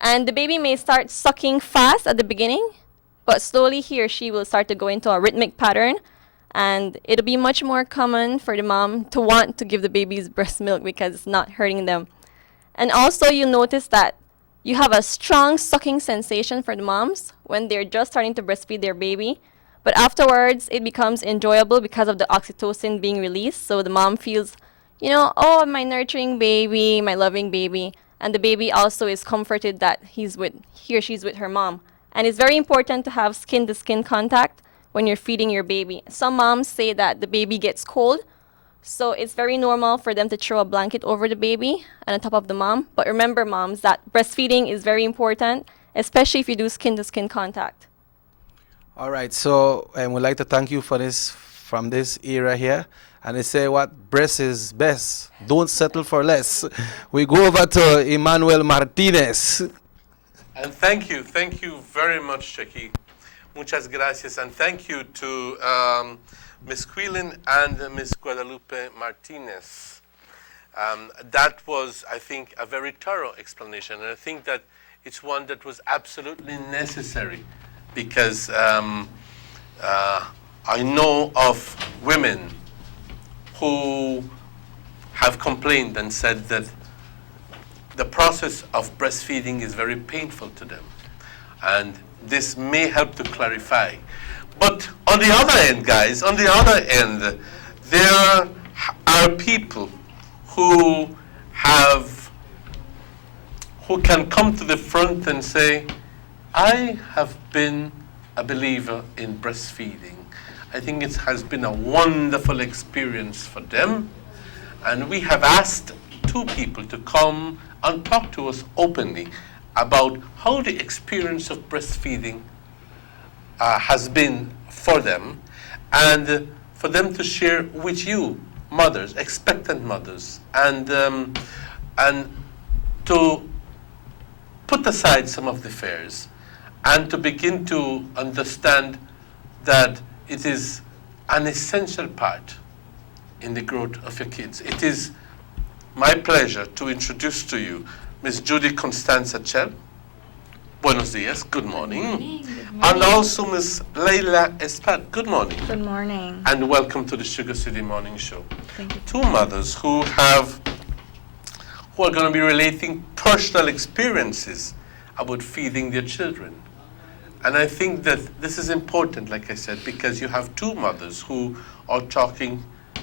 And the baby may start sucking fast at the beginning, but slowly he or she will start to go into a rhythmic pattern, and it'll be much more common for the mom to want to give the babies breast milk because it's not hurting them. And also you'll notice that you have a strong sucking sensation for the moms when they're just starting to breastfeed their baby, but afterwards it becomes enjoyable because of the oxytocin being released, so the mom feels, oh, my nurturing baby, my loving baby, and the baby also is comforted that he or she's with her mom. And it's very important to have skin-to-skin contact when you're feeding your baby. Some moms say that the baby gets cold, so it's very normal for them to throw a blanket over the baby and on top of the mom. But remember, moms, that breastfeeding is very important, especially if you do skin-to-skin contact. All right, so we'd like to thank you for this, from this era here. And they say what breast is best. Don't settle for less. We go over to Emmanuel Martinez. And thank you very much, Jackie. Muchas gracias, and thank you to Ms. Quillen and Ms. Guadalupe Martinez. That was, I think, a very thorough explanation, and I think that it's one that was absolutely necessary because I know of women who have complained and said that the process of breastfeeding is very painful to them. And this may help to clarify. But on the other end, guys, there are people who can come to the front and say, I have been a believer in breastfeeding. I think it has been a wonderful experience for them. And we have asked 2 people to come and talk to us openly about how the experience of breastfeeding has been for them, and for them to share with you, mothers, expectant mothers, and to put aside some of the fears and to begin to understand that it is an essential part in the growth of your kids. It is my pleasure to introduce to you Ms. Judy Constanza Chell. Buenos dias, good morning. And also Ms. Leila Espat, good morning. Good morning. And welcome to the Sugar City Morning Show. Thank you. Two mothers who are going to be relating personal experiences about feeding their children. And I think that this is important, like I said, because you have two mothers who are talking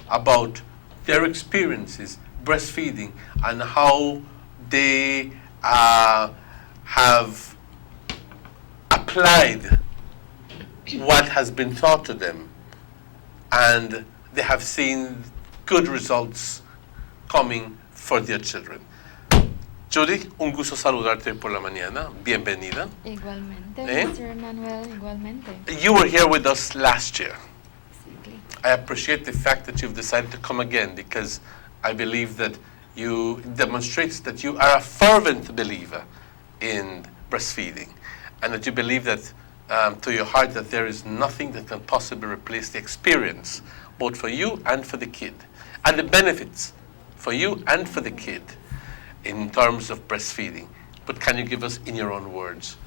about their experiences breastfeeding and how they have applied what has been taught to them, and they have seen good results coming for their children. Judy, un gusto saludarte por la mañana. Bienvenida. Igualmente, ¿Eh? Mr. Manuel, igualmente. You were here with us last year. Exactly. I appreciate the fact that you've decided to come again, because I believe that you demonstrates that you are a fervent believer in breastfeeding, and that you believe that to your heart that there is nothing that can possibly replace the experience, both for you and for the kid, and the benefits for you and for the kid in terms of breastfeeding. But can you give us in your own words?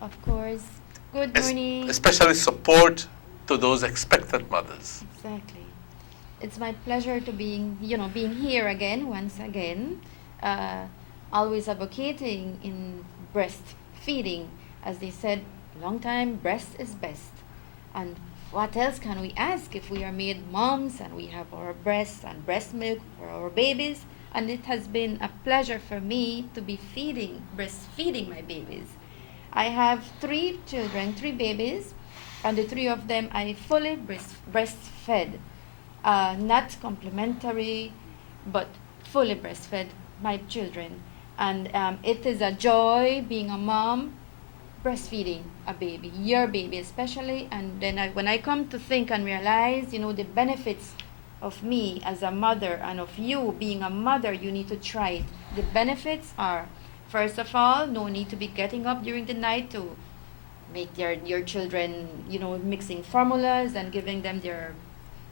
Of course. Good morning. Especially support to those expectant mothers. Exactly. It's my pleasure to being here again, once again, always advocating in breastfeeding. As they said, long time, breast is best. And what else can we ask if we are made moms and we have our breasts and breast milk for our babies? And it has been a pleasure for me to be breastfeeding my babies. I have 3 children, 3 babies, and the 3 of them I fully breastfed. Not complimentary, but fully breastfed my children. And it is a joy being a mom, breastfeeding a baby, your baby especially. And then when I come to think and realize, the benefits of me as a mother and of you being a mother, you need to try it. The benefits are, first of all, no need to be getting up during the night to make your children, mixing formulas and giving them their,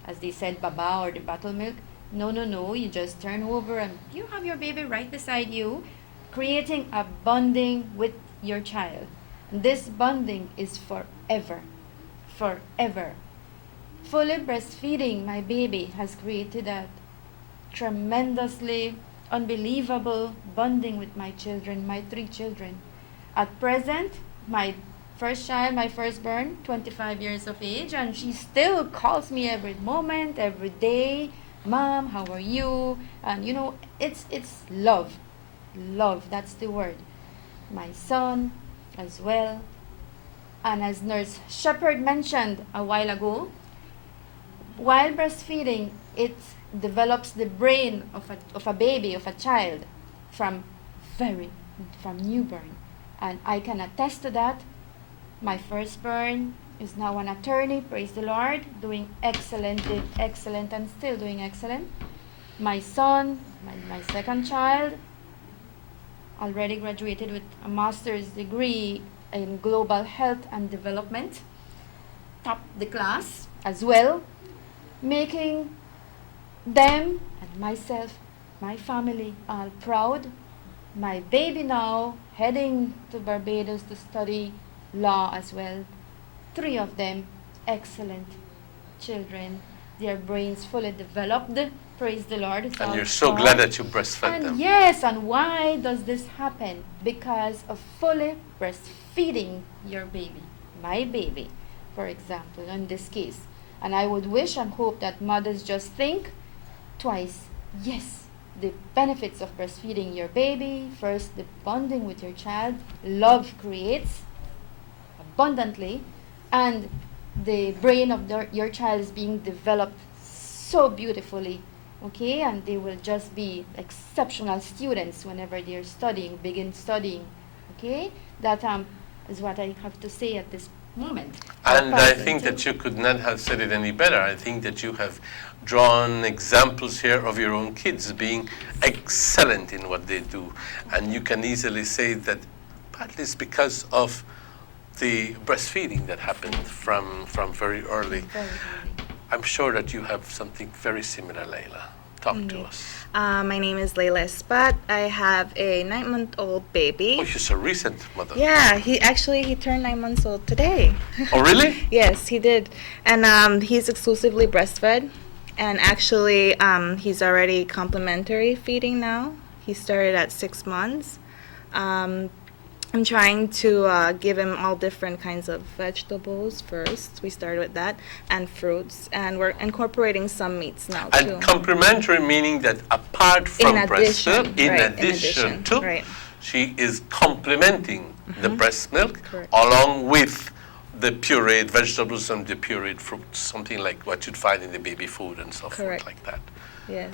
as they said, baba or the bottle milk. No, you just turn over and you have your baby right beside you, creating a bonding with your child. This bonding is forever. Fully breastfeeding my baby has created a tremendously unbelievable bonding with my children, my 3 children. At present, my first child, my firstborn, 25 years of age, and she still calls me every moment, every day, Mom, how are you? And it's love. Love, that's the word. My son as well. And as Nurse Shepherd mentioned a while ago, while breastfeeding, it develops the brain of a baby, of a child, from newborn. And I can attest to that. My firstborn is now an attorney, praise the Lord, doing excellent, did excellent, and still doing excellent. My son, my second child, already graduated with a master's degree in global health and development, top the class as well, making them and myself, my family, all proud. My baby now heading to Barbados to study law as well. 3 of them, excellent children, their brains fully developed, praise the Lord. It's And all you're so God. glad that you breastfed And them. yes, and why does this happen? Because of fully breastfeeding your baby, my baby, for example, in this case. And I would wish and hope that mothers just think twice. Yes, the benefits of breastfeeding your baby. First, the bonding with your child. Love creates abundantly. And the brain of your child is being developed so beautifully okay, and they will just be exceptional students whenever they're studying, begin studying, okay? That is what I have to say at this moment. And I think that you could not have said it any better. I think that you have drawn examples here of your own kids being excellent in what they do. And you can easily say that partly it's because of the breastfeeding that happened from very early. I'm sure that you have something very similar, Layla. Talk to us. My name is Layla Espat. I have a 9-month-old baby. Oh, she's a recent mother. Yeah, he turned 9 months old today. Oh, really? Yes, he did. And he's exclusively breastfed. And actually, he's already complementary feeding now. He started at 6 months. I'm trying to give him all different kinds of vegetables first. We started with that, and fruits, and we're incorporating some meats now too. And complementary meaning that apart from breast milk, in right, addition to, right. she is complementing the breast milk Correct. along with the pureed vegetables and the pureed fruits, something like what you'd find in the baby food and so Correct. forth like that. Yes,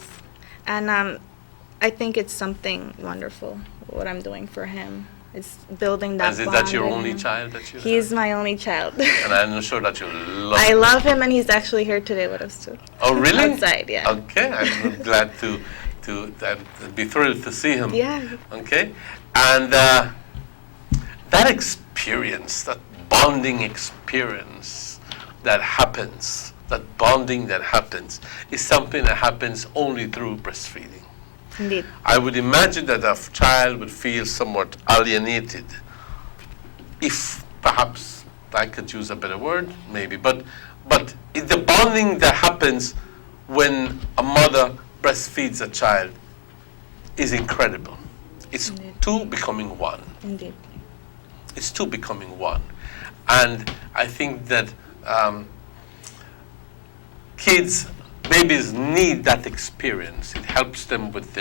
and I think it's something wonderful what I'm doing for him. It's building that And is bond that your with only him. child that you He's my only child. And I'm sure that you love I him. love him, and he's actually here today with us too. Oh, really? Outside, yeah. Okay, I'm glad to I'd be thrilled to see him. Yeah. Okay, and that experience, that bonding experience that happens, that bonding that happens, is something that happens only through breastfeeding. Indeed. I would imagine that a child would feel somewhat alienated if perhaps I could use a better word, maybe, but the bonding that happens when a mother breastfeeds a child is incredible. It's two becoming one. Indeed. It's two becoming one. And I think that babies need that experience. It helps them with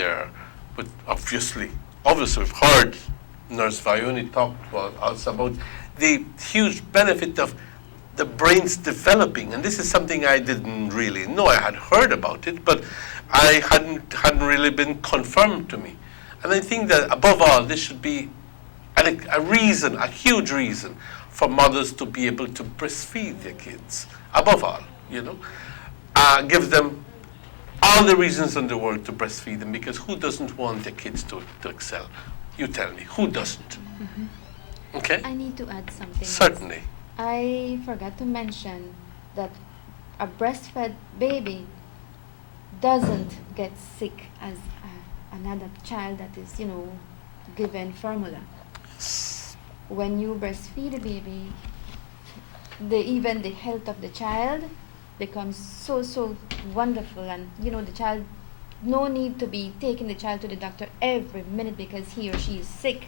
obviously we've heard Nurse Vayoni talk to us about the huge benefit of the brain's developing. And this is something I didn't really know. I had heard about it, but I hadn't really been confirmed to me. And I think that above all, this should be a huge reason for mothers to be able to breastfeed their kids. Above all, give them all the reasons in the world to breastfeed them, because who doesn't want their kids to excel? You tell me, who doesn't? Okay? I need to add something. Certainly. I forgot to mention that a breastfed baby doesn't get sick as another child that is, given formula. When you breastfeed a baby, even the health of the child becomes so wonderful, and the child, no need to be taking the child to the doctor every minute because he or she is sick.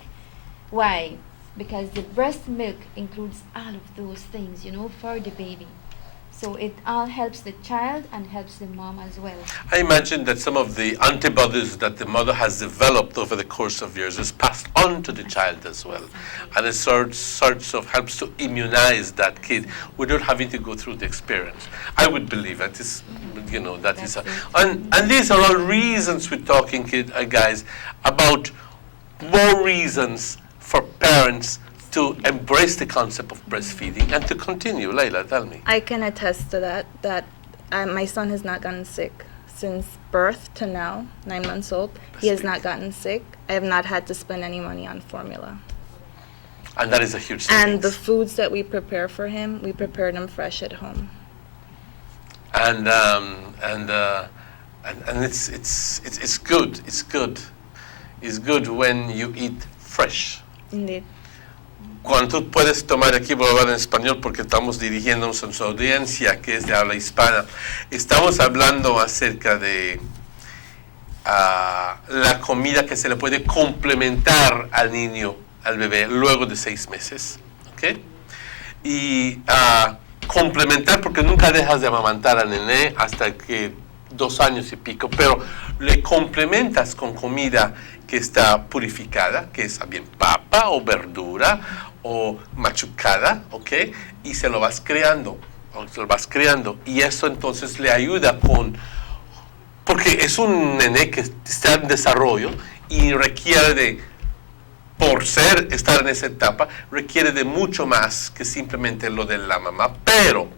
Why? Because the breast milk includes all of those things, for the baby. So it all helps the child and helps the mom as well. I imagine that some of the antibodies that the mother has developed over the course of years is passed on to the child as well. And it sorts of helps to immunize that kid without having to go through the experience. I would believe that is, and these are all reasons we're talking, guys, about more reasons for parents to embrace the concept of breastfeeding and to continue. Layla, tell me. I can attest to that my son has not gotten sick since birth to now, 9 months old. He has not gotten sick. I have not had to spend any money on formula. And that is a huge thing. savings. And the foods that we prepare for him, we prepare them fresh at home. And it's good. It's good. It's good when you eat fresh. Indeed. Cuando tú puedes tomar aquí, voy a hablar en español porque estamos dirigiéndonos a su audiencia que es de habla hispana. Estamos hablando acerca de la comida que se le puede complementar al niño, al bebé, luego de 6 meses. ¿Okay? Y complementar porque nunca dejas de amamantar al nené hasta que 2 años y pico, pero le complementas con comida que está purificada, que es bien papa o verdura o machucada, ¿ok? Y se lo vas creando, y eso entonces le ayuda con porque es un nene que está en desarrollo y requiere por estar en esa etapa, requiere de mucho más que simplemente lo de la mamá. Pero,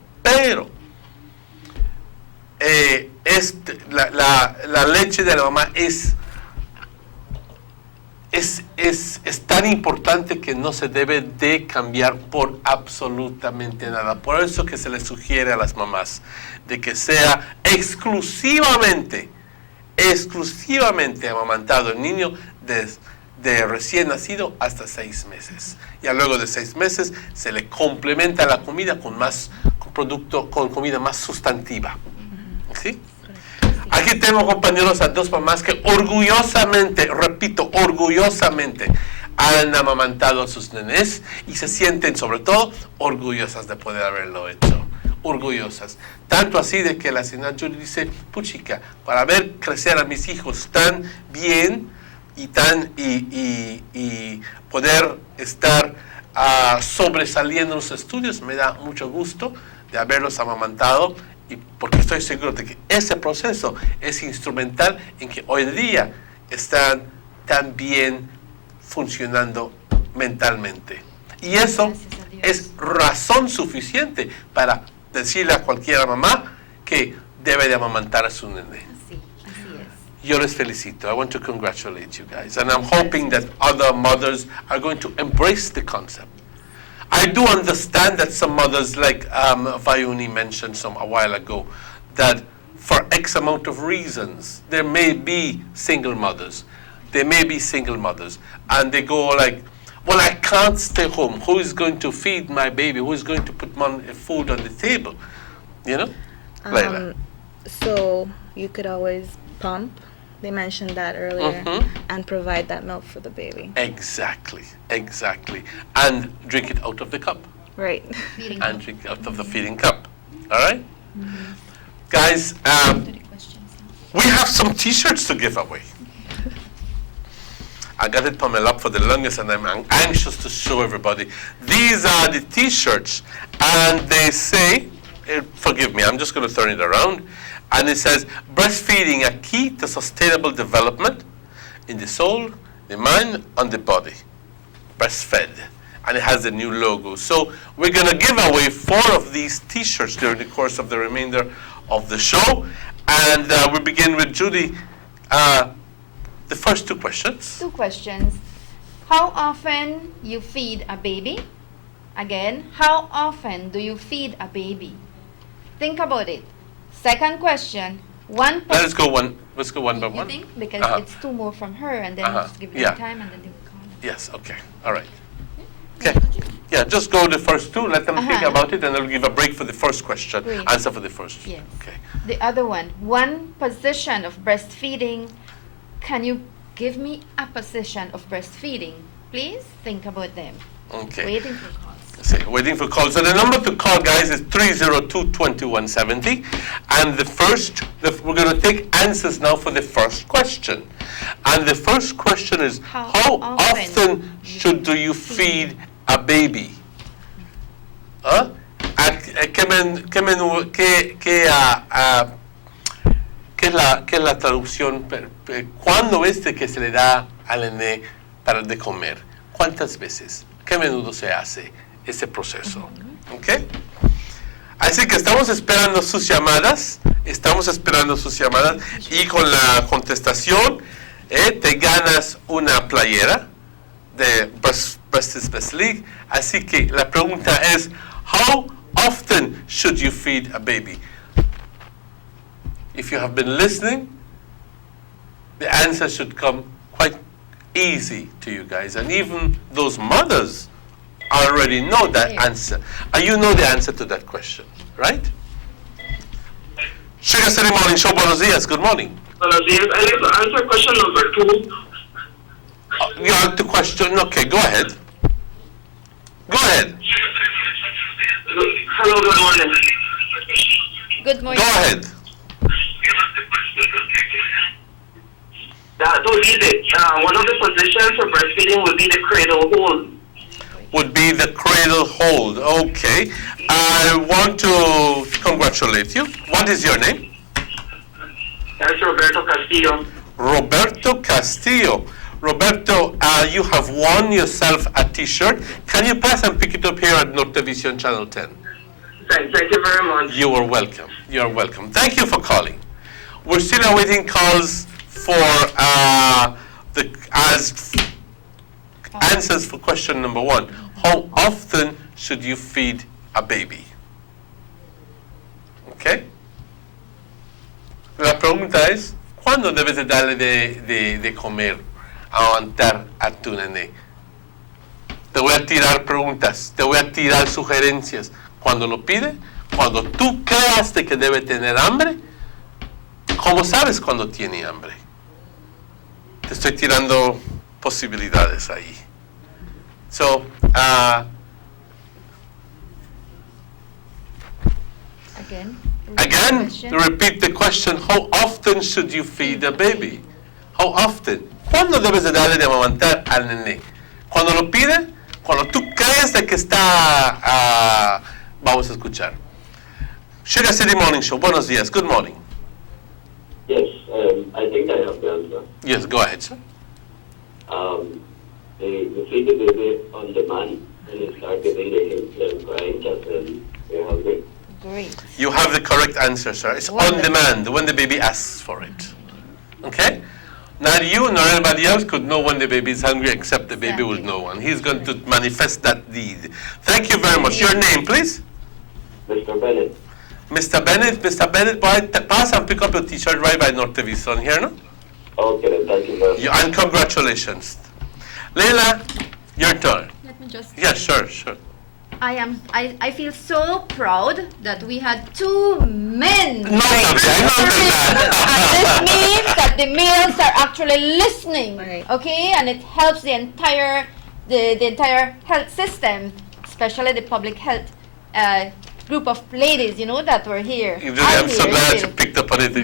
la leche de la mamá es tan importante que no se debe de cambiar por absolutamente nada. Por eso que se les sugiere a las mamás de que sea exclusivamente amamantado el niño de recién nacido hasta 6 meses. Ya luego de 6 meses se le complementa la comida con comida más sustantiva. ¿Sí? Aquí tengo, compañeros, a 2 mamás que orgullosamente, repito, orgullosamente han amamantado a sus nenes y se sienten, sobre todo, orgullosas de poder haberlo hecho. Orgullosas. Tanto así de que la señora Judy dice, puchica, para ver crecer a mis hijos tan bien y poder estar sobresaliendo en los estudios, me da mucho gusto de haberlos amamantado. Y porque estoy seguro de que ese proceso es instrumental en que hoy en día están tan bien funcionando mentalmente. Y eso es razón suficiente para decirle a cualquier mamá que debe de amamantar a su nene. Yo les felicito. I want to congratulate you guys. And I'm hoping that other mothers are going to embrace the concept. I do understand that some mothers, like Vayuni mentioned a while ago, that for X amount of reasons, there may be single mothers. And they go like, well, I can't stay home. Who is going to feed my baby? Who is going to put food on the table? You know? Layla. So you could always pump. They mentioned that earlier, and provide that milk for the baby. Exactly. And drink it out of the cup. Right. And drink it out of the feeding cup. All right? Guys, we have some T-shirts to give away. I got it Pamela up for the longest, and I'm anxious to show everybody. These are the T-shirts, and they say, forgive me, I'm just going to turn it around. And it says, breastfeeding, a key to sustainable development in the soul, the mind, and the body. Breastfed. And it has the new logo. So we're going to give away 4 of these T-shirts during the course of the remainder of the show. And we begin with Judy. The first 2 questions. 2 questions. How often you feed a baby? Again, how often do you feed a baby? Think about it. Second question, Let's go one by one. You think? Because it's 2 more from her, and then just give them time, and then they will call. Yes, okay, all right. Okay, yeah, just go the first 2, let them think about it, and I'll give a break for the first question. Great. Answer for the first. Yes. Okay. The other one position of breastfeeding. Can you give me a position of breastfeeding? Please think about them. Okay. Waiting for calls. Waiting for calls. So the number to call, guys, is 302-2170. And we're going to take answers now for the first question. And the first question is, how often do you feed a baby? ¿Ah? ¿Qué es la traducción? ¿Cuándo es que se le da al nene para de comer? ¿Cuántas veces? ¿Qué menudo se hace ese proceso? ¿Ok? Así que estamos esperando sus llamadas. Y con la contestación te ganas una playera de Breast Best League. Así que la pregunta es, how often should you feed a baby? If you have been listening, the answer should come quite easy to you guys. And even those mothers already know that answer. You know the answer to that question, right? Sugar City Morning Show, buenos días. Good morning. Buenos días. I need to answer question number 2. You have the question. Okay, go ahead. Go ahead. Hello, good morning. Good morning. Go ahead. One of the positions for breastfeeding would be the cradle hold. Would be the cradle hold. Okay. I want to congratulate you. What is your name? That's Roberto Castillo. Roberto Castillo. Roberto, you have won yourself a T-shirt. Can you pass and pick it up here at Nortevision Channel 10? Thank you very much. You are welcome. You are welcome. Thank you for calling. We're still awaiting calls for answers for question number 1. How often should you feed a baby? Okay? La pregunta es, ¿cuándo debes de darle de comer, aguantar a tu nené? Te voy a tirar preguntas, te voy a tirar sugerencias. Cuando lo pide, cuando tú creas de que debe tener hambre, ¿cómo sabes cuando tiene hambre? Te estoy tirando posibilidades ahí. So, again, repeat the question. How often should you feed a baby? How often? ¿Cuándo debes de darle de amamantar al nené? Cuando lo pide, cuando tú crees de que está... vamos a escuchar. Sugar City Morning Show. Buenos días. Good morning. Yes, I think I have the answer. Yes, go ahead, sir. They feed the baby on demand and they start giving them crying just when they're hungry. Great. You have the correct answer, sir. It's on demand, when the baby asks for it. Okay? Not you nor anybody else could know when the baby is hungry except the baby will know, and he's going to manifest that deed. Thank you very much. Your name, please? Mr. Bennett. Mr. Bennett, pass and pick up your T-shirt right by Nortevision here, no? Okay, then thank you very much. And congratulations. Leila, your turn. Let me just... Yeah, sure. I feel so proud that we had 2 men. No, And this means that the males are actually listening, okay? And it helps the entire health system, especially the public health group of ladies, that were here. I'm so glad you picked up on it.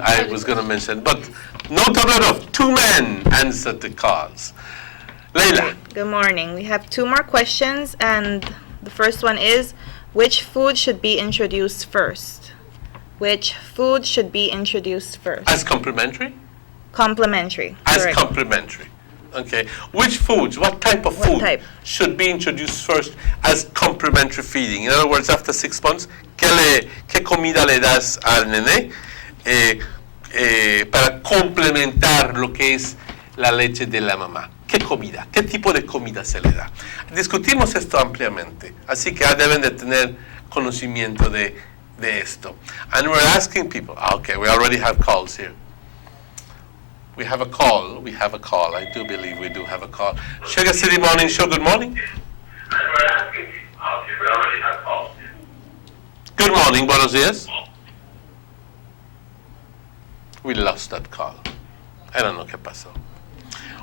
I was going to mention, but no doubt of 2 men answered the calls. Leila. Good morning. We have 2 more questions, and the first one is, which food should be introduced first? Which food should be introduced first? As complementary? Complementary. As correct. complementary. Okay. Which foods, what type of food should be introduced first as complementary feeding? In other words, after 6 months, ¿qué comida le das al nené para complementar lo que es la leche de la mamá? ¿Qué comida? ¿Qué tipo de comida se le da? Discutimos esto ampliamente, así que deben de tener conocimiento de esto. And we're asking people, okay, we already have calls here. We have a call. I do believe we do have a call. Sugar City Morning Show, good morning. Good morning, buenos días. We lost that call. I don't know qué pasó.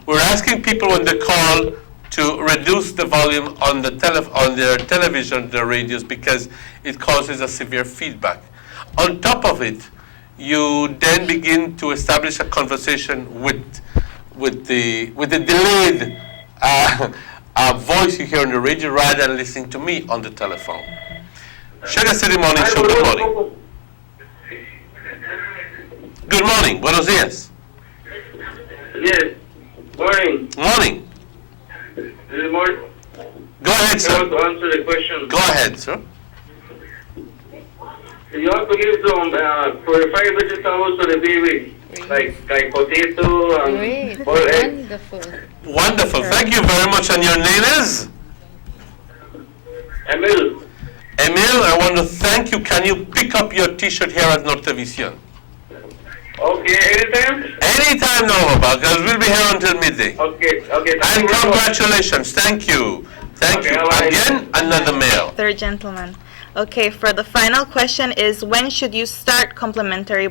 We're asking people when they call to reduce the volume on their television, their radios, because it causes a severe feedback. On top of it, you then begin to establish a conversation with the delayed voice you hear on the radio rather than listening to me on the telephone. Sugar City Morning Show, good morning. Good morning, buenos días. Yes, morning. Morning. Good morning. Go ahead, sir. I want to answer the question. Go ahead, sir. You have to give some purified vegetables to the baby, like potato and or egg. Wonderful. Thank you very much. And your name is? Emil. Emil, I want to thank you. Can you pick up your T-shirt here at Nortevision? Okay, anytime? Anytime now, because we'll be here until midday. Okay. And congratulations. Thank you. Thank you. Again, another male. Third gentleman. Okay, for the final question is, when should you start complementary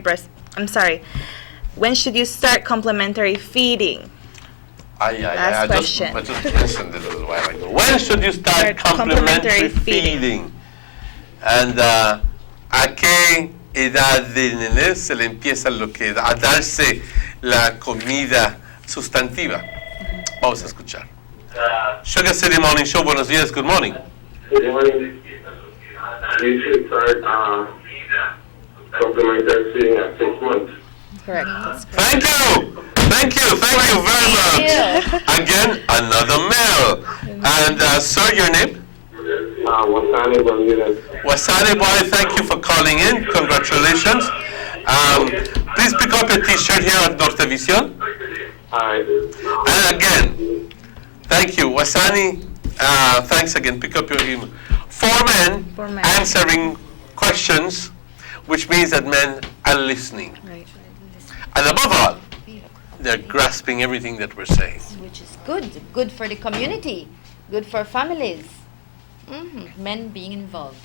when should you start complementary feeding? I just mentioned it a little while ago. When should you start complementary feeding? And ¿a qué edad del nené se le empieza a darse la comida sustantiva? Vamos a escuchar. Sugar City Morning Show, buenos días, good morning. Good morning. You should start complementary feeding at 6 months. Correct. Thank you. Thank you very much. Again, another male. And sir, your name? Wasani Bermudez. Wasani boy, thank you for calling in. Congratulations. Please pick up your T-shirt here at Nortevision. And again, thank you, Wasani. Thanks again. Pick up your email. 4 men answering questions, which means that men are listening. Right. And above all, they're grasping everything that we're saying. Which is good. Good for the community. Good for families. Men being involved.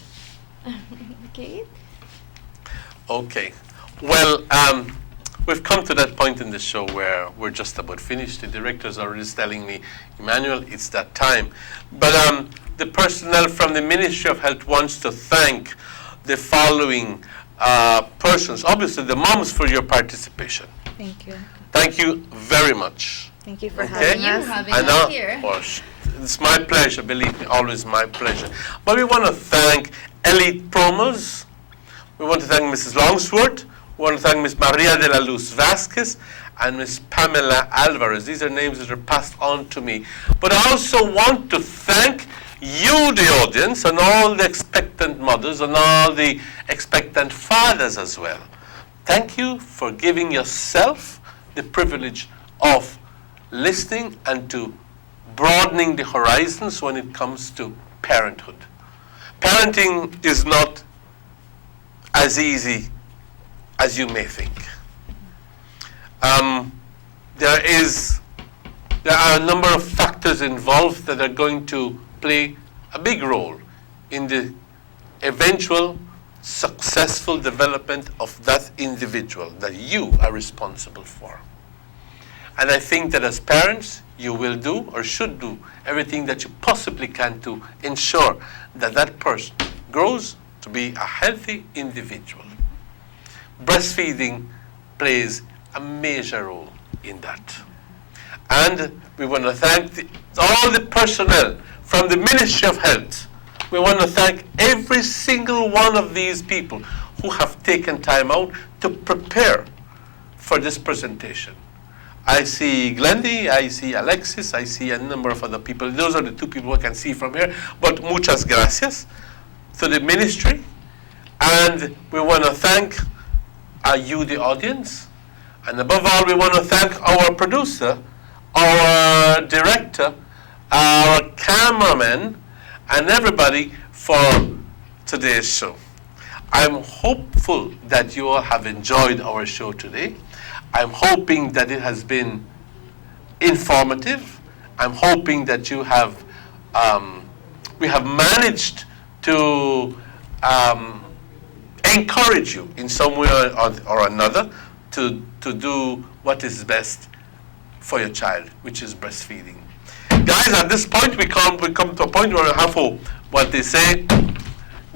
Okay. Okay. Well, we've come to that point in the show where we're just about finished. The director's already telling me, Emmanuel, it's that time. But the personnel from the Ministry of Health wants to thank the following persons. Obviously, the moms for your participation. Thank you. Thank you very much. Thank you for Okay? having us. I know. Of course. It's my pleasure, believe me, always my pleasure. But we want to thank Elite Promos. We want to thank Mrs. Longsworth. We want to thank Ms. Maria de la Luz Vasquez and Ms. Pamela Alvarez. These are names that are passed on to me. But I also want to thank you, the audience, and all the expectant mothers and all the expectant fathers as well. Thank you for giving yourself the privilege of listening and to broadening the horizons when it comes to parenthood. Parenting is not as easy as you may think. There are a number of factors involved that are going to play a big role in the eventual successful development of that individual that you are responsible for. And I think that as parents, you will do or should do everything that you possibly can to ensure that that person grows to be a healthy individual. Breastfeeding plays a major role in that. And we want to thank all the personnel from the Ministry of Health. We want to thank every single one of these people who have taken time out to prepare for this presentation. I see Glendy, I see Alexis, I see a number of other people. Those are the 2 people I can see from here. But muchas gracias to the ministry. And we want to thank you, the audience. And above all, we want to thank our producer, our director, our cameraman, and everybody for today's show. I'm hopeful that you all have enjoyed our show today. I'm hoping that it has been informative. I'm hoping that you have, we have managed to encourage you in some way or another to do what is best for your child, which is breastfeeding. Guys, at this point, we come to a point where we have to, what they say,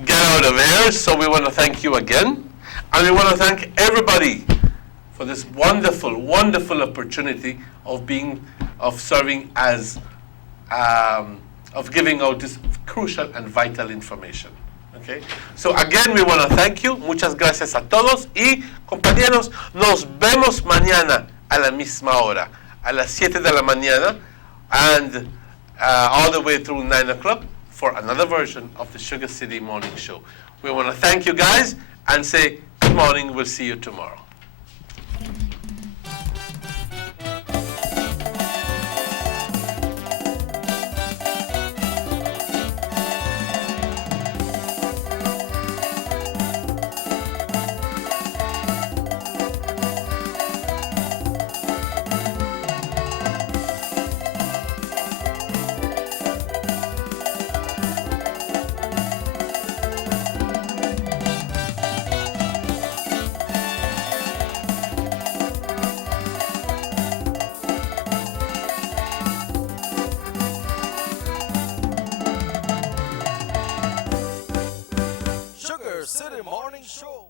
get out of here. So we want to thank you again. And we want to thank everybody for this wonderful, wonderful opportunity of serving as, of giving out this crucial and vital information. Okay? So again, we want to thank you. Muchas gracias a todos. Y compañeros, nos vemos mañana a la misma hora, a las 7 de la mañana, and all the way through 9 o'clock for another version of the Sugar City Morning Show. We want to thank you guys and say good morning. We'll see you tomorrow. Sugar City Morning Show.